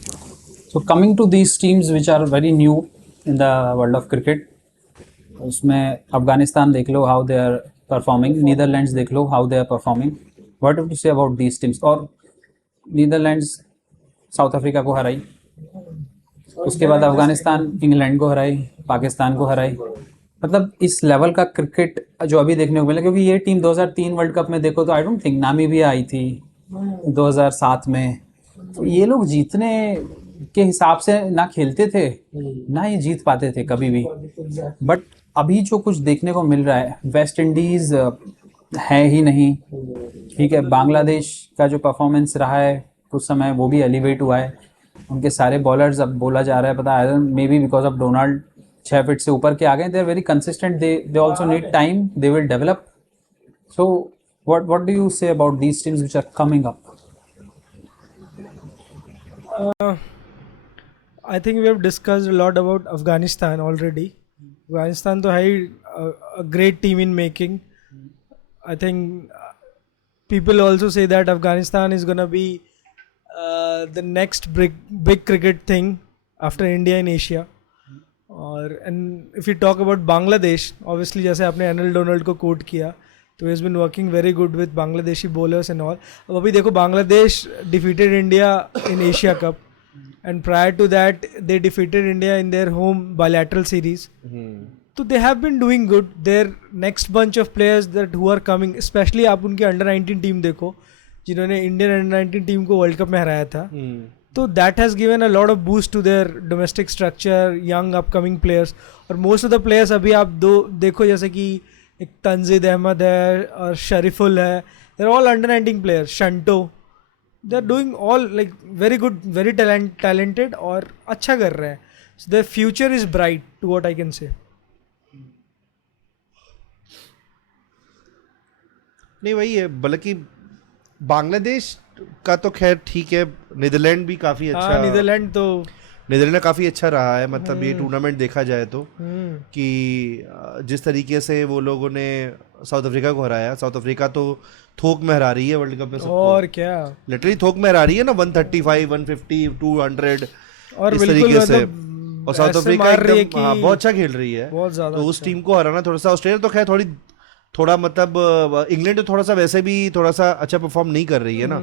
So coming to these teams which are very new in the world of cricket, उसमें अफगानिस्तान देख लो how they are performing, Netherlands देख लो how they are performing. What have to say about these teams? और Netherlands south Africa को हराई, उसके बाद Afghanistan England को हराई, पाकिस्तान को हराई। मतलब इस लेवल का क्रिकेट जो अभी देखने को मिला, क्योंकि ये टीम 2003 वर्ल्ड कप में देखो तो आई डोंट थिंक नामीबिया आई थी 2007 में, तो ये लोग जीतने के हिसाब से ना खेलते थे ना ये जीत पाते थे कभी भी। बट अभी जो कुछ देखने को मिल रहा है, वेस्ट इंडीज है ही नहीं, ठीक है, बांग्लादेश का जो परफॉर्मेंस रहा है कुछ समय वो भी एलिवेट हुआ है, उनके सारे बॉलर्स अब बोला जा रहा है पता है may be because of Donald 6 feet से ऊपर के आ गए, they are very consistent, they also need time, they will develop. So what do you say about these teams which are coming up? I think we have discussed a lot about Afghanistan already. Afghanistan तो है ही a great team in making. I think people also say that Afghanistan is gonna be the next big cricket thing after India in Asia. And if you talk about Bangladesh, obviously जैसे आपने NL Donald को coat किया तो he has been working very good with Bangladeshi bowlers and all. अब अभी देखो Bangladesh defeated India in Asia Cup. And prior to that, they defeated India in their home bilateral series. So they have been doing good. Their next bunch of players that who are coming, especially आप उनकी under 19 team देखो जिन्होंने Indian under 19 team को world cup में हराया था, तो that has given a lot of boost to their domestic structure, young upcoming players. और most of the players अभी आप देखो जैसे कि एक तंजीद अहमद है और शरीफुल है, they're all under 19 players. Shanto, they're doing all like very good, very talented और अच्छा कर रहे हैं. So their future is bright to what I can say. नहीं वही है, बल्कि बांग्लादेश का तो खैर ठीक है, नीदरलैंड भी काफी अच्छा, नीदरलैंड काफी अच्छा रहा है, मतलब ये टूर्नामेंट देखा जाए तो कि जिस तरीके से वो लोगों ने साउथ अफ्रीका को हराया, साउथ अफ्रीका तो थोक में हरा रही है वर्ल्ड कप में सबको, और क्या लिटरली थोक में हरा रही है ना, 135 150 200 और इस तरीके से, और साउथ अफ्रीका एकदम बहुत अच्छा खेल रही है, तो उस टीम को हराना थोड़ा सा, ऑस्ट्रेलिया तो खैर थोड़ा मतलब इंग्लैंड तो थोड़ा सा वैसे भी थोड़ा सा अच्छा परफॉर्म नहीं कर रही है ना,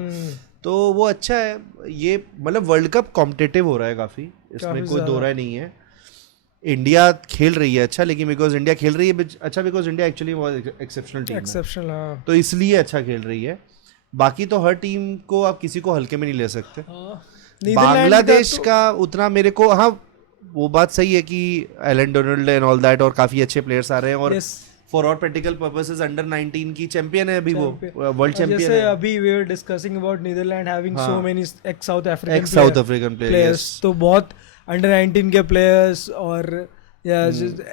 तो वो अच्छा है। ये मतलब वर्ल्ड कप कॉम्पिटिटिव हो रहा है काफी, इसमें कोई दो राय नहीं है। इंडिया खेल रही है अच्छा, लेकिन बिकॉज इंडिया खेल रही है अच्छा, बिकॉज इंडिया एक्चुअली बहुत एक्सेप्शनल टीम है, तो इसलिए अच्छा खेल रही है। बाकी तो हर टीम को आप किसी को हल्के में नहीं ले सकते। बांग्लादेश का उतना मेरे को, हाँ वो बात सही है कि Allan Donald and all that और काफी अच्छे प्लेयर्स आ रहे हैं, और for all practical purposes under 19 की चैंपियन है अभी, वो वर्ल्ड चैंपियन जैसे है। अभी we were discussing about Netherland having so many ex South African ex South African players, तो बहुत अंडर 19 के प्लेयर्स, और या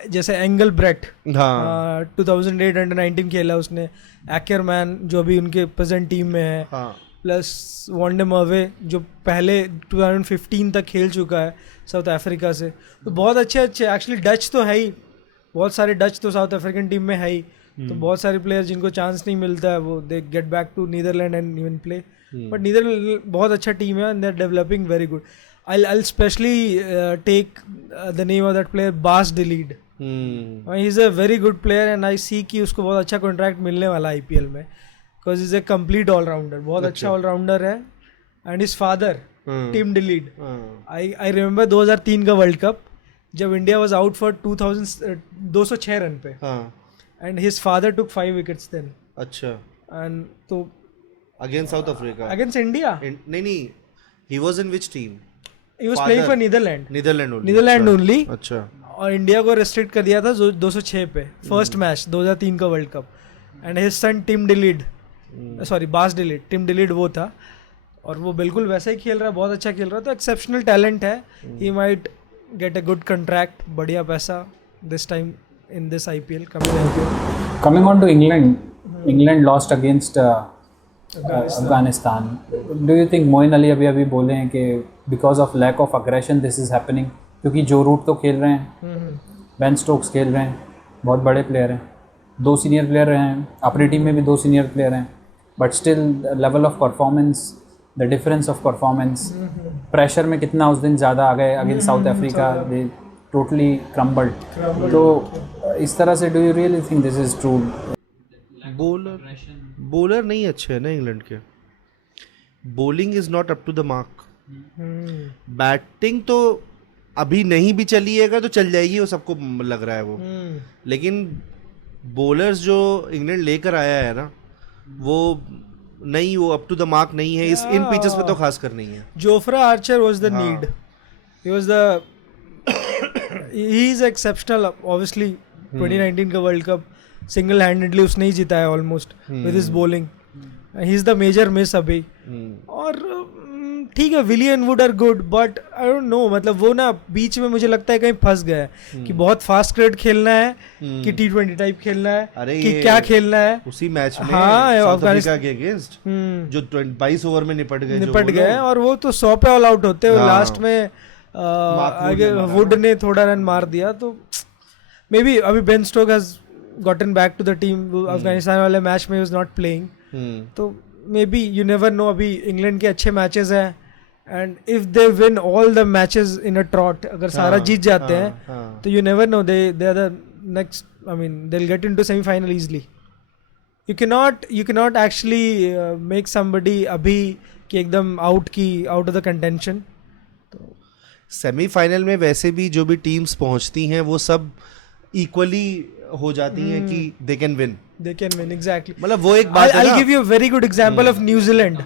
जैसे एंगल ब्रेट, हाँ 2008 अंडर 19 खेला उसने, एक्यरमैन जो अभी उनके प्रेजेंट टीम में है, हाँ प्लस वॉन्डे मर्वे जो पहले 2015 तक खेल चुका है साउथ अफ्रीका से। तो बहुत अच्छे एक्चुअली डच तो है ही, बहुत सारे डच तो साउथ अफ्रीकन टीम में है ही, तो बहुत सारे प्लेयर जिनको चांस नहीं मिलता है वो they get back to Netherland and even play. But Netherland बहुत अच्छा टीम है and they are developing very good. I'll especially take the name of that player, Bas de Leede. He's a very good player and I see कि उसको बहुत अच्छा contract मिलने वाला है IPL में, because he's a complete all-rounder, बहुत अच्छा all-rounder है। and his father Tim de Leede, I remember 2003 का वर्ल्ड कप जब India was out for 206 run पे, and his father took 5 wickets then, अच्छा, and तो against South Africa, against India नहीं, he was in which team? he was playing for Netherlands Netherland only, अच्छा, और India को restrict कर दिया था 206 पे फर्स्ट मैच 2003 का world cup. And his son Tim de Leede, sorry Bas de Leede, Tim डिलीड वो था, और वो बिल्कुल वैसा ही खेल रहा है, बहुत अच्छा खेल रहा है। तो एक्सेप्शनल टैलेंट है, he might get a good contract, बढ़िया पैसा this time in this IPL, Coming on to England lost against Afghanistan. Do you think Moeen Ali अभी बोले हैं कि because of lack of aggression this is happening, क्योंकि जो रूट तो खेल रहे हैं, बेन स्टोक्स खेल रहे हैं, बहुत बड़े प्लेयर हैं, 2 सीनियर प्लेयर हैं, अपनी टीम में भी 2 सीनियर प्लेयर हैं, but still level of performance, the difference of performance, pressure में कितना उस दिन ज़्यादा आ गए against South Africa, they totally crumbled. तो इस तरह से do you really think this is true? Bowler नहीं अच्छे है ना इंग्लैंड के, bowling is not up to the mark, batting तो अभी नहीं भी चलिएगा तो चल जाएगी, वो सबको लग रहा है वो, लेकिन बॉलर्स जो इंग्लैंड लेकर आया है ना वो नहीं, वो अप टू द मार्क नहीं है, इस इन पिचेस पे तो खास कर नहीं है। Jofra Archer was the need, he was the he is exceptional obviously. 2019 का वर्ल्ड कप सिंगल हैंडेडली उसने ही जीता है almost with his bowling, he is the major miss अभी। और ठीक है, Willey and Wood are good, but I don't know, मतलब वो ना बीच में मुझे लगता है कहीं फंस गया है कि बहुत फास्ट क्रिकेट खेलना है कि T20 टाइप खेलना है, कि क्या खेलना है। उसी मैच में साउथ अफ्रीका के अगेंस्ट जो 22 ओवर में निपट गए, और वो तो 100 पे ऑल आउट होते हुए लास्ट में आगे वुड ने थोड़ा रन मार दिया। तो मे बी अभी Ben Stoke has gotten back to the team, Afghanistan वाले मैच में was not playing, तो may be you never know, अभी इंग्लैंड के अच्छे मैचेस हैं and if they win all the matches in a trot, अगर सारा जीत जाते हैं तो you never know, they are the next, I mean they will get into semifinal easily. You cannot actually make somebody अभी कि एकदम आउट ऑफ द कंटेंशन। तो सेमीफाइनल में वैसे भी जो भी टीम्स पहुंचती हैं वो सब इक्वली हो जाती हैं कि दे कैन विन एग्जैक्टली। मतलब वो एक बात है ना, I'll give you a very good example of New Zealand.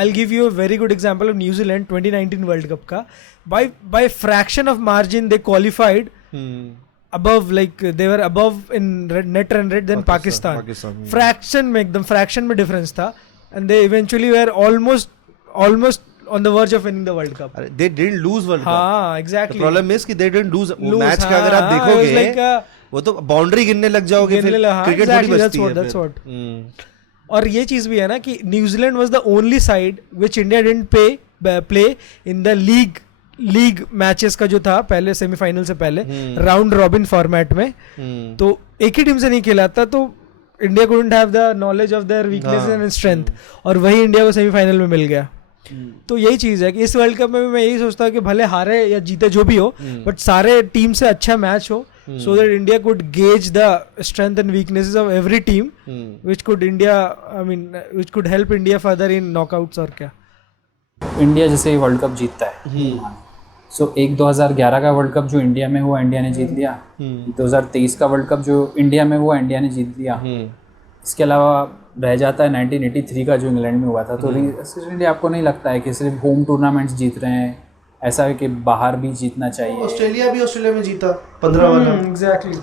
I'll give you a very good example of New Zealand 2019 World Cup का, by fraction of margin they qualified above, like they were above in net run rate than Pakistan. fraction में एकदम fraction में difference था, and they eventually were almost on the verge of winning the World Cup. they didn't lose World Cup. हाँ, exactly. The problem is कि they didn't lose match का अगर आप देखोगे वो तो बाउंड्री गिनने लग जाओगे, फिर क्रिकेट थोड़ी बचती है। That's what. और ये चीज भी है ना कि New Zealand was the only side which India didn't play in the league matches का जो था पहले सेमीफाइनल से पहले राउंड रॉबिन फॉर्मेट में, तो एक ही टीम से नहीं खेला था, तो India couldn't have the knowledge of their weaknesses and strength, और वही इंडिया को सेमीफाइनल में मिल गया। तो यही चीज है कि इस वर्ल्ड कप में भी मैं यही सोचता हूँ कि भले हारे या जीते जो भी हो, बट सारे टीम से अच्छा मैच हो, so that India could gauge the strength and weaknesses of every team, which could help India further in knockouts और क्या। इंडिया जैसे वर्ल्ड कप जीतता है, सो एक 2011 का वर्ल्ड कप जो इंडिया में हुआ इंडिया ने जीत लिया, 2023 का वर्ल्ड कप जो इंडिया में हुआ इंडिया ने जीत लिया, इसके अलावा रह जाता है 1983 का जो इंग्लैंड में हुआ था। तो रिसेंटली आपको नहीं लगता है कि सिर्फ होम टूर्नामेंट्स जीत रहे हैं, ऐसा है कि बाहर भी जीतना चाहिए? ऑस्ट्रेलिया में जीता 15 वाला, एग्जैक्टली।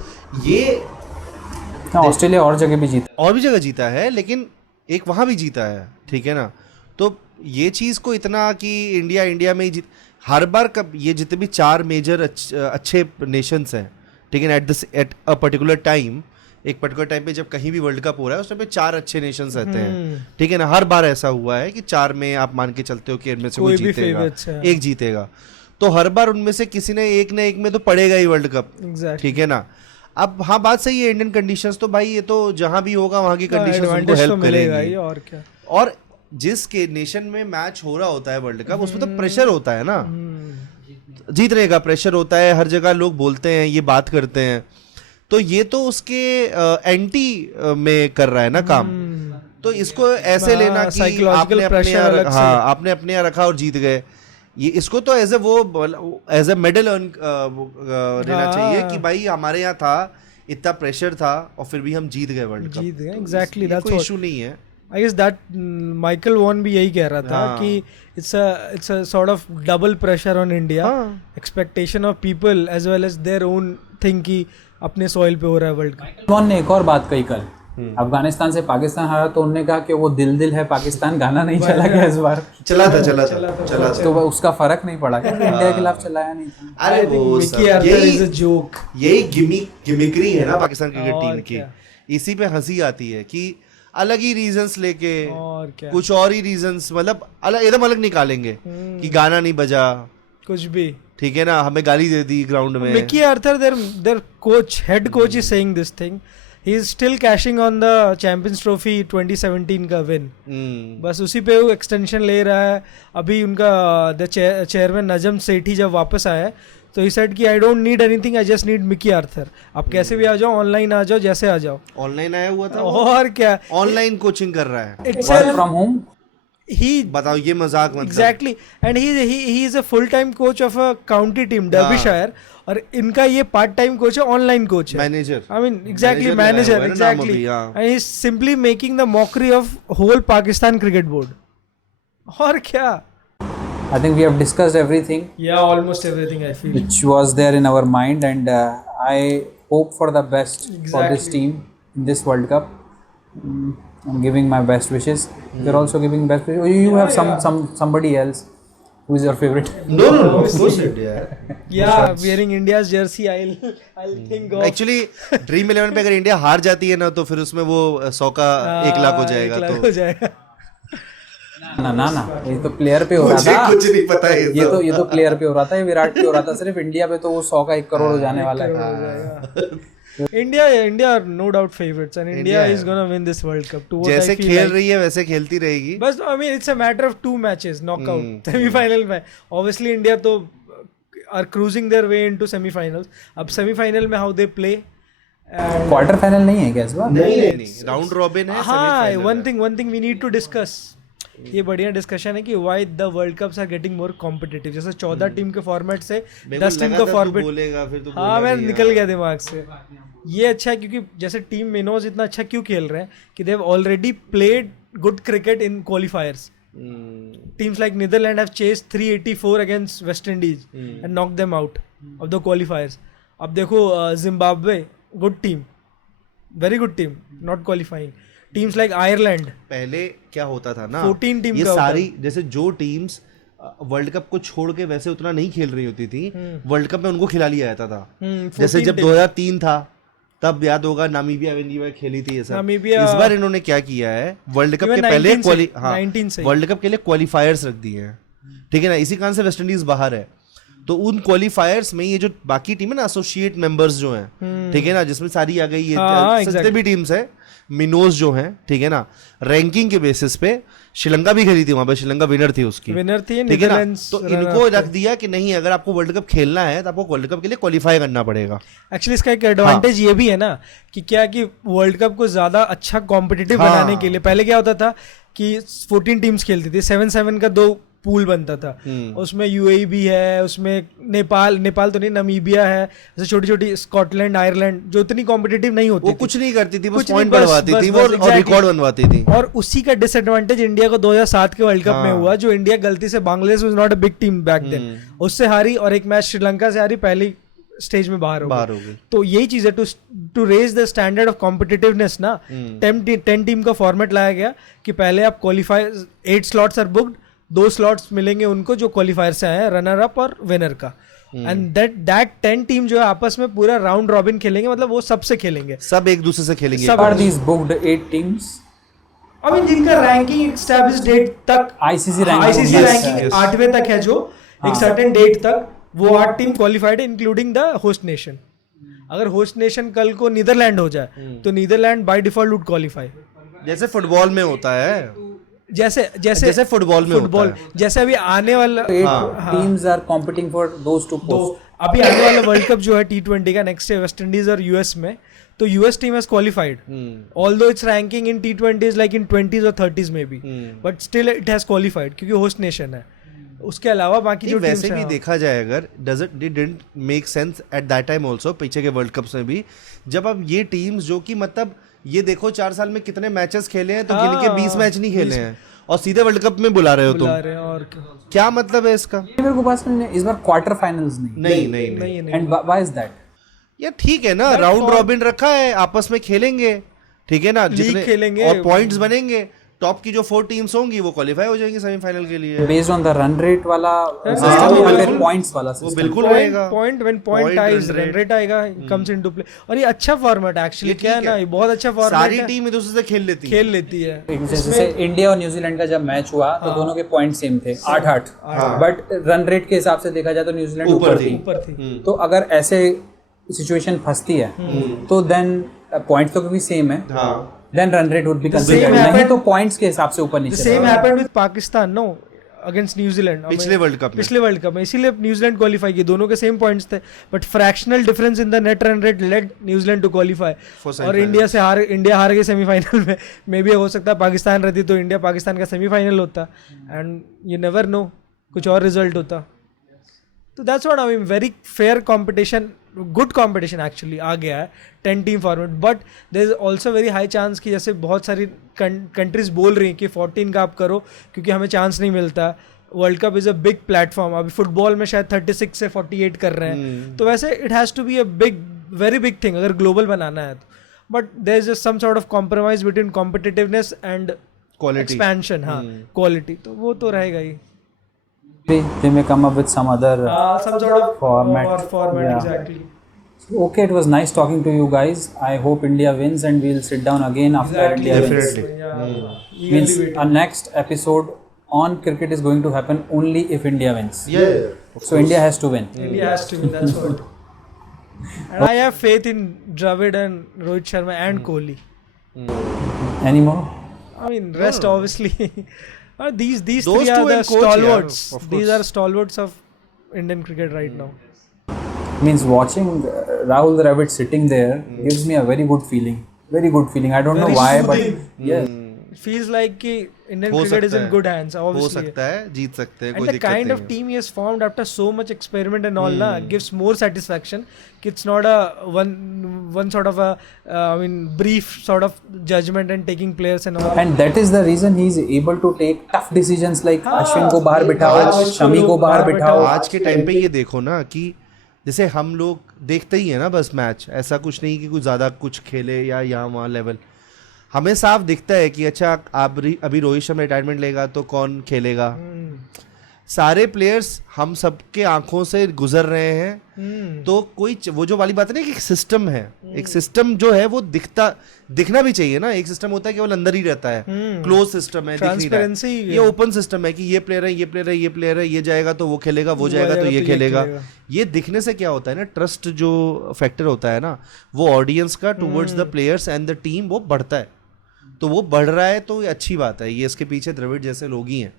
हाँ, ऑस्ट्रेलिया और जगह भी जीता। और भी जगह जीता है, लेकिन एक वहाँ भी जीता है, ठीक है ना। तो ये चीज़ को इतना कि इंडिया में ही जीत, हर बार कब ये जितने भी 4 मेजर अच्छे नेशंस हैं, ठीक है ना, एट अ पर्टिकुलर टाइम, एक पर्टिकुलर टाइम पे जब कहीं भी वर्ल्ड कप हो रहा है उस टाइम पे 4 अच्छे नेशंस रहते हैं, ठीक है ना। हर बार ऐसा हुआ है कि 4 में आप मान के चलते हो कि इनमें से कोई जीतेगा, एक जीतेगा, तो हर बार उनमें से किसी ने एक में तो पड़ेगा ही वर्ल्ड कप, ठीक है ना। अब हाँ, बात सही है, इंडियन कंडीशंस तो भाई ये तो जहां भी होगा वहां की कंडीशंस उनको हेल्प करेगी। और क्या, और जिस के नेशन में मैच हो रहा होता है वर्ल्ड कप, उसमें तो प्रेशर होता है ना, जीतने का प्रेशर होता है, हर जगह लोग बोलते हैं, ये बात करते हैं, तो ये तो उसके एंटी में कर रहा है ना काम। तो इसको ऐसे लेना कि आपने अपने यहाँ रखा और जीत गए, ये इसको तो एज ए मेडल लेना चाहिए कि भाई हमारे यहाँ था, इतना प्रेशर था और फिर भी हम जीत गए वर्ल्ड कप, जीत गए। एग्जैक्टली, दैट्स कोई इशू नहीं है। I guess that Michael Vaughan भी यही कह रहा था कि it's a sort of double pressure on India, expectation of people as well as their own thing कि अपने सॉइल पे हो रहा है वर्ल्ड कप। वॉन ने एक और बात कही कल, अफगानिस्तान से पाकिस्तान हारा तो उन्होंने कहा कि वो दिल है पाकिस्तान गाना नहीं चला गया इस बार, चला था तो उसका फर्क नहीं पड़ा क्या इंडिया के खिलाफ चलाया नहीं था। अरे वो जोक, यही गिमिक्री है ना पाकिस्तान क्रिकेट टीम की, इसी पे हंसी आती है कि अलग ही रीजंस लेके और क्या, कुछ और ही रीजंस, मतलब अलग एकदम अलग निकालेंगे कि गाना नहीं बजा, कुछ भी, ठीक है ना, हमें गाली दे दी ग्राउंड में। Mickey Arthur, their coach, head coach is saying this thing. He is still cashing on the Champions Trophy 2017 का विन, बस उसी पे वो एक्सटेंशन ले रहा है। अभी उनका चेयरमैन नजम सेठी जब वापस आया तो ही सेड कि I don't need anything, I just need Mickey Arthur. आप कैसे भी आ जाओ, ऑनलाइन आ जाओ, जैसे आ जाओ। ऑनलाइन आया हुआ था और क्या, ऑनलाइन कोचिंग कर रहा है, वर्क फ्रॉम होम। ही बताओ, ये मजाक मतलब। Exactly, and he is a full time coach of a county team Derbyshire, और इनका ये पार्ट टाइम कोच है, ऑनलाइन कोच है, manager, I mean exactly manager, exactly, and he is simply making the mockery of whole Pakistan cricket board. और क्या, I think we have discussed everything. Yeah, almost everything I feel. Which was there in our mind, and I hope for the best for this team in this World Cup. I'm giving my best wishes. You're also giving best wishes. You have somebody else who is your favorite. No, of course it, yeah. Yeah, wearing India's jersey, I'll think of. Actually, Dream 11 पे अगर India हार जाती है ना, तो फिर उसमें वो 100 का 1 लाख हो जाएगा, तो हो जाएगा। ना ये तो प्लेयर पे हो रहा था, कुछ नहीं पता है ये तो प्लेयर पे हो रहा था, ये विराट पे हो रहा था। सिर्फ इंडिया पे तो वो 100 का 1 करोड़ हो जाने वाला है। India no doubt favourites, and India is gonna win this world cup. जैसे खेल रही है वैसे खेलती रहेगी, बस। I mean it's a matter of 2 matches, knockout, semifinal में ऑब्वियसली इंडिया तो are cruising their way into semifinals. अब सेमीफाइनल में how they play, quarter final नहीं है क्या इस बार? नहीं, राउंड रॉबिन है। हाँ, one thing we need to discuss, ये बढ़िया डिस्कशन है कि why the world cups are getting more competitive. जैसे 14 टीम के फॉर्मेट से 10 टीम का फॉर्मेट, हाँ मैं निकल गया दिमाग से। ये अच्छा है क्योंकि जैसे टीम मिनोज इतना अच्छा क्यों खेल रहे हैं कि they have already played good cricket in qualifiers. Teams like Netherland have chased 384 against West Indies and knock them out of the qualifiers. अब देखो Zimbabwe, good team, very good team, not qualifying. Teams like Ireland, पहले क्या होता था ना, 14 team ये का सारी जैसे जो टीम्स वर्ल्ड कप को छोड़ के वैसे उतना नहीं खेल रही होती थी, वर्ल्ड कप में उनको खिला लिया जाता था। जैसे जब 2003 था तब याद होगा नामीबिया खेली थी ये सब। इस बार इन्होंने क्या किया है, वर्ल्ड कप के पहले वर्ल्ड कप के लिए क्वालिफायर्स रख दिए हैं, ठीक है ना। इसी कारण से वेस्ट इंडीज बाहर है, तो उन क्वालिफायर्स में ये जो बाकी टीम है ना, एसोसिएट मेंबर्स जो हैं, ठीक है ना, जिसमें सारी आ गई ये जितने भी टीम्स है, मिनोज जो हैं, ठीक है ना, रैंकिंग के बेसिस पे श्रीलंका भी खेली थी वहां पे, श्रीलंका विनर थी उसकी, ठीक है ना। तो इनको रख दिया कि नहीं, अगर आपको वर्ल्ड कप खेलना है तो आपको वर्ल्ड कप के लिए क्वालिफाई करना पड़ेगा। एक्चुअली इसका एक एडवांटेज ये भी है ना कि क्या कि वर्ल्ड कप को ज्यादा अच्छा कॉम्पिटिटिव बनाने के लिए पहले क्या होता था कि 14 टीम्स खेलती थी, 7-7 का 2 पूल बनता था, उसमें यूएई भी है, उसमें नेपाल तो नहीं, नमीबिया है, जैसे छोटी छोटी स्कॉटलैंड, आयरलैंड जो इतनी कॉम्पिटिटिव नहीं होती, वो कुछ नहीं करती थी, बस पॉइंट बढ़वाती थी वो और रिकॉर्ड बनवाती थी। और उसी का डिसएडवांटेज इंडिया को 2007 के वर्ल्ड कप में हुआ, जो इंडिया गलती से, Bangladesh was not a big team back then, उससे हारी, और एक मैच श्रीलंका से हारी पहली स्टेज में बाहर हो बाहर गए। हो गए। तो यही चीज है, to raise the standard of competitiveness ना, 10 टीम का फॉर्मेट लाया गया कि पहले आप qualify 8 slots are booked, 2 slots मिलेंगे उनको जो क्वालिफायर से आए हैं, रनर अप और विनर का, एंड दैट 10 टीम जो है आपस में पूरा राउंड रॉबिन खेलेंगे, मतलब वो सबसे खेलेंगे, सब एक दूसरे से खेलेंगे। सब Are these booked 8 teams? I mean, जिनका रैंकिंग एस्टैब्लिश डेट तक ICC ranking. ICC Yes, ranking yes. 8वें तक है, जो एक सर्टेन डेट तक वो 8 टीम क्वालिफाइड है, इंक्लूडिंग द होस्ट नेशन। अगर होस्ट नेशन कल को नीदरलैंड हो जाए तो Netherlands by default would qualify, जैसे फुटबॉल में होता है, जैसे फुटबॉल में होता है। जैसे अभी आने वाला 8 teams are competing for those 2 posts. अभी आने वाला वर्ल्ड कप जो है T20 का नेक्स्ट है वेस्ट इंडीज और यूएस में, तो US team has qualified, although it's ranking in T20 is like in 20s और 30s में भी, but still it has qualified क्योंकि होस्ट नेशन है। उसके अलावा बाकी जो वैसे टीम्स भी हैं, देखा जाए अगर didn't make sense at that time also, पीछे के वर्ल्ड कप्स में भी, जब अब ये टीम्स जो कि मतलब ये देखो 4 साल में कितने मैचेस खेले हैं, तो गिन के 20 मैच नहीं खेले हैं और सीधे वर्ल्ड कप में बुला रहे हो तुम, बुला रहे हैं, और क्या मतलब है इसका? मेरे को पास में इस बार क्वार्टर फाइनल्स नहीं। नहीं एंड व्हाई इज दैट? यार ठीक है ना, राउंड रॉबिन रखा है, आपस में खेलेंगे, ठीक है ना, जितने खेलेंगे और पॉइंट्स बनेंगे, टॉप की जो 4 टीम्स होंगी वो क्वालिफाई हो जाएंगी सेमीफाइनल के लिए। Based on the run rate वाला सिस्टम या फिर पॉइंट्स वाला वो सिस्टम? बिल्कुल रहेगा। Point when point eyes run rate आएगा, कम्स इनटू प्ले। और ये अच्छा फॉर्मेट है एक्चुअली, क्या है ना, ये बहुत अच्छा फॉर्मेट सारी है, टीम एक दूसरे से खेल लेती है। जैसे इंडिया और न्यूजीलैंड का जब मैच हुआ तो दोनों के पॉइंट सेम थे 8-8, बट रन रेट के हिसाब से देखा जाए तो न्यूजीलैंड ऊपर थी। ऊपर थी। तो अगर ऐसे सिचुएशन फंसती है तो देन पॉइंट्स तो भी सेम है, then run rate would be considered, नहीं तो पॉइंट्स के हिसाब से ऊपर नीचे। Same happened with Pakistan no against New Zealand पिछले वर्ल्ड कप में, इसीलिए न्यूजीलैंड क्वालिफाई की, दोनों के सेम पॉइंट्स थे, but fractional difference in the net run rate led New Zealand to qualify. और इंडिया हार गई सेमीफाइनल में, मे भी हो सकता है पाकिस्तान रहती तो इंडिया पाकिस्तान का सेमीफाइनल होता, एंड यू नेवर नो, कुछ और रिजल्ट होता। तो that's what I mean, very fair competition, good competition actually आ गया है 10 team format, but there is also very high chance कि जैसे बहुत सारी कंट्रीज बोल रही हैं कि 14 का आप करो क्योंकि हमें चांस नहीं मिलता। World cup is a big platform, अभी फुटबॉल में शायद 36 से 48 कर रहे हैं, तो वैसे it has to be a big, very big thing अगर ग्लोबल बनाना है तो, but there is some sort of compromise between competitiveness and quality, expansion. हाँ, क्वालिटी तो वो तो रहेगा ही। They may come up with some other some sort of format. Yeah. Exactly. Okay, it was nice talking to you guys. I hope India wins and we'll sit down again after India wins. Definitely. Means our next episode on cricket is going to happen only if India wins. Yeah. So India has to win. India has to win, that's what. And I have faith in Dravid and Rohit Sharma and Kohli. Any more? I mean, rest obviously. These Those three two are the and coach, stalwarts. yeah, of These course. are stalwarts of Indian cricket right now. Means watching Rahul Dravid sitting there gives me a very good feeling. Very good feeling. I don't Very know why, soothing. but yes. Feels like कि Indian हो cricket is सकता in है, good hands. हो Obviously. सकता है, जीत सकते हैं, And कोई the दिक्कत kind of नहीं है। team he has formed after so much experiment and all, na, gives more satisfaction. It's not a one sort of a I mean brief sort of judgment and taking players and all. And that is the reason he is able to take tough decisions like Ashwin को बाहर बिठाओ, शमी को बाहर बिठाओ। आज के time पे ये देखो ना कि जैसे हम लोग देखते ही है ना बस मैच, ऐसा कुछ नहीं कि कुछ ज़्यादा कुछ खेले या यहाँ वहाँ लेवल, हमें साफ दिखता है कि अच्छा अभी रोहित शर्मा रिटायरमेंट लेगा तो कौन खेलेगा। सारे प्लेयर्स हम सबके आंखों से गुजर रहे हैं, तो कोई वो जो वाली बात है ना कि एक सिस्टम है, एक सिस्टम जो है वो दिखना भी चाहिए ना। एक सिस्टम होता है केवल अंदर ही रहता है, क्लोज सिस्टम है, दिख नहीं रहा है। ये ओपन सिस्टम है कि ये प्लेयर है, ये प्लेयर है, ये प्लेयर है, ये जाएगा तो वो खेलेगा, वो जाएगा तो ये खेलेगा। ये दिखने से क्या होता है ना, ट्रस्ट जो फैक्टर होता है ना, वो ऑडियंस का towards the players and the team वो बढ़ता है। तो वो बढ़ रहा है तो ये अच्छी बात है, ये इसके पीछे द्रविड़ जैसे लोग ही हैं,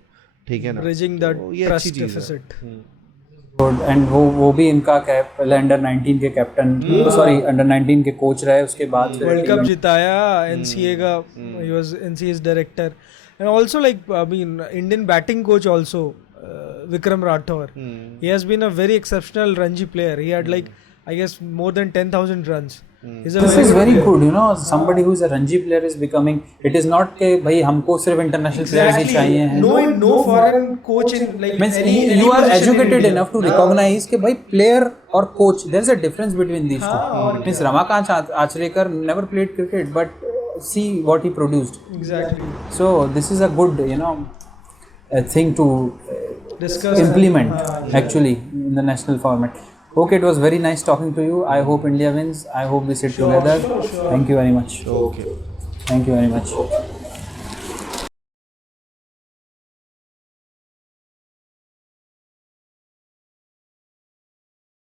ठीक है ना, bridging that तो ये trust अच्छी चीज deficit. है। एंड वो भी इनका पहले अंडर 19 के कैप्टन, सॉरी अंडर 19 के कोच रहे, उसके बाद वर्ल्ड कप जिताया, एनसीए का, he was NCA's director, and also like I mean Indian batting coach also, Vikram Rathore. He has been a very exceptional Ranji player. He had like I guess more than 10,000 runs. He's a This is very good, you know. Somebody who is a Ranji player is becoming. It is not कि भाई हमको सिर्फ international players ही चाहिए हैं. no foreign coach in like Means any you are position in educated India. enough to recognize कि भाई player और coach, there is a difference between these two. Means Ramakant Achrikar never played cricket, but see what he produced. Exactly. So this is a good, you know, a thing to Discuss implement actually in the national format. Okay, it was very nice talking to you. I hope India wins. I hope we sit together. Thank you very much. Okay. Thank you very much.